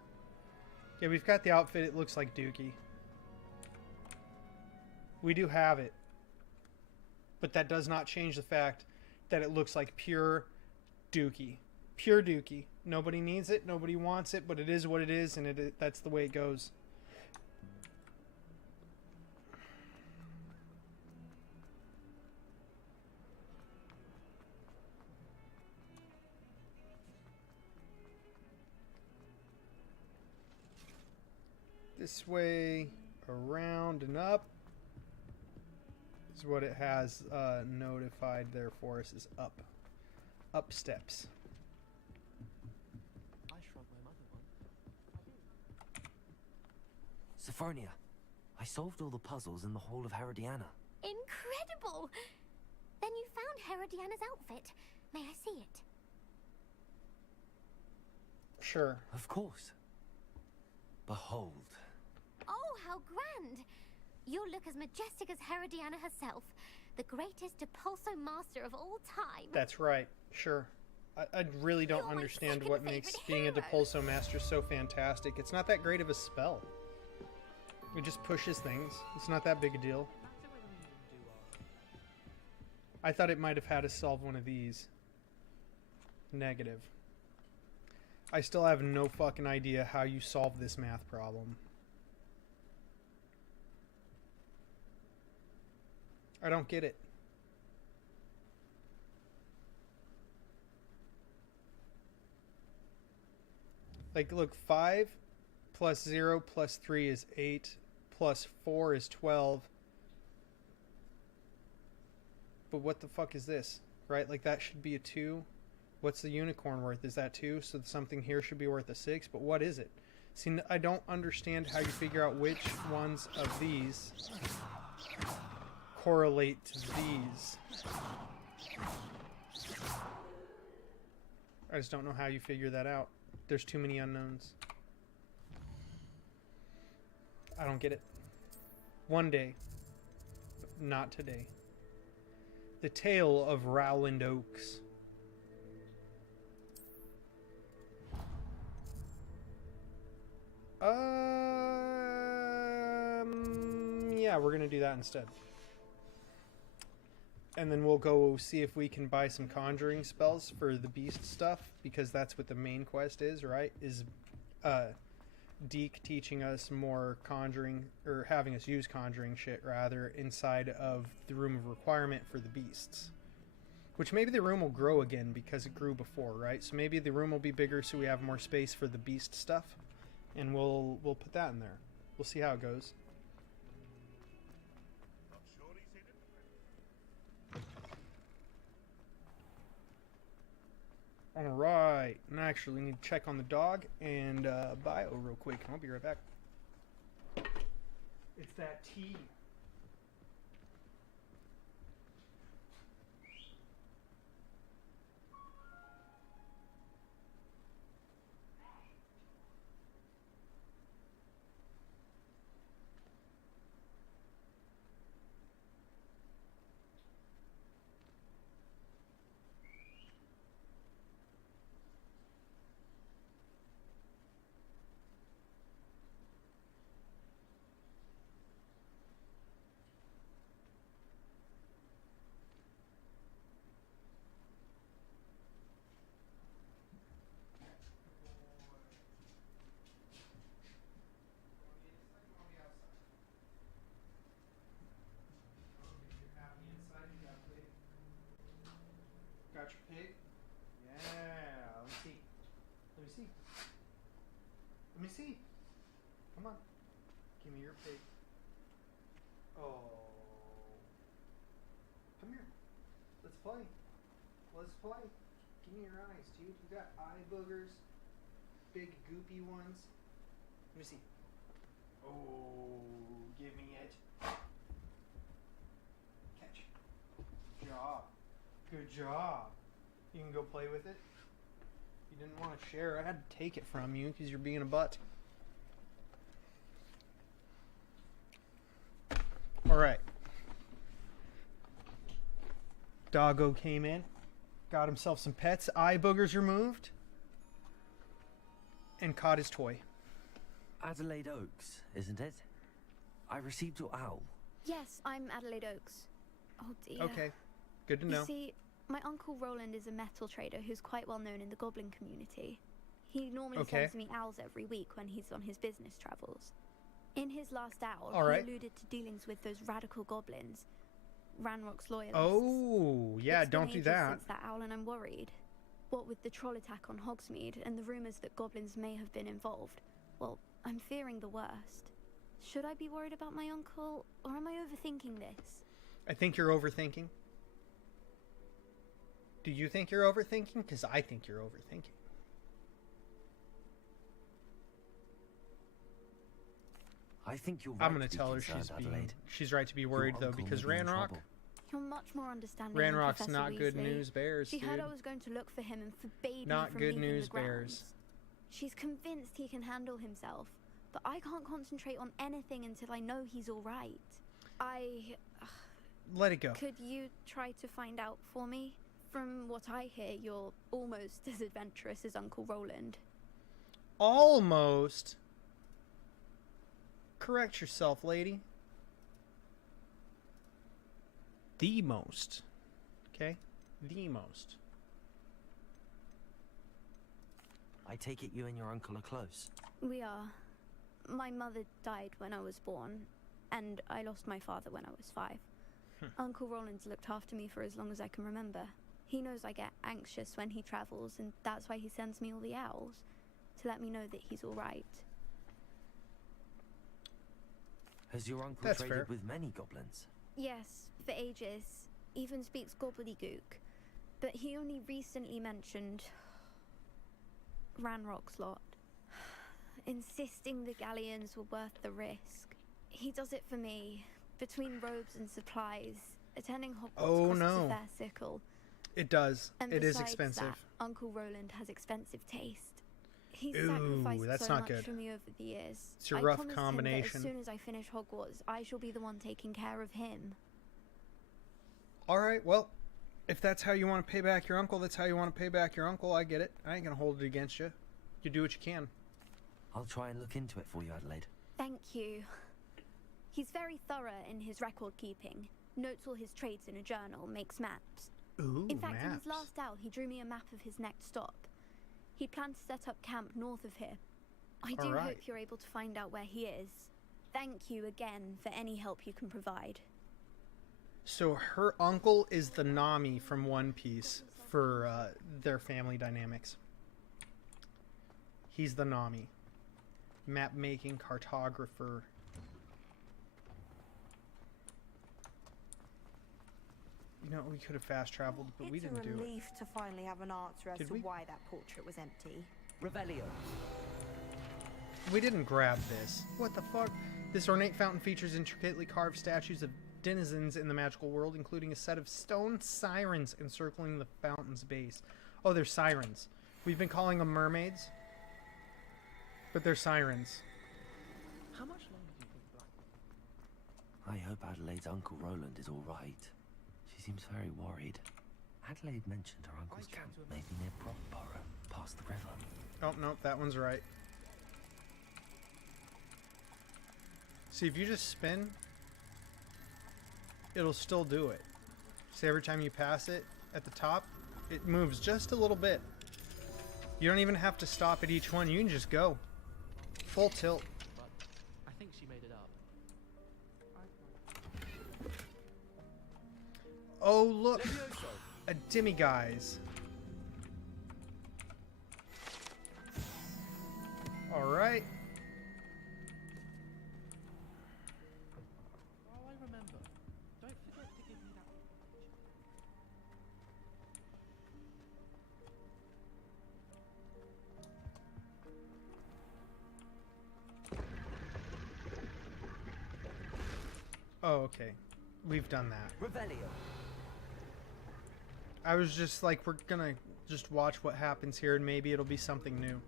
Yeah, we've got the outfit. It looks like Dookie. We do have it. But that does not change the fact that it looks like pure Dookie. Pure Dookie. Nobody needs it. Nobody wants it. But it is what it is. And that's the way it goes. This way, around and up is what it has notified there for us is up. Up steps. I shrug my mother one. Sophronia, I solved all the puzzles in the Hall of Herodiana. Incredible! Then you found Herodiana's outfit. May I see it? Sure. Of course. Behold. Oh, how grand! You'll look as majestic as Herodiana herself, the greatest Depulso master of all time. That's right. Sure. I really don't understand what makes being a Depulso master so fantastic. It's not that great of a spell. It just pushes things. It's not that big a deal. I thought it might have had to solve one of these. Negative. I still have no fucking idea how you solve this math problem. I don't get it. Like, look, 5 plus 0 plus 3 is 8, plus 4 is 12. But what the fuck is this? Right? Like, that should be a 2. What's the unicorn worth? Is that 2? So something here should be worth a 6, but what is it? See, I don't understand how you figure out which ones of these correlate to these. I just don't know how you figure that out. There's too many unknowns. I don't get it. One day. But not today. The Tale of Rowland Oaks. Yeah, we're gonna do that instead. And then we'll go see if we can buy some conjuring spells for the beast stuff, because that's what the main quest is, right? Is Deke teaching us more conjuring, or having us use conjuring shit rather, inside of the room of requirement for the beasts. Which maybe the room will grow again because it grew before, right? So maybe the room will be bigger so we have more space for the beast stuff, and we'll put that in there. We'll see how it goes. Alright, and actually we need to check on the dog and bio real quick. I'll be right back. It's that tea. Got your pig? Yeah. Let me see. Let me see. Let me see. Come on. Give me your pig. Oh. Come here. Let's play. Let's play. Give me your eyes, dude. You got eye boogers. Big goopy ones. Let me see. Oh, give me it. Catch. Good job. Good job. You can go play with it. You didn't want to share. I had to take it from you because you're being a butt. Alright. Doggo came in. Got himself some pets. Eye boogers removed. And caught his toy. Adelaide Oaks, isn't it? I received your owl. Yes, I'm Adelaide Oaks. Oh dear. Okay. Good to know. You see, my uncle Roland is a metal trader who's quite well known in the goblin community. He normally sends me owls every week when he's on his business travels. In his last owl, he alluded to dealings with those radical goblins, Ranrock's loyalists. Oh, yeah, don't do that. Since that owl, and I'm worried. What with the troll attack on Hogsmeade and the rumors that goblins may have been involved, well, I'm fearing the worst. Should I be worried about my uncle, or am I overthinking this? I think you're overthinking. Do you think you're overthinking? Because I think you're overthinking. I think you're right. I'm going to tell her she's right to be worried, though, because Ranrock... You're much more understanding. Ranrock's than not Professor good Weasley. news bears, She dude. heard I was going to look for him and forbade Not me from good leaving news the grounds. bears. She's convinced he can handle himself, but I can't concentrate on anything until I know he's all right. Let it go. Could you try to find out for me? From what I hear, you're almost as adventurous as Uncle Roland. Almost. Correct yourself, lady. The most. Okay? The most. I take it you and your uncle are close. We are. My mother died when I was born, and I lost my father when I was 5. Uncle Roland's looked after me for as long as I can remember. He knows I get anxious when he travels, and that's why he sends me all the owls, to let me know that he's all right. Has your uncle traded with many goblins? Yes, for ages. Even speaks gobbledygook. But he only recently mentioned Ranrock's lot, insisting the galleons were worth the risk. He does it for me. Between robes and supplies, attending Hogwarts costs a fair sickle. It does. And it is besides expensive. That, Uncle Roland has expensive taste. He's Ooh, sacrificed that's so not much good. for me over the years. It's a I rough promised combination. Him that as soon as I finish Hogwarts, I shall be the one taking care of him. Alright, well, if that's how you want to pay back your uncle, that's how you want to pay back your uncle. I get it. I ain't going to hold it against you. You do what you can. I'll try and look into it for you, Adelaide. Thank you. He's very thorough in his record keeping, notes all his trades in a journal, makes maps. Ooh, in fact, in maps. his last out, he drew me a map of his next stop. He planned to set up camp north of here. I do hope you're able to find out where he is. Thank you again for any help you can provide. So her uncle is the Nami from One Piece for their family dynamics. He's the Nami. Map making cartographer. You know, we could have fast traveled, but we didn't do it. It's a relief to finally have an answer as to why that portrait was empty. Revelio. We didn't grab this. What the fuck? This ornate fountain features intricately carved statues of denizens in the magical world, including a set of stone sirens encircling the fountain's base. Oh, they're sirens. We've been calling them mermaids, but they're sirens. How much longer do you think Black? I hope Adelaide's Uncle Roland is all right. She seems very worried. Adelaide mentioned her uncle's camp may be near Brockborough, past the river. Oh, no, that one's right. See, if you just spin, it'll still do it. See, every time you pass it at the top, it moves just a little bit. You don't even have to stop at each one. You can just go. Full tilt. But I think she made it up. Oh, look! A demiguise. Alright. Oh, I remember. Don't forget to give me that. Oh, okay. We've done that. Revelio. I was just like, we're gonna just watch what happens here and maybe it'll be something new.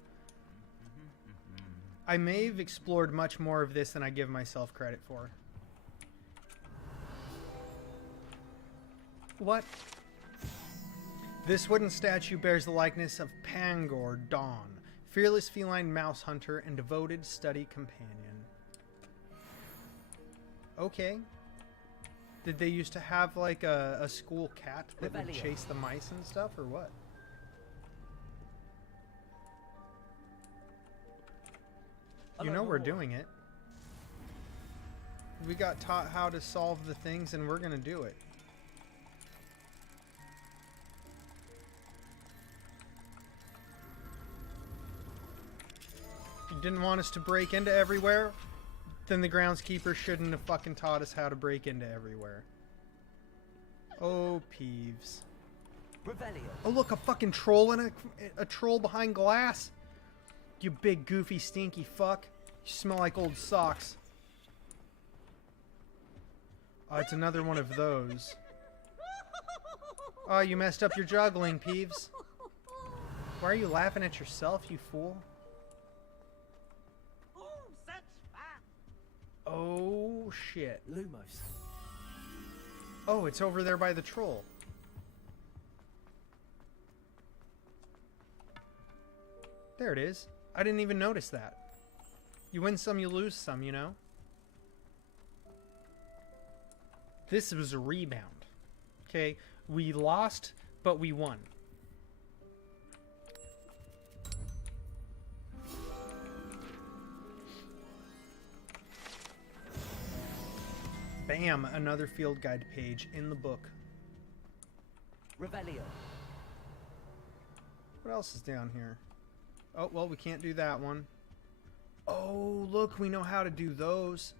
I may have explored much more of this than I give myself credit for. What? This wooden statue bears the likeness of Pangor Dawn, fearless feline mouse hunter and devoted study companion. Okay. Did they used to have like a school cat that would chase the mice and stuff, or what? You know we're doing it. We got taught how to solve the things and we're gonna do it. You didn't want us to break into everywhere? Then the groundskeeper shouldn't have fucking taught us how to break into everywhere. Oh, Peeves. Revelio. Oh, look, a fucking troll and a troll behind glass. You big, goofy, stinky fuck. You smell like old socks. Oh, it's another one of those. Oh, you messed up your juggling, Peeves. Why are you laughing at yourself, you fool? Oh, shit. Lumos. Oh, it's over there by the troll. There it is. I didn't even notice that. You win some, you lose some, you know? This was a rebound. Okay? We lost, but we won. Bam! Another field guide page in the book. Revelio. What else is down here? Oh, well, we can't do that one. Oh, look, we know how to do those.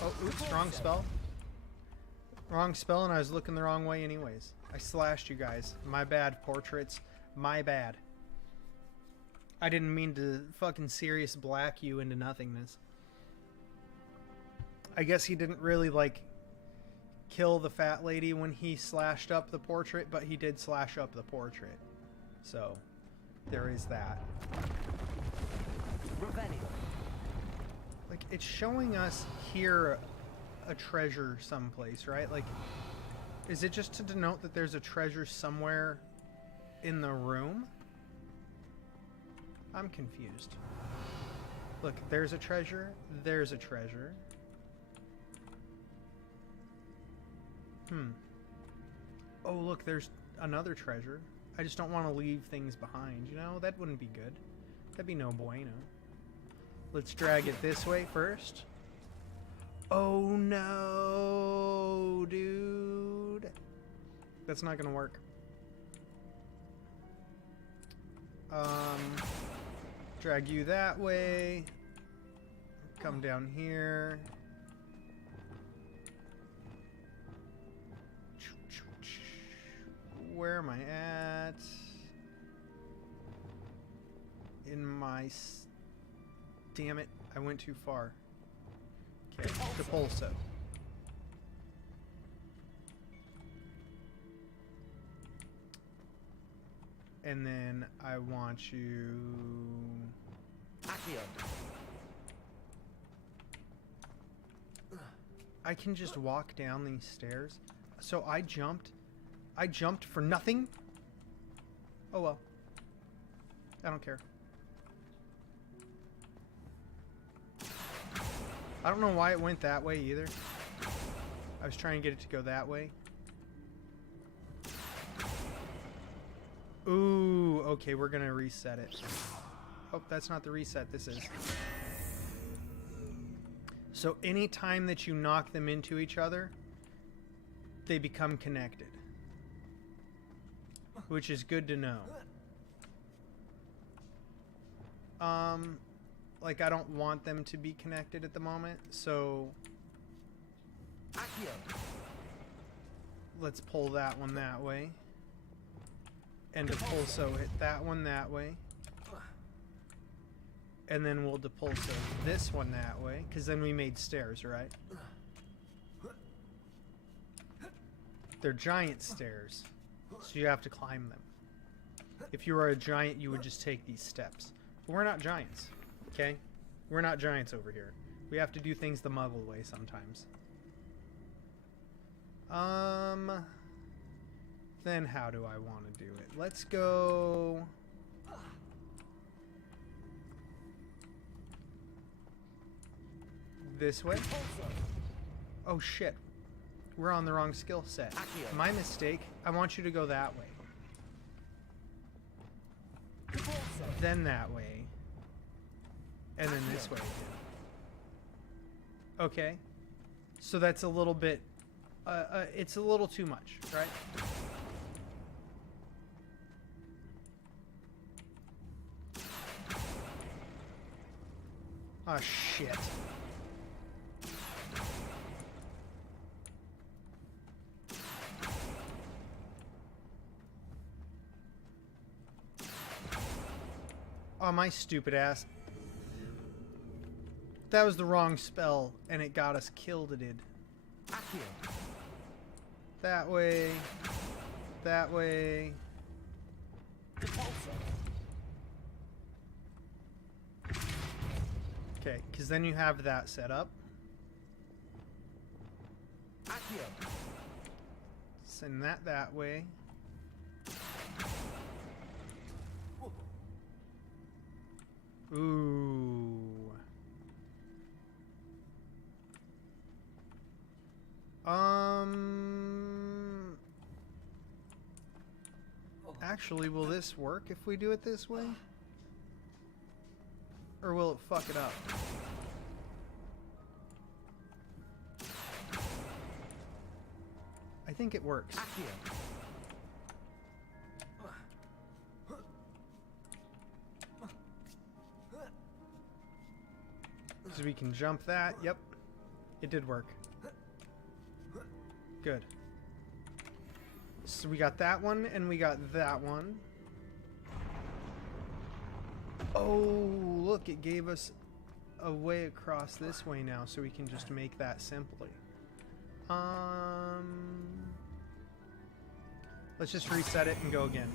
Oh, oops, wrong spell. Wrong spell, and I was looking the wrong way anyways. I slashed you guys. My bad, portraits. My bad. I didn't mean to fucking serious black you into nothingness. I guess he didn't really, like, kill the fat lady when he slashed up the portrait, but he did slash up the portrait. So, there is that. Revelio. Like, it's showing us here a treasure someplace, right? Like, is it just to denote that there's a treasure somewhere in the room? I'm confused. Look, there's a treasure. There's a treasure. Oh, look, there's another treasure. I just don't want to leave things behind, you know? That wouldn't be good. That'd be no bueno. Let's drag it this way first. Oh no, dude. That's not gonna work. Drag you that way. Come down here. Where am I at? In my... Damn it, I went too far. Okay, Depulso. And then I want you... Accio. I can just walk down these stairs. So I jumped for nothing? Oh well. I don't care. I don't know why it went that way either. I was trying to get it to go that way. Ooh, okay, we're gonna reset it. Oh, that's not the reset, this is. So anytime that you knock them into each other, they become connected. Which is good to know. Like, I don't want them to be connected at the moment, so... Let's pull that one that way. And Depulso hit that one that way. And then we'll Depulso this one that way, because then we made stairs, right? They're giant stairs, so you have to climb them. If you were a giant, you would just take these steps. But we're not giants, okay? We're not giants over here. We have to do things the Muggle way sometimes. Then how do I want to do it? Let's go... this way? Oh shit. We're on the wrong skill set. My mistake. I want you to go that way. Then that way. And then this way again. Okay. So that's a little bit... it's a little too much, right? Oh shit. Oh, my stupid ass. That was the wrong spell, and it got us killed, it did. That way. That way. Okay, because then you have that set up. Send that way. Ooh. Actually, will this work if we do it this way? Or will it fuck it up? I think it works. So we can jump that. Yep. It did work. Good. So we got that one and we got that one. Oh, look, it gave us a way across this way now, so we can just make that simply. Let's just reset it and go again.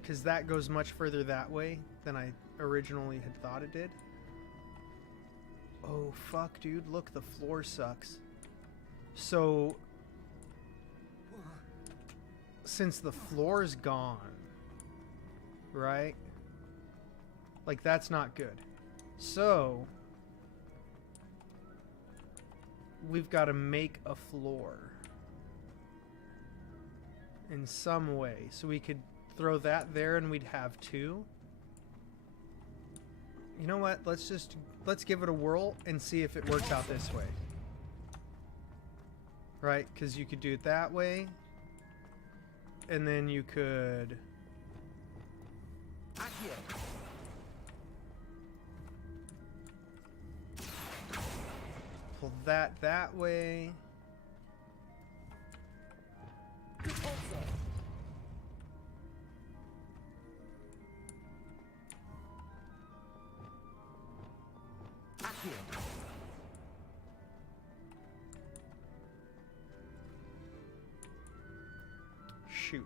Because that goes much further that way than I originally had thought it did. Oh, fuck, dude. Look, the floor sucks. So, since the floor's gone, right? Like, that's not good. So, we've got to make a floor in some way. So we could throw that there and we'd have 2. You know what? Let's give it a whirl and see if it works out this way. Right? Because you could do it that way. And then you could... pull that way. Shoot.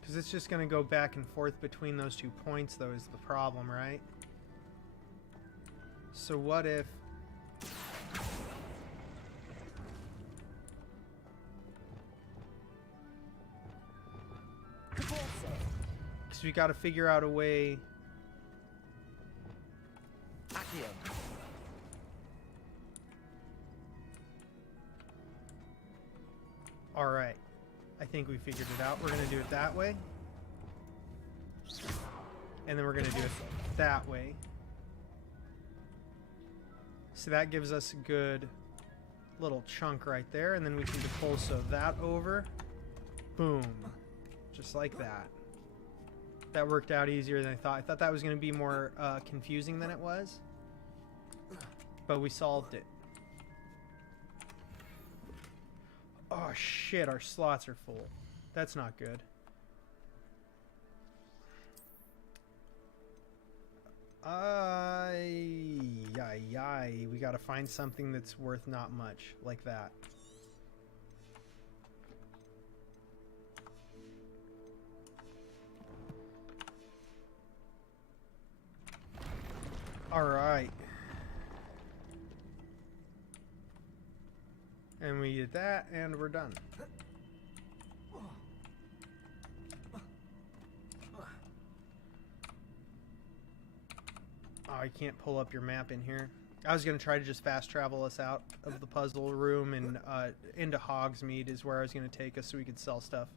Because it's just going to go back and forth between those 2 points, though, is the problem, right? So what if... because we got to figure out a way... Alright. I think we figured it out. We're going to do it that way. And then we're going to do it that way. So that gives us a good little chunk right there. And then we can depulso that over. Boom. Just like that. That worked out easier than I thought. I thought that was going to be more confusing than it was. But we solved it. Oh shit, our slots are full. That's not good. We gotta find something that's worth not much, like that. Alright. And we did that, and we're done. Oh, I can't pull up your map in here. I was going to try to just fast travel us out of the puzzle room and into Hogsmeade is where I was going to take us so we could sell stuff.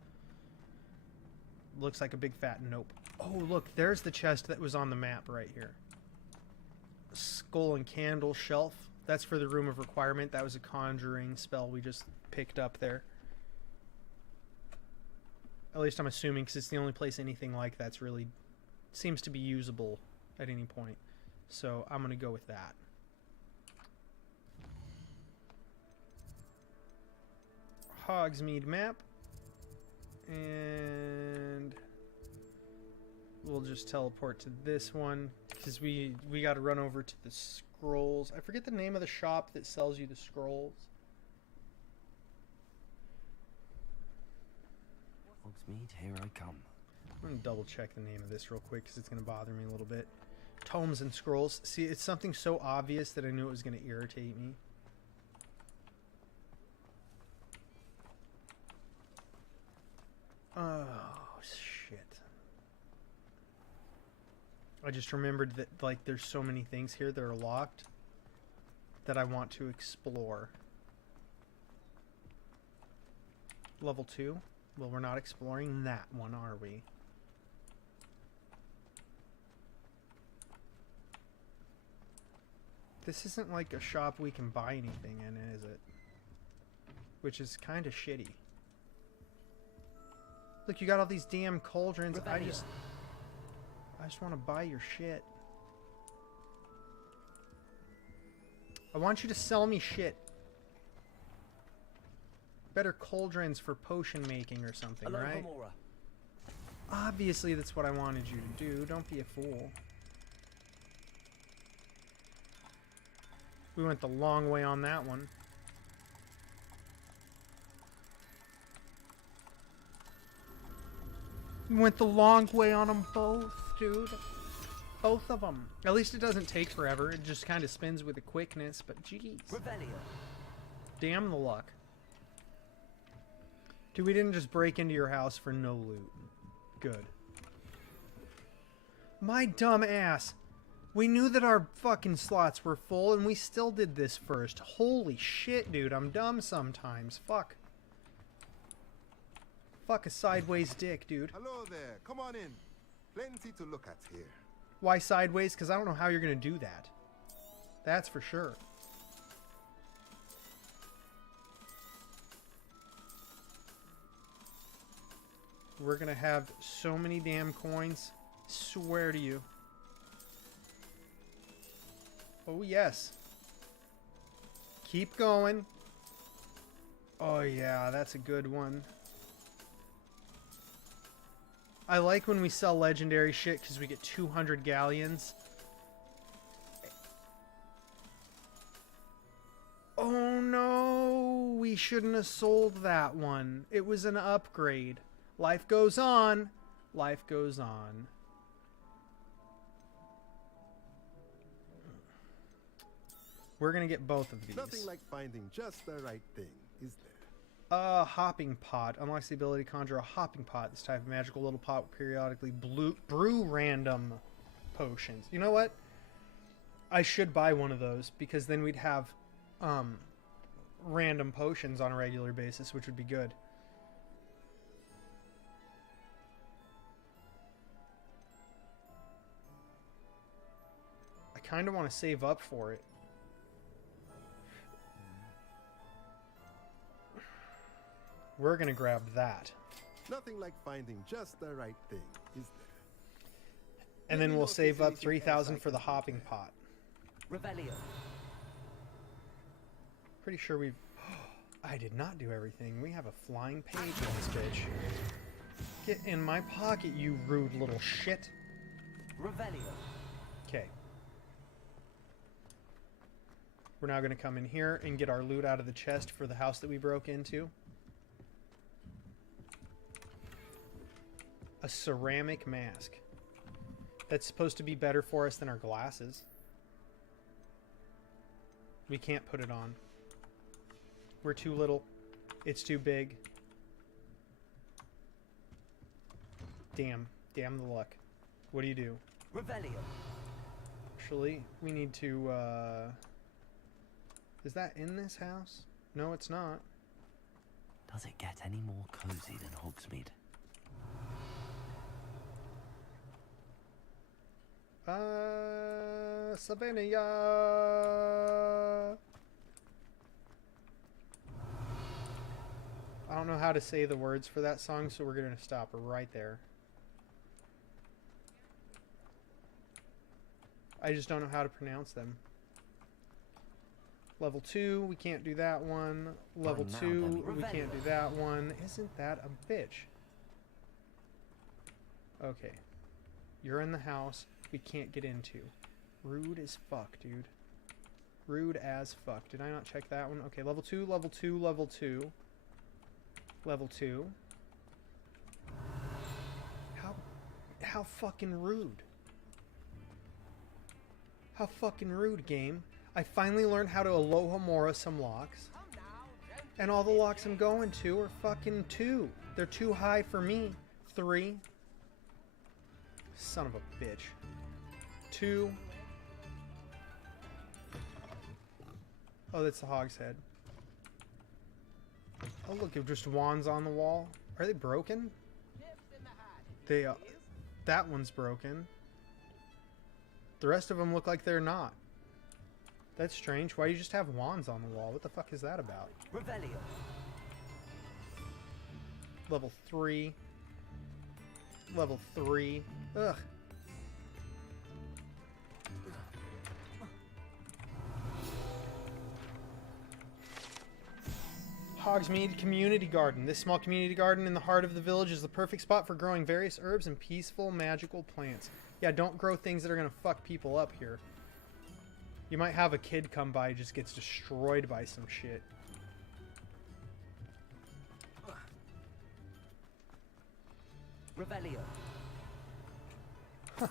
Looks like a big fat nope. Oh, look, there's the chest that was on the map right here. Skull and Candle Shelf. That's for the Room of Requirement. That was a conjuring spell we just picked up there. At least I'm assuming, because it's the only place anything like that's really seems to be usable at any point. So I'm going to go with that. Hogsmeade map. And we'll just teleport to this one, because we got to run over to the scrolls. I forget the name of the shop that sells you the scrolls. Hogsmeade, here I come. I'm going to double check the name of this real quick because it's going to bother me a little bit. Tomes and Scrolls. See, it's something so obvious that I knew it was going to irritate me. Oh, shit. I just remembered that, like, there's so many things here that are locked that I want to explore. Level 2? Well, we're not exploring that one, are we? This isn't like a shop we can buy anything in, is it? Which is kind of shitty. Look, you got all these damn cauldrons. I just want to buy your shit. I want you to sell me shit. Better cauldrons for potion making or something, right? Obviously, that's what I wanted you to do. Don't be a fool. We went the long way on that one. We went the long way on them both, dude. Both of them. At least it doesn't take forever. It just kind of spins with a quickness, but jeez. Damn the luck. Dude, we didn't just break into your house for no loot. Good. My dumb ass We knew that our fucking slots were full, and we still did this first. Holy shit, dude. I'm dumb sometimes. Fuck. Fuck a sideways dick, dude. Hello there. Come on in. Plenty to look at here. Why sideways? Because I don't know how you're going to do that. That's for sure. We're going to have so many damn coins. Swear to you. Oh, yes. Keep going. Oh, yeah, that's a good one. I like when we sell legendary shit because we get 200 galleons. Oh, no. We shouldn't have sold that one. It was an upgrade. Life goes on. Life goes on. We're going to get both of these. Nothing like finding just the right thing, is there? A hopping pot. Unlocks the ability to conjure a hopping pot. This type of magical little pot will periodically brew random potions. You know what? I should buy one of those because then we'd have random potions on a regular basis, which would be good. I kind of want to save up for it. We're going to grab that. Nothing like finding just the right thing, is there? And then we'll save up 3,000 for the hopping pot. Revelio. Pretty sure we've... I did not do everything. We have a flying page in this bitch. Get in my pocket, you rude little shit. Revelio. Okay. We're now going to come in here and get our loot out of the chest for the house that we broke into. A ceramic mask. That's supposed to be better for us than our glasses. We can't put it on. We're too little. It's too big. Damn. Damn the luck. What do you do? Revelio. Actually, we need to, Is that in this house? No, it's not. Does it get any more cozy than Hogsmeade? Savannah. I don't know how to say the words for that song, so we're going to stop right there. I just don't know how to pronounce them. Level 2, we can't do that one. Level 2, we can't do that one. Isn't that a bitch? Okay. You're in the house we can't get into. Rude as fuck, dude. Rude as fuck. Did I not check that one? Okay, level 2, level 2, level 2. Level 2. How fucking rude. How fucking rude, game. I finally learned how to Alohomora some locks. And all the locks I'm going to are fucking 2. They're too high for me. 3. Son of a bitch. 2. Oh, that's the Hogshead. Oh, look, there's just wands on the wall. Are they broken? They, that one's broken. The rest of them look like they're not. That's strange. Why do you just have wands on the wall? What the fuck is that about? Revelio. Level 3. Level 3. Ugh. Hogsmeade Community Garden. This small community garden in the heart of the village is the perfect spot for growing various herbs and peaceful magical plants. Yeah, don't grow things that are going to fuck people up here. You might have a kid come by who just gets destroyed by some shit. Revelio. Huh.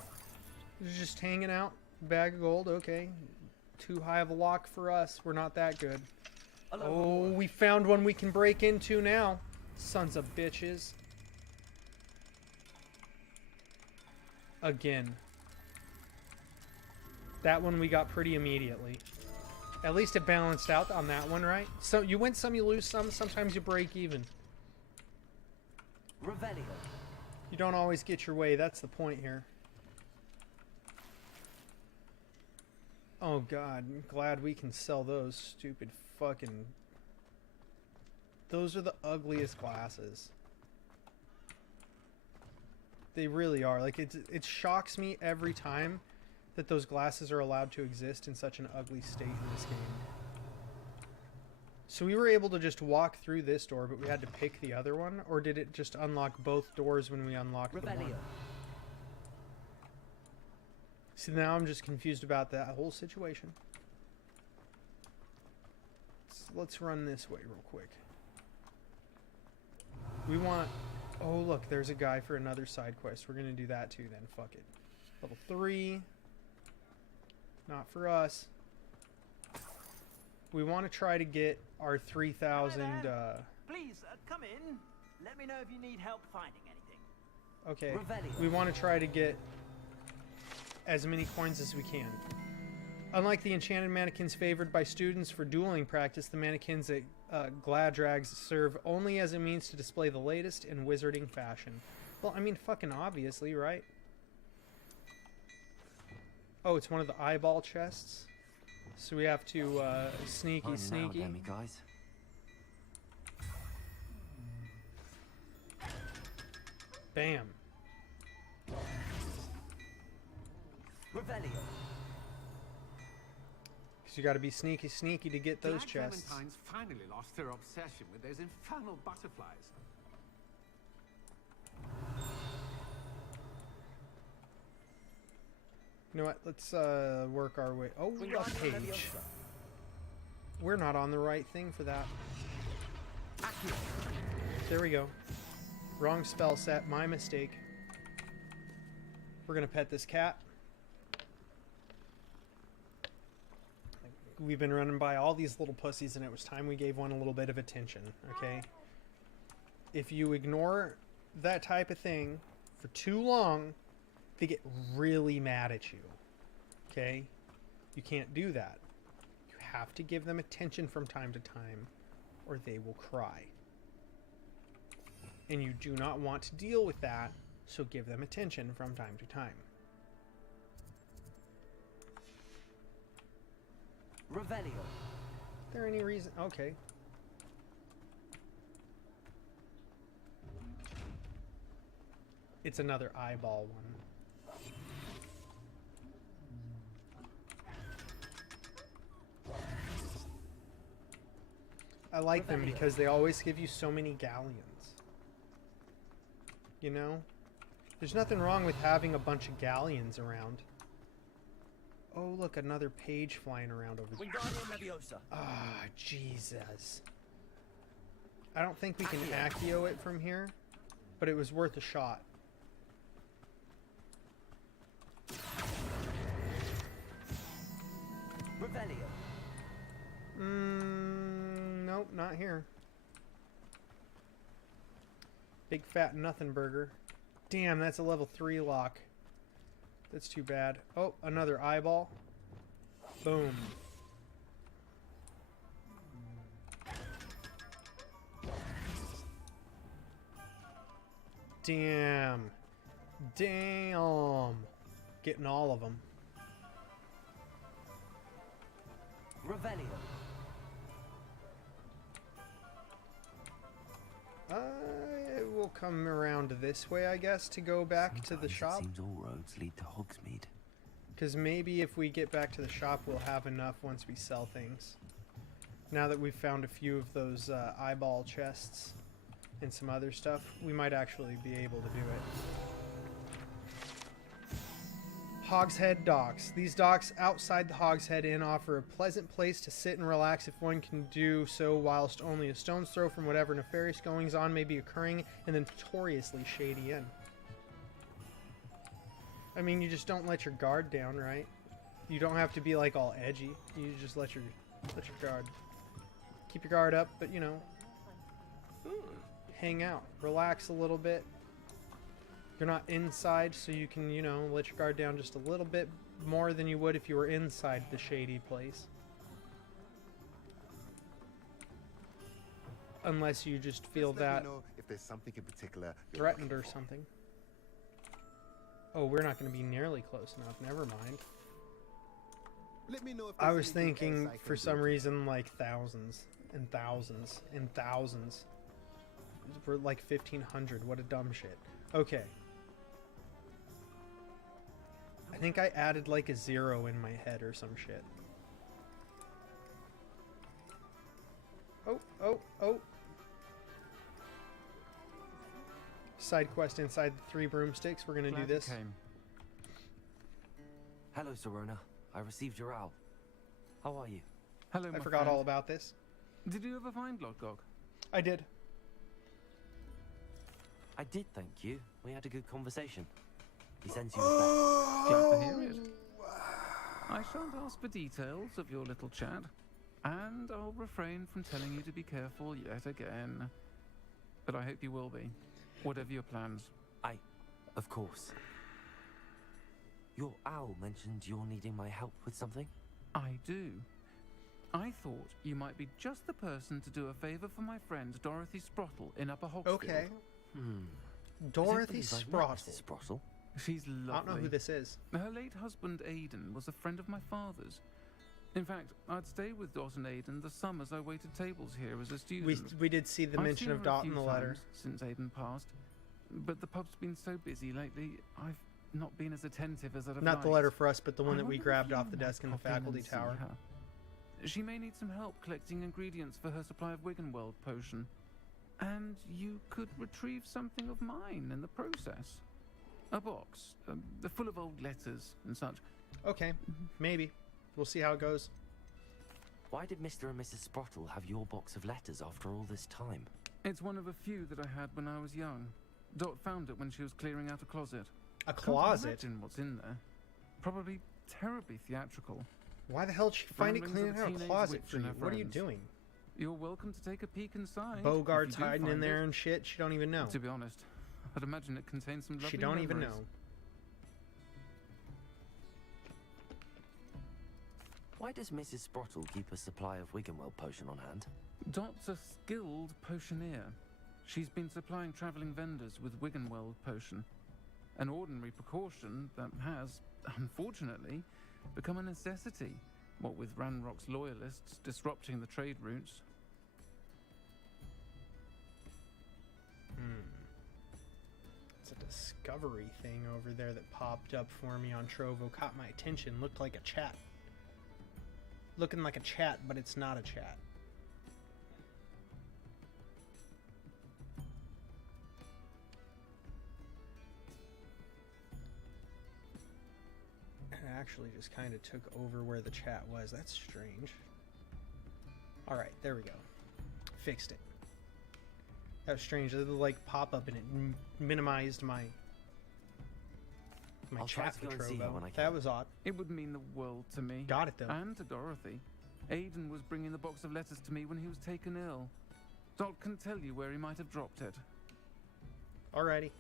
Just hanging out. Bag of gold, okay. Too high of a lock for us. We're not that good. Oh, we found one we can break into now. Sons of bitches. Again. That one we got pretty immediately. At least it balanced out on that one, right? So you win some, you lose some. Sometimes you break even. Revelio. You don't always get your way. That's the point here. Oh god, I'm glad we can sell those stupid fucking... Those are the ugliest glasses. They really are. Like, it shocks me every time that those glasses are allowed to exist in such an ugly state in this game. So we were able to just walk through this door, but we had to pick the other one? Or did it just unlock both doors when we unlocked the one? See, now I'm just confused about that whole situation. Let's run this way real quick. We want... Oh, look, there's a guy for another side quest. We're going to do that too then. Fuck it. Level 3. Not for us. We want to try to get our 3,000... Please, come in. Let me know if you need help finding anything. Okay. We want to try to get as many coins as we can. Unlike the enchanted mannequins favored by students for dueling practice, the mannequins at Gladrags serve only as a means to display the latest in wizarding fashion. Well, I mean, fucking obviously, right? Oh, it's one of the eyeball chests. So we have to sneaky. Guys. Bam. Revelio. You got to be sneaky to get those chests. Clementine's finally lost her obsession with those infernal butterflies. You know what? Let's work our way. Oh, we got Page. We're not on the right thing for that. There we go. Wrong spell set. My mistake. We're gonna pet this cat. We've been running by all these little pussies, and it was time we gave one a little bit of attention, okay? If you ignore that type of thing for too long, they get really mad at you, okay? You can't do that. You have to give them attention from time to time, or they will cry. And you do not want to deal with that, so give them attention from time to time. Revelio. Is there any reason? Okay. It's another eyeball one. I like them because they always give you so many galleons. You know? There's nothing wrong with having a bunch of galleons around. Oh, look, another page flying around over there. Ah, Jesus. I don't think we can Accio it from here, but it was worth a shot. Revelio. Nope, not here. Big fat nothing burger. Damn, that's a level 3 lock. That's too bad. Oh, another eyeball. Boom. Damn. Damn. Getting all of them. Revelio. We'll come around this way, I guess, to go back to the shop. It seems all roads lead to Hogsmeade. Because maybe if we get back to the shop, we'll have enough once we sell things. Now that we've found a few of those eyeball chests and some other stuff, we might actually be able to do it. Hogshead Docks. These docks outside the Hogshead Inn offer a pleasant place to sit and relax if one can do so whilst only a stone's throw from whatever nefarious goings on may be occurring in the notoriously shady inn. I mean, you just don't let your guard down, right? You don't have to be like all edgy. You just let your guard. Keep your guard up, but you know, hang out, relax a little bit. You're not inside, so you can, you know, let your guard down just a little bit more than you would if you were inside the shady place. Unless you just feel Just let that me know if there's something in particular you're threatened looking or for. something. Oh, we're not going to be nearly close enough. Never mind. Let me know if I there's was anything thinking else I for can some do. reason like thousands and thousands and thousands. We're like 1,500. What a dumb shit. Okay. I think I added like a 0 in my head or some shit. Oh, oh, oh. Side quest inside the 3 broomsticks. We're gonna do Glad you this. came. Hello, Serona. I received your owl. How are you? Hello, I my forgot friend. all about this. Did you ever find Lodgok? I did. I did, thank you. We had a good conversation. He sends you his best. Glad to hear it. I shan't ask for details of your little chat, and I'll refrain from telling you to be careful yet again. But I hope you will be, whatever your plans. Of course. Your owl mentioned you're needing my help with something? I do. I thought you might be just the person to do a favor for my friend Dorothy Sprottle in Upper Hogsfield. Okay. I Dorothy don't believe I've met Sprottle. Mrs. Sprottle. She's lovely. I don't know who this is. Her late husband Aidan was a friend of my father's. In fact, I'd stay with Dot and Aidan the summers I waited tables here as a student. We did see the I've mention seen of her a Dot few in the letter. times since Aidan passed, but the pub's been so busy lately, I've not been as attentive as I'd have Not the liked. letter for us, but the one I that we wonder if grabbed you off the might desk in the pop in faculty and see tower. her. She may need some help collecting ingredients for her supply of Wiggenweld potion. And you could retrieve something of mine in the process. A box, full of old letters and such. Okay, maybe. We'll see how it goes. Why did Mr. and Mrs. Sprottle have your box of letters after all this time? It's one of a few that I had when I was young. Dot found it when she was clearing out a closet. A Can't closet? imagine what's in there. Probably terribly theatrical. Why the hell did she find it Ramblings cleaning of a out a teenage closet witch for and you? her What are you friends. doing? You're welcome to take a peek inside. Bogart's if you do hiding in find there it. and shit. She don't even know. To be honest, I'd imagine it contains some lovely She don't even memories. know. Why does Mrs. Sprottle keep a supply of Wiggenweld potion on hand? Dot's a skilled potioneer. She's been supplying travelling vendors with Wiggenweld potion. An ordinary precaution that has, unfortunately, become a necessity, what with Ranrock's loyalists disrupting the trade routes. It's a discovery thing over there that popped up for me on Trovo. Caught my attention. Looked like a chat. Looking like a chat, but it's not a chat. It actually just kind of took over where the chat was. That's strange. Alright, there we go. Fixed it. That was strange. It like pop up and it minimized my I'll try chat to for go and see her Trovo. when I That can. was odd. It would mean the world to me. Got it, though. And to Dorothy. Aidan was bringing the box of letters to me when he was taken ill. Dot can tell you where he might have dropped it. Alrighty.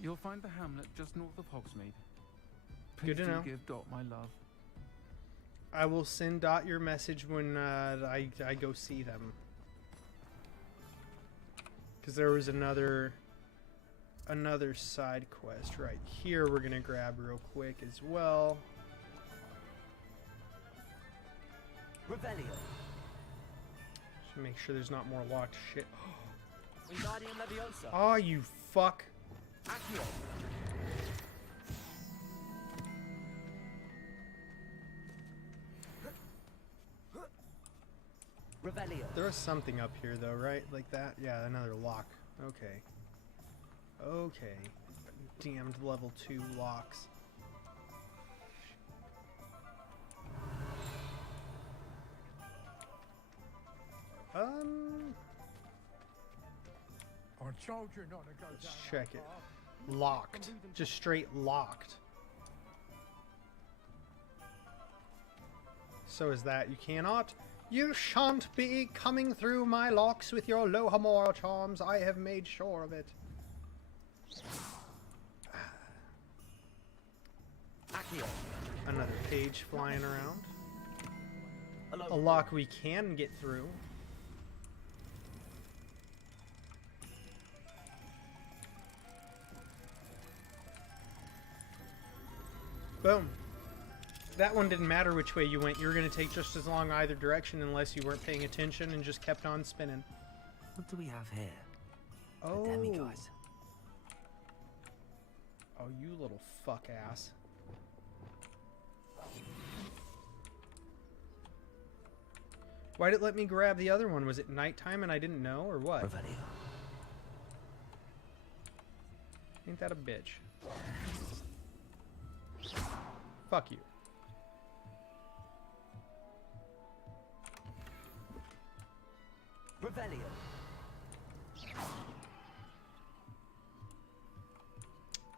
You'll find the hamlet just north of Hogsmeade. Please Good to do know. give Dot my love. I will send Dot your message when I go see them. Because there was another side quest right here we're going to grab real quick as well. Revelio. Should make sure there's not more locked shit. Wingardium Leviosa. Oh, you fuck. Accio. Revelio. There was something up here though, right? Like that? Yeah, another lock. Okay. Okay. Damned level 2 locks. I told you not to go Let's down check that it. path. Locked. Just straight locked. So is that you cannot? You shan't be coming through my locks with your Lohamora charms. I have made sure of it. Accio. Another page flying around. A lock we can get through. Boom. That one didn't matter which way you went. You were going to take just as long either direction unless you weren't paying attention and just kept on spinning. What do we have here? Oh. The demiguise. Oh, you little fuck ass. Why'd it let me grab the other one? Was it nighttime and I didn't know, or what? Revelio. Ain't that a bitch? Fuck you. Revelio.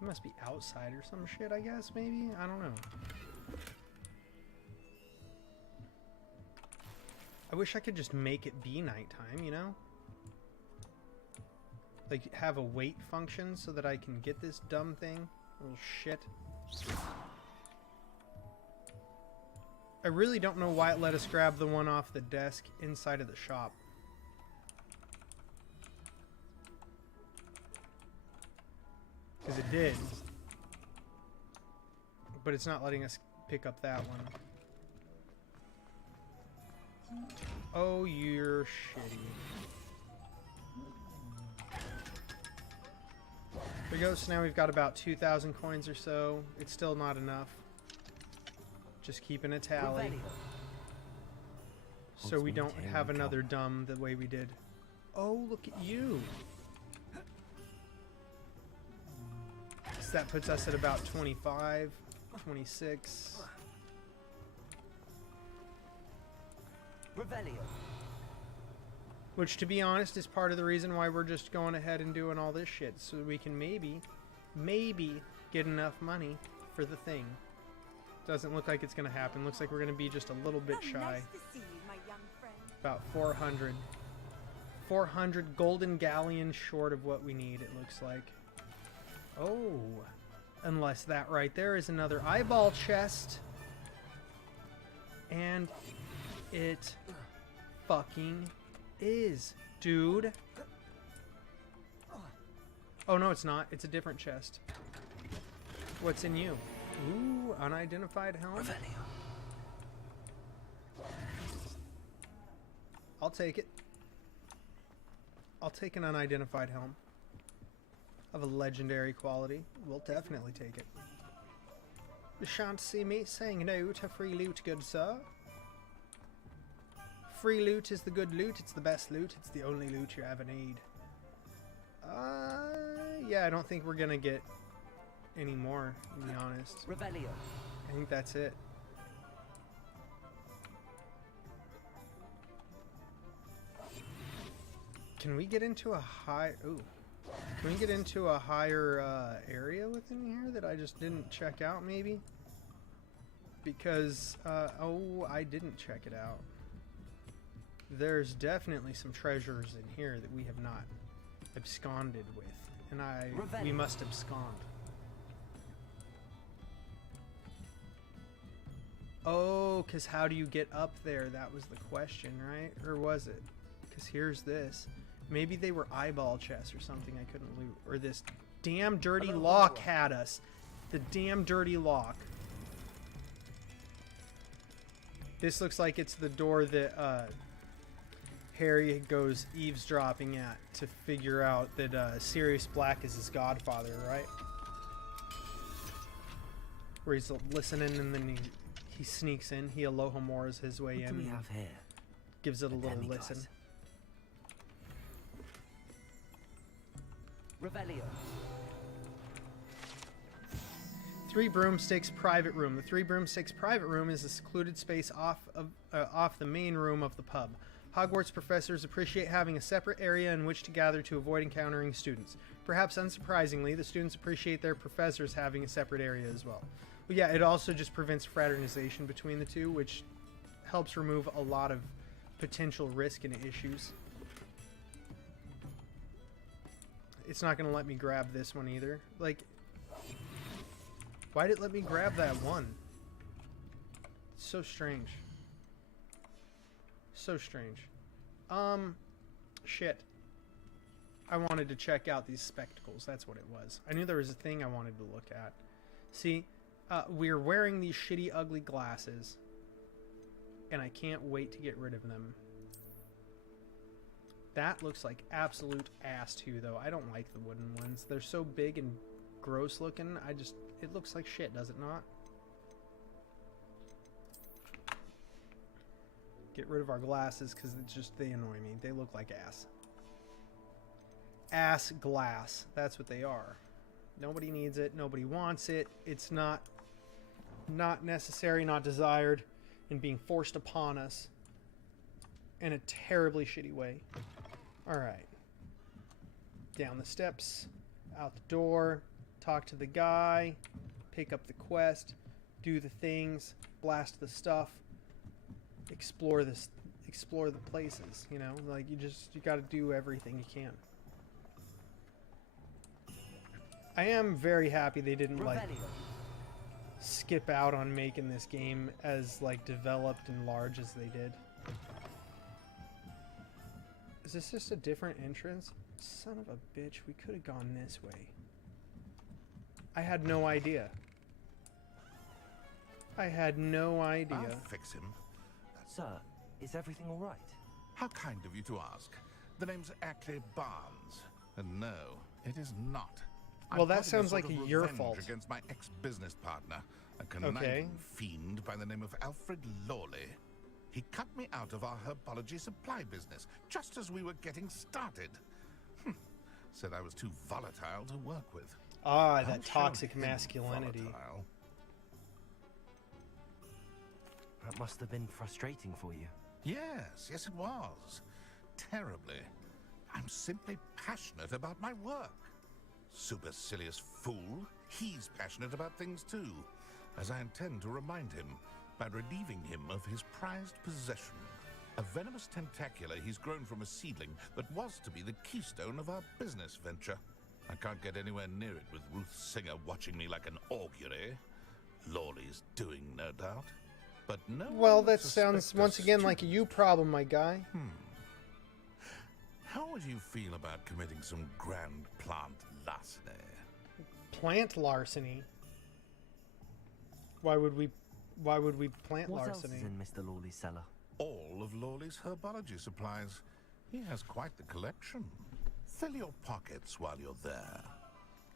It must be outside or some shit, I guess, maybe? I don't know. I wish I could just make it be nighttime, you know? Like, have a wait function so that I can get this dumb thing. Little shit. I really don't know why it let us grab the one off the desk inside of the shop. Because it did. But it's not letting us pick up that one. Oh, you're shitty. There we go. So now we've got about 2,000 coins or so. It's still not enough. Just keeping a tally. So we don't have another dumb the way we did. Oh, look at you. So that puts us at about 25, 26. Revelio. Which, to be honest, is part of the reason why we're just going ahead and doing all this shit. So we can maybe get enough money for the thing. Doesn't look like it's going to happen. Looks like we're going to be just a little bit shy. Nice to see you, my young friend. About 400. 400 golden galleons short of what we need, it looks like. Oh. Unless that right there is another eyeball chest. And it fucking is, dude. Oh, no, it's not. It's a different chest. What's in you? Ooh, unidentified helm. I'll take it. I'll take an unidentified helm. Of a legendary quality. We'll definitely take it. You shan't see me saying no to free loot, good sir. Free loot is the good loot. It's the best loot. It's the only loot you ever need. Yeah, I don't think we're gonna get any more, to be honest. Revelio. I think that's it. Can we get into a high... Ooh. Can we get into a higher area within here that I just didn't check out, maybe? Because, oh, I didn't check it out. There's definitely some treasures in here that we have not absconded with. And we must abscond. Oh, because how do you get up there? That was the question, right? Or was it? Because here's this. Maybe they were eyeball chests or something I couldn't loot. Or this damn dirty lock had us. The damn dirty lock. This looks like it's the door that Harry goes eavesdropping at to figure out that Sirius Black is his godfather, right? Where he's listening and then he sneaks in. He Alohomores his way in. What do we have here? Gives it a little listen. Revelio. 3 Broomsticks private room. The 3 Broomsticks private room is a secluded space off the main room of the pub. Hogwarts professors appreciate having a separate area in which to gather to avoid encountering students. Perhaps unsurprisingly, the students appreciate their professors having a separate area as well. But yeah, it also just prevents fraternization between the two, which helps remove a lot of potential risk and issues. It's not going to let me grab this one either. Like, why did it let me grab that one? So strange. So strange. Shit. I wanted to check out these spectacles. That's what it was. I knew there was a thing I wanted to look at. See, we're wearing these shitty, ugly glasses. And I can't wait to get rid of them. That looks like absolute ass too, though. I don't like the wooden ones. They're so big and gross looking. It looks like shit, does it not? Get rid of our glasses because they annoy me. They look like ass. Ass glass. That's what they are. Nobody needs it. Nobody wants it. It's not necessary, not desired, and being forced upon us in a terribly shitty way. Alright. Down the steps, out the door, talk to the guy, pick up the quest, do the things, blast the stuff, explore the places, you know? Like, you gotta do everything you can. I am very happy they didn't, like, skip out on making this game as, like, developed and large as they did. Is this just a different entrance? Son of a bitch, we could have gone this way. I had no idea. I had no idea. I'll fix him. Sir, is everything all right? How kind of you to ask. The name's Ackley Barnes. And no, it is not. Well, that sounds like your fault. Against my ex-business partner, a conniving fiend by the name of Alfred Lawley. He cut me out of our herbology supply business just as we were getting started. Said I was too volatile to work with. Ah, that toxic masculinity. Volatile. That must have been frustrating for you. Yes, it was. Terribly. I'm simply passionate about my work. Supercilious fool. He's passionate about things too, as I intend to remind him by relieving him of his prized possession. A venomous tentacula he's grown from a seedling that was to be the keystone of our business venture. I can't get anywhere near it with Ruth Singer watching me like an augury. Lawley's doing, no doubt. But no. Well, that sounds once again like a you problem, my guy. How would you feel about committing some grand plant larceny? Plant larceny? Why would we plant what larceny? What else is in Mr. Lawley's cellar? All of Lawley's herbology supplies. He has quite the collection. Fill your pockets while you're there.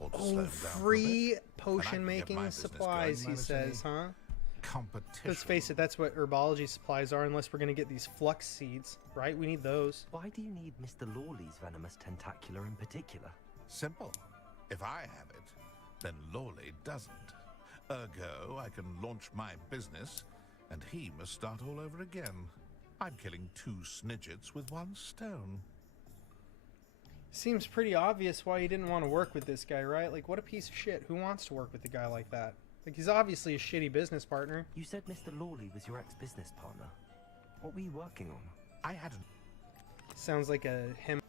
Or to slow down free potion making supplies, he says, huh? Competition. Let's face it, that's what herbology supplies are, unless we're going to get these flux seeds, right? We need those. Why do you need Mr. Lawley's venomous tentacula in particular? Simple. If I have it, then Lawley doesn't. Ergo, I can launch my business, and he must start all over again. I'm killing 2 snidgets with 1 stone. Seems pretty obvious why you didn't want to work with this guy, right? Like, what a piece of shit. Who wants to work with a guy like that? Like, he's obviously a shitty business partner. You said Mr. Lawley was your ex-business partner. What were you working on? I hadn't. Sounds like a him.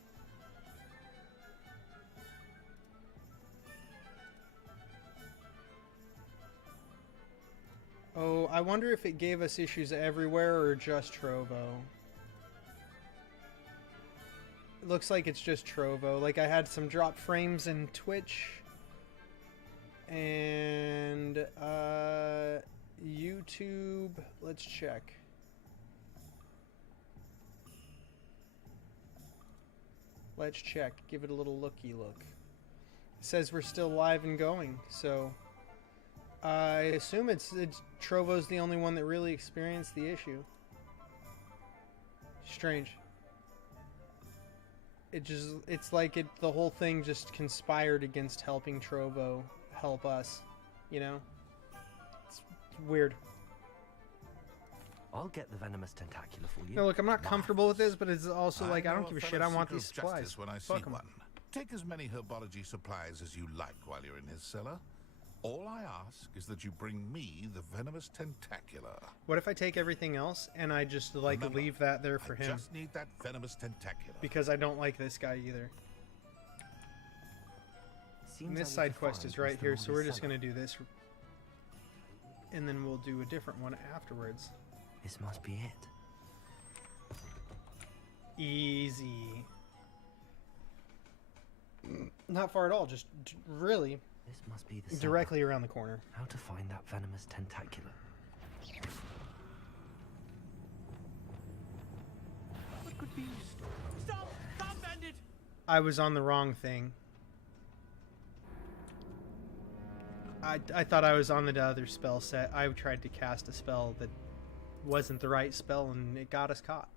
Oh, I wonder if it gave us issues everywhere or just Trovo. It looks like it's just Trovo. Like, I had some drop frames in Twitch. And YouTube, let's check. Let's check. Give it a little looky look. It says we're still live and going, so I assume it's Trovo's the only one that really experienced the issue. Strange. It's like the whole thing just conspired against helping Trovo help us, you know? It's weird. I'll get the venomous tentacula for you. No, look, I'm not comfortable with this, but it's also like, I don't give a shit. I want these supplies. When I see one. Take as many herbology supplies as you like while you're in his cellar. All I ask is that you bring me the venomous tentacula. What if I take everything else and I just, like, leave that there for him? I just need that venomous tentacula. Because I don't like this guy either. And this side quest is right here, so we're just going to do this. and then we'll do a different one afterwards. This must be it. Easy. Not far at all, just really This must be the directly around the corner. How to find that venomous tentacula? What could be? Stop! Stop, bandit! I was on the wrong thing. I thought I was on the other spell set. I tried to cast a spell that wasn't the right spell, and it got us caught.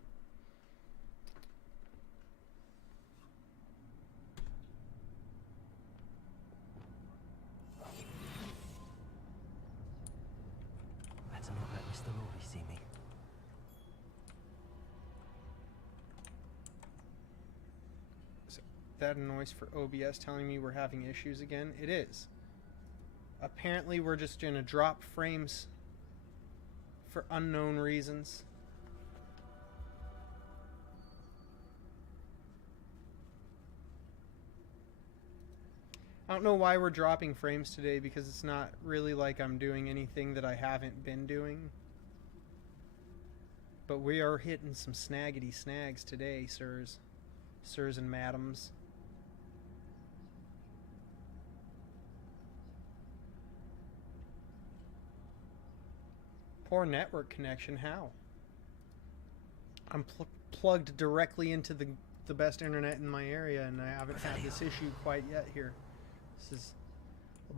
Better not let Mr. Lawley see me. So, that a noise for OBS telling me we're having issues again? It is. Apparently we're just gonna drop frames for unknown reasons. I don't know why we're dropping frames today, because it's not really like I'm doing anything that I haven't been doing. But we are hitting some snaggity snags today, sirs. Sirs and madams. Poor network connection, how? I'm plugged directly into the best internet in my area, and I haven't had this issue quite yet here. This is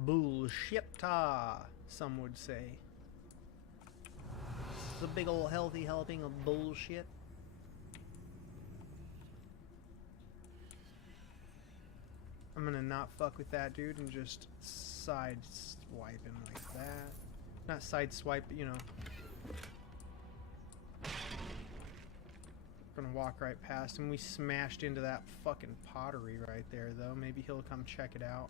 bullshit, some would say. This is a big old healthy helping of bullshit. I'm gonna not fuck with that dude and just side swipe him like that. Not side swipe, but you know. Gonna walk right past him. We smashed into that fucking pottery right there, though. Maybe he'll come check it out.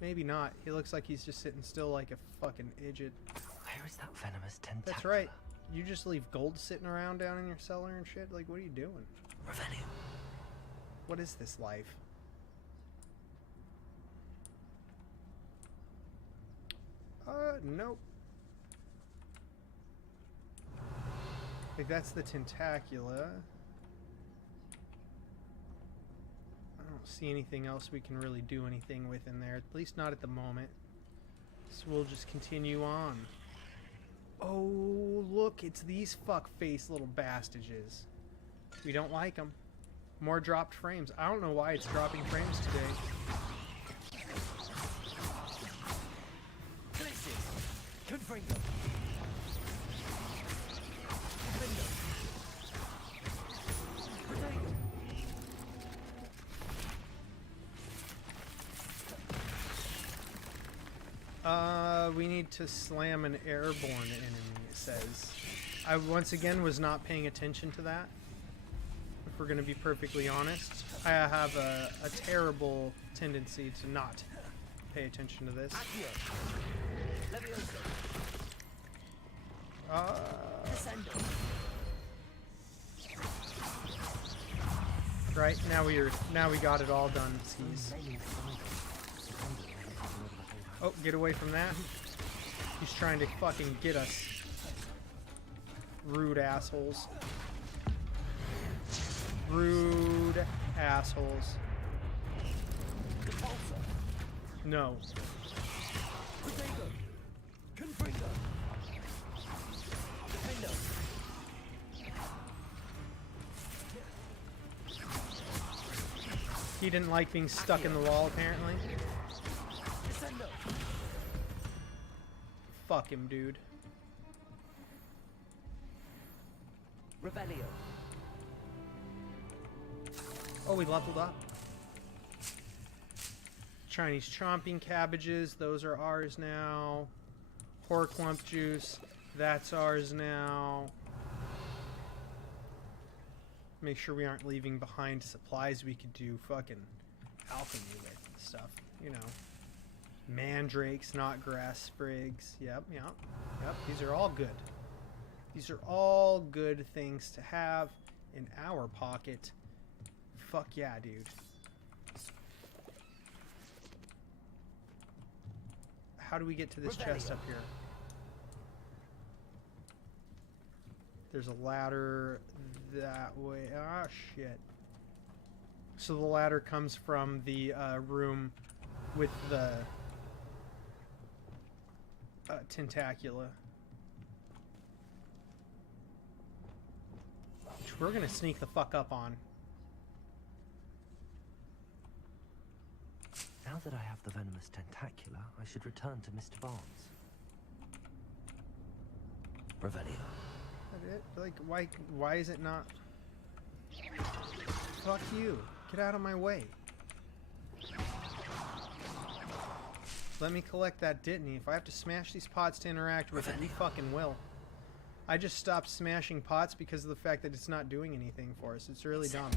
Maybe not. He looks like he's just sitting still like a fucking idiot. Where is that venomous tentacula? That's right. You just leave gold sitting around down in your cellar and shit? Like, what are you doing? Revelio. What is this life? Nope. Like, that's the tentacula. I don't see anything else we can really do anything with in there. At least not at the moment. So we'll just continue on. Oh, look, it's these fuck-face little bastages. We don't like them. More dropped frames. I don't know why it's dropping frames today. Confringo. We need to slam an airborne enemy, it says. I once again was not paying attention to that. If we're going to be perfectly honest, I have a terrible tendency to not pay attention to this. Right, now we got it all done. Skis. Oh, get away from that. He's trying to fucking get us. Rude assholes. Rude assholes. No. He didn't like being stuck in the wall, apparently. Fuck him, dude. Revelio. Oh, we leveled up. Chinese chomping cabbages, those are ours now. Horklump juice, that's ours now. Make sure we aren't leaving behind supplies we could do fucking alchemy with and stuff, you know. Mandrakes, not grass sprigs. Yep. These are all good. These are all good things to have in our pocket. Fuck yeah, dude. How do we get to this chest up here? There's a ladder that way. Ah, shit. So the ladder comes from the room with the tentacula. Which we're gonna sneak the fuck up on. Now that I have the venomous tentacula, I should return to Mr. Barnes. Revelio. Like, why is it not? Fuck you. Get out of my way. Let me collect that Dittany. If I have to smash these pots to interact with it, we fucking will. I just stopped smashing pots because of the fact that it's not doing anything for us. It's really dumb.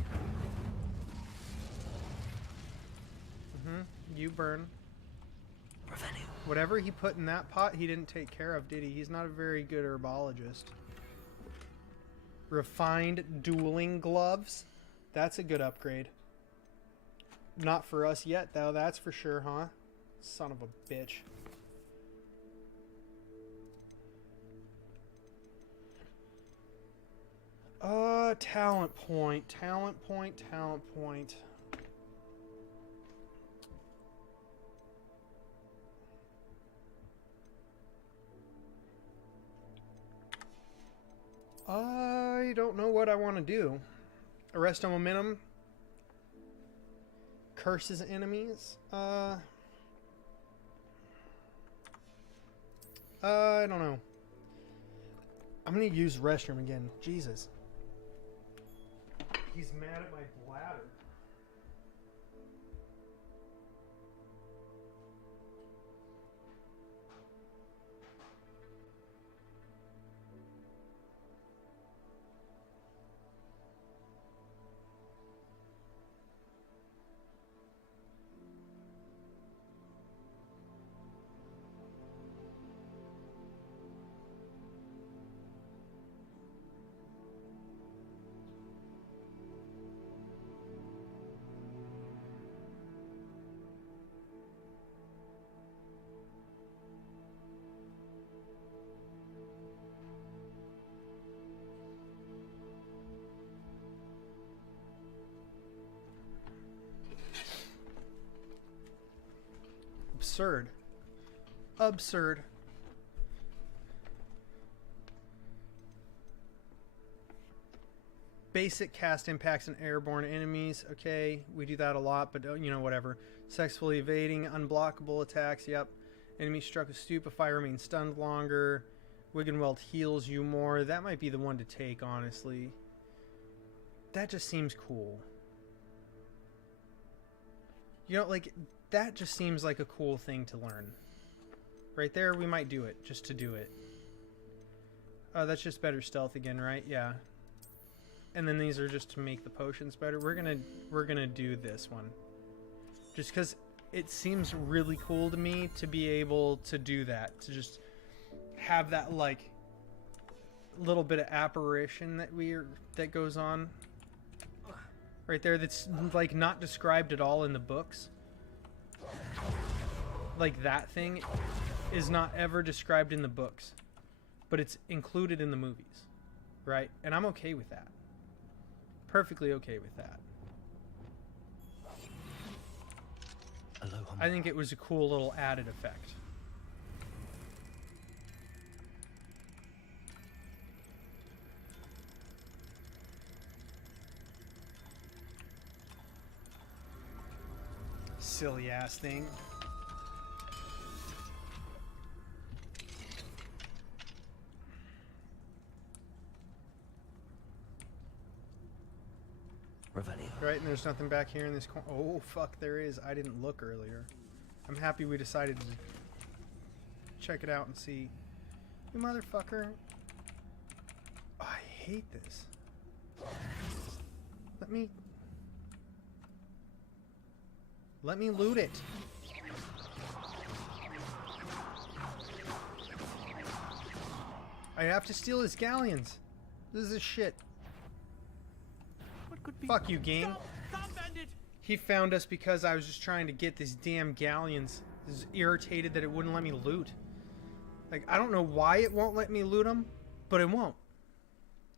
You burn. Whatever he put in that pot, he didn't take care of, did he? He's not a very good herbologist. Refined dueling gloves. That's a good upgrade. Not for us yet, though. That's for sure, huh? Son of a bitch. Talent point. Talent point. Talent point. I don't know what I want to do. Arresto momentum. Curses enemies. I don't know. I'm gonna use restroom again. Jesus. He's mad at my bladder. Absurd. Absurd. Basic cast impacts and airborne enemies. Okay, we do that a lot, but you know, whatever. Successfully evading unblockable attacks. Yep. Enemy struck with Stupefy remains stunned longer. Wiggenweld heals you more. That might be the one to take, honestly. That just seems cool. You know, like, that just seems like a cool thing to learn. Right there, we might do it, just to do it. Oh, that's just better stealth again, right? Yeah. And then these are just to make the potions better. We're gonna do this one. Just because it seems really cool to me to be able to do that. To just have that, like, little bit of apparition that goes on. Right there, that's, like, not described at all in the books. Like, that thing is not ever described in the books, but it's included in the movies, right? And I'm okay with that. Perfectly okay with that. I think it was a cool little added effect. Silly ass thing. Right, and there's nothing back here in this corner. Oh, fuck, there is. I didn't look earlier. I'm happy we decided to check it out and see. You motherfucker. Oh, I hate this. Let me loot it. I have to steal his galleons. This is shit. Fuck you, game. Stop, bandit! He found us because I was just trying to get these damn galleons. I was irritated that it wouldn't let me loot. Like, I don't know why it won't let me loot them, but it won't.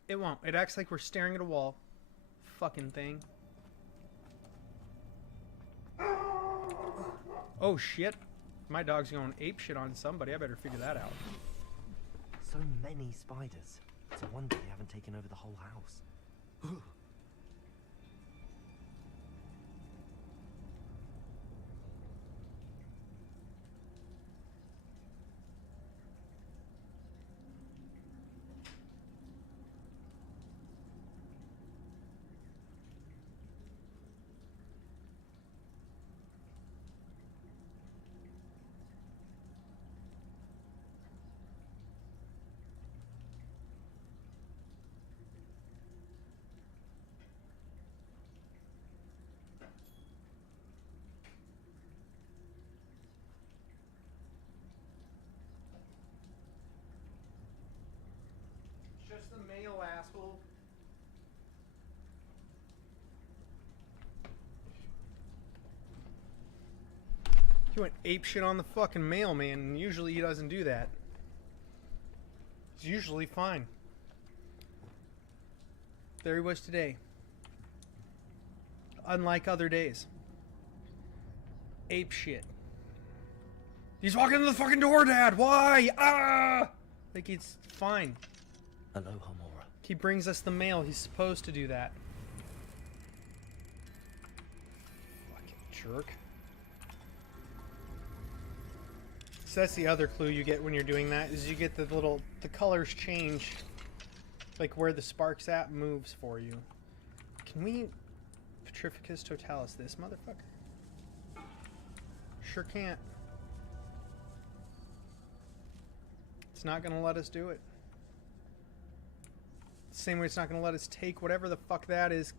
It won't. It acts like we're staring at a wall. Fucking thing. Oh shit. My dog's going apeshit on somebody. I better figure that out. So many spiders. It's a wonder they haven't taken over the whole house. Just the male, asshole. He went apeshit on the fucking mailman, and usually he doesn't do that. He's usually fine. There he was today. Unlike other days. Apeshit. He's walking to the fucking door, Dad! Why? Ah! Like, it's fine. Aloha, Mora. He brings us the mail. He's supposed to do that. Fucking jerk. So that's the other clue you get when you're doing that, is you get the colors change. Like where the spark's at moves for you. Can we Petrificus Totalis this motherfucker? Sure can't. It's not gonna let us do it. Same way it's not gonna let us take whatever the fuck that is.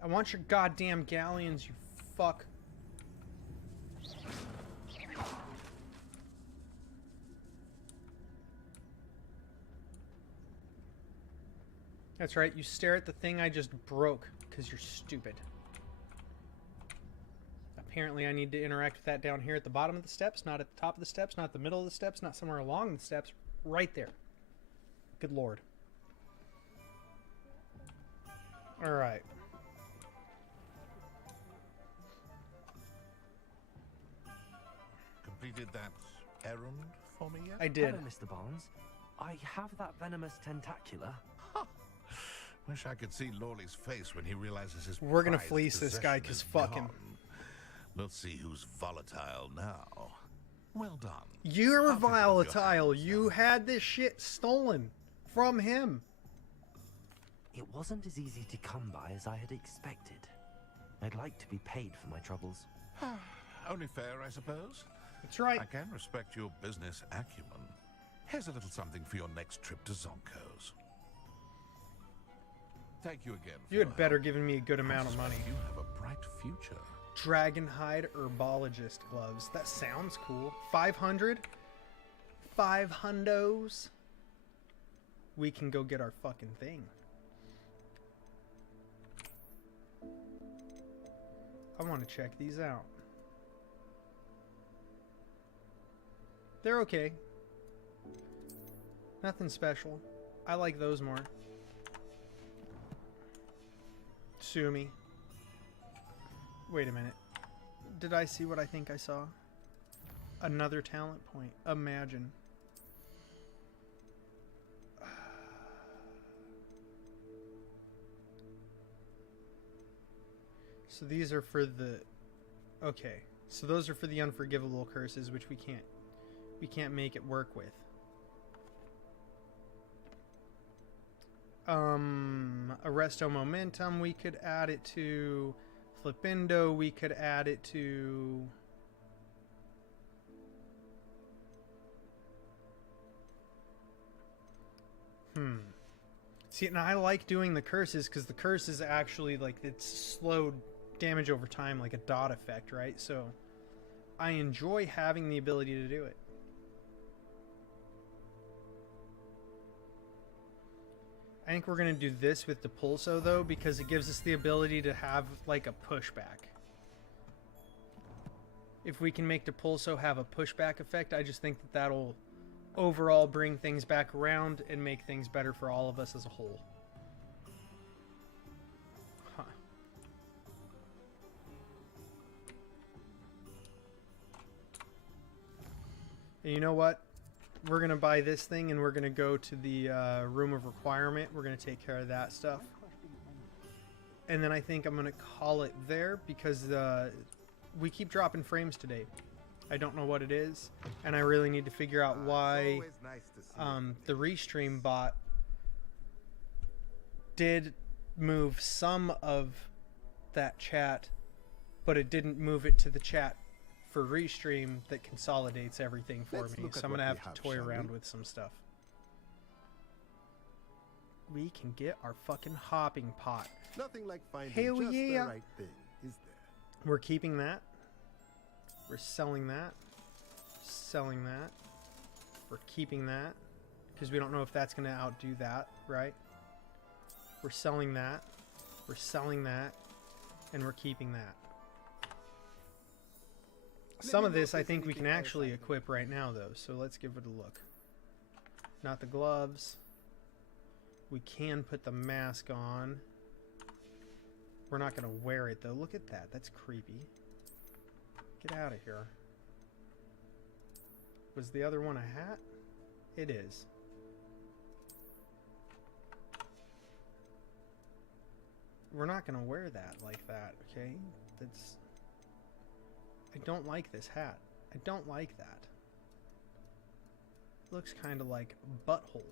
I want your goddamn galleons, you fuck. That's right, you stare at the thing I just broke because you're stupid. Apparently I need to interact with that down here at the bottom of the steps, not at the top of the steps, not the middle of the steps, not somewhere along the steps, right there. Good lord. Alright. Completed that errand for me yet? I did. Hello, Mr. Barnes. I have that venomous tentacula. Wish I could see Lawley's face when he realizes his We're gonna prized fleece this guy, possession 'cause is fuck him. gone. Let's see who's volatile now. Well done. You're I'll take your volatile. You had this shit stolen from him. It wasn't as easy to come by as I had expected. I'd like to be paid for my troubles. Only fair, I suppose. That's right. I can respect your business acumen. Here's a little something for your next trip to Zonko's. Thank you again. You had better given me a good amount of money. You have a bright future. Dragonhide herbologist gloves. That sounds cool. 500? 5 hundos? We can go get our fucking thing. I want to check these out. They're okay. Nothing special. I like those more. Sue me. Wait a minute. Did I see what I think I saw? Another talent point. Imagine. So these are for the... Okay. So those are for the unforgivable curses, which we can't make it work with. Arresto Momentum, we could add it to. Flipindo, we could add it to. See, and I like doing the curses because the curses actually, like, it's slowed damage over time, like a dot effect, right? So I enjoy having the ability to do it. I think we're going to do this with Depulso, though, because it gives us the ability to have, like, a pushback. If we can make Depulso have a pushback effect, I just think that overall bring things back around and make things better for all of us as a whole. Huh. And you know what? We're going to buy this thing and we're going to go to the room of requirement. We're going to take care of that stuff. And then I think I'm going to call it there because we keep dropping frames today. I don't know what it is, and I really need to figure out why the Restream bot did move some of that chat, but it didn't move it to the chat for Restream that consolidates everything for me. So I'm going to have to toy around with some stuff. We can get our fucking hopping pot. Nothing like finding Hell just yeah. the right thing, is there? We're keeping that. We're selling that. Selling that. We're keeping that. Because we don't know if that's going to outdo that, right? We're selling that. We're selling that. And we're keeping that. Some of this I think we can actually equip right now, though. So let's give it a look. Not the gloves. We can put the mask on. We're not going to wear it, though. Look at that. That's creepy. Get out of here. Was the other one a hat? It is. We're not going to wear that like that, okay? That's... I don't like this hat. I don't like that. Looks kind of like a butthole.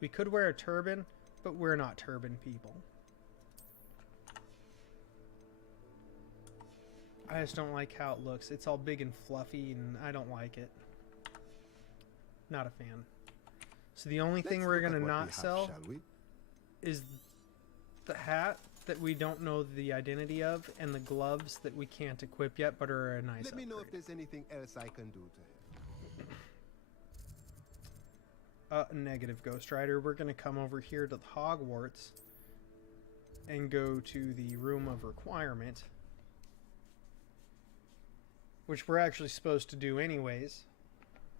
We could wear a turban, but we're not turban people. I just don't like how it looks. It's all big and fluffy, and I don't like it. Not a fan. So the only thing we're going to not sell is the hat that we don't know the identity of, and the gloves that we can't equip yet, but are a nice Let me know upgrade. if there's anything else I can do to help. Negative, Ghost Rider. We're going to come over here to Hogwarts and go to the Room of Requirement, which we're actually supposed to do anyways.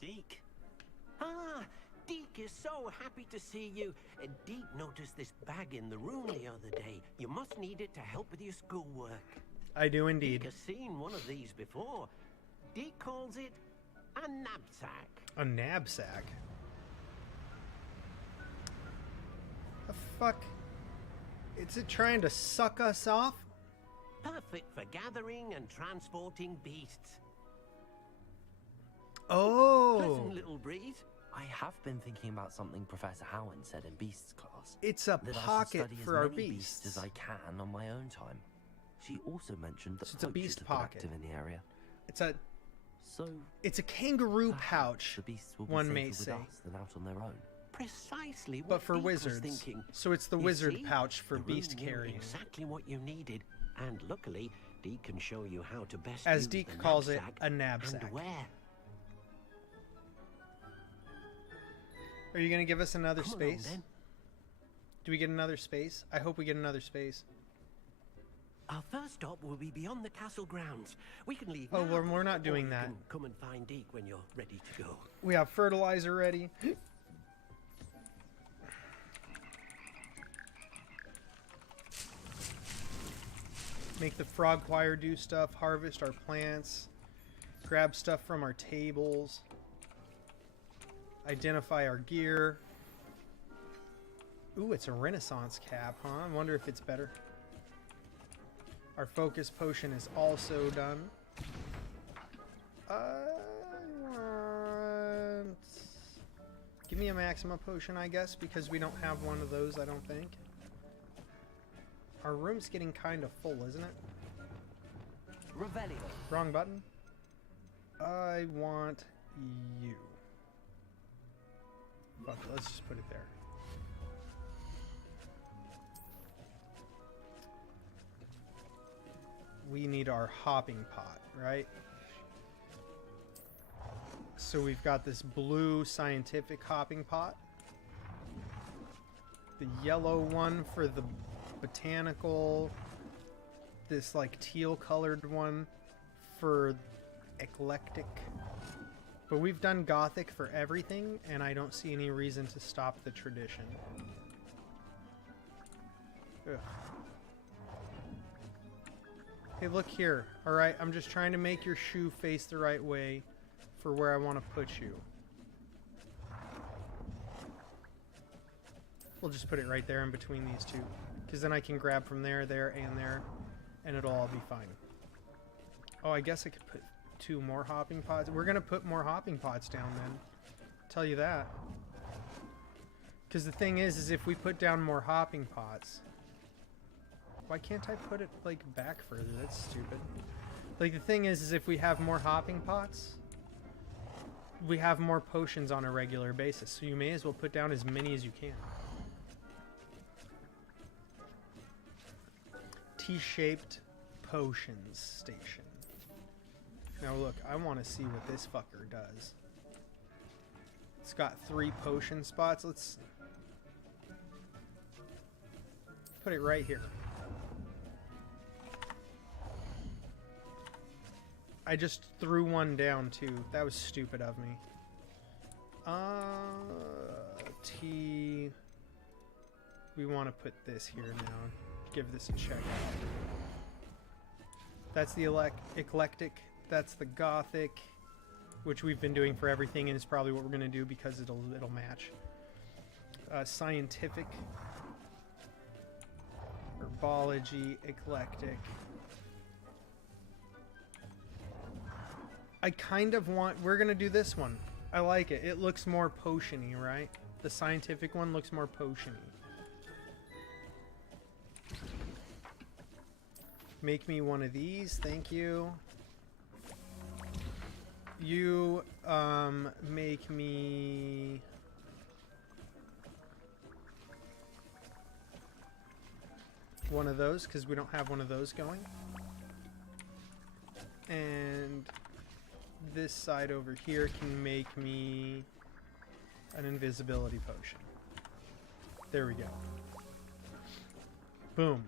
Deke. Ah, Deke is so happy to see you. Deke noticed this bag in the room the other day. You must need it to help with your schoolwork. I do indeed. Deke has seen one of these before. Deke calls it a knapsack. A knapsack? The fuck? Is it trying to suck us off? Perfect for gathering and transporting beasts. Oh! Pleasant little breeze. I have been thinking about something Professor Howard said in Beasts class. It's a that pocket I should study for as our many beasts. as I can on my own time. She also mentioned that So it's a beast poachers have been pocket. active in the area. It's a kangaroo pouch, The beasts will be one safer may with say. us than out on their own. Precisely what But for Deke was wizards. thinking. So it's the You wizard see, pouch for the room beast knew carrying. exactly what you needed, and luckily, Deke can show you how to best As use Deke the calls it, knapsack a knapsack. and where. Are you going to give us another Come along, space? then. Do we get another space? I hope we get another space. Our first stop will be beyond the castle grounds. We can leave Oh, now, well, we're not or doing you that. can come and find Deke when you're ready to go. We have fertilizer ready. Make the frog choir do stuff, harvest our plants, grab stuff from our tables, identify our gear. Ooh, it's a Renaissance cap, huh? I wonder if it's better. Our focus potion is also done. Give me a Maxima potion, I guess, because we don't have one of those, I don't think. Our room's getting kind of full, isn't it? Revelio. Wrong button. I want you. Fuck it, let's just put it there. We need our hopping pot, right? So we've got this blue scientific hopping pot. The yellow one for the botanical. This like teal colored one for eclectic. But we've done Gothic for everything, and I don't see any reason to stop the tradition. Ugh. Hey, look here. Alright, I'm just trying to make your shoe face the right way for where I want to put you. We'll just put it right there in between these two. Because then I can grab from there, there, and it'll all be fine. Oh, I guess I could put 2 more hopping pods. We're going to put more hopping pods down then. Tell you that. Because the thing is if we put down more hopping pods... Why can't I put it, like, back further? That's stupid. Like, the thing is if we have more hopping pots, we have more potions on a regular basis. So you may as well put down as many as you can. T-shaped potions station. Now look, I want to see what this fucker does. It's got 3 potion spots. Let's put it right here. I just threw one down too. That was stupid of me. T. We want to put this here now. Give this a check out. That's the eclectic. That's the Gothic, which we've been doing for everything, and it's probably what we're gonna do because it'll match. Scientific, herbology, eclectic. I kind of want... We're going to do this one. I like it. It looks more potion-y, right? The scientific one looks more potion-y. Make me one of these. Thank you. You, make me... one of those, because we don't have one of those going. And... this side over here can make me an invisibility potion. There we go. Boom.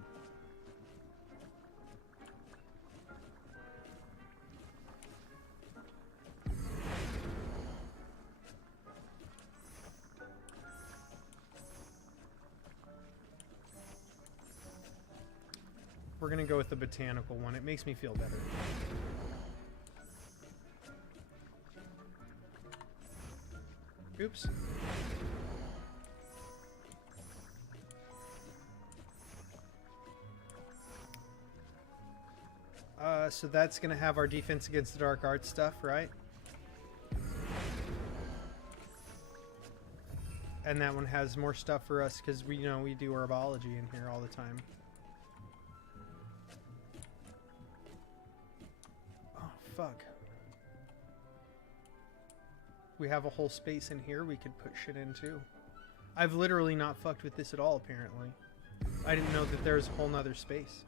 We're gonna go with the botanical one. It makes me feel better. Oops. So that's going to have our defense against the dark arts stuff, right? And that one has more stuff for us because we do herbology in here all the time. Oh, fuck. We have a whole space in here we could put shit in too. I've literally not fucked with this at all, apparently. I didn't know that there was a whole nother space.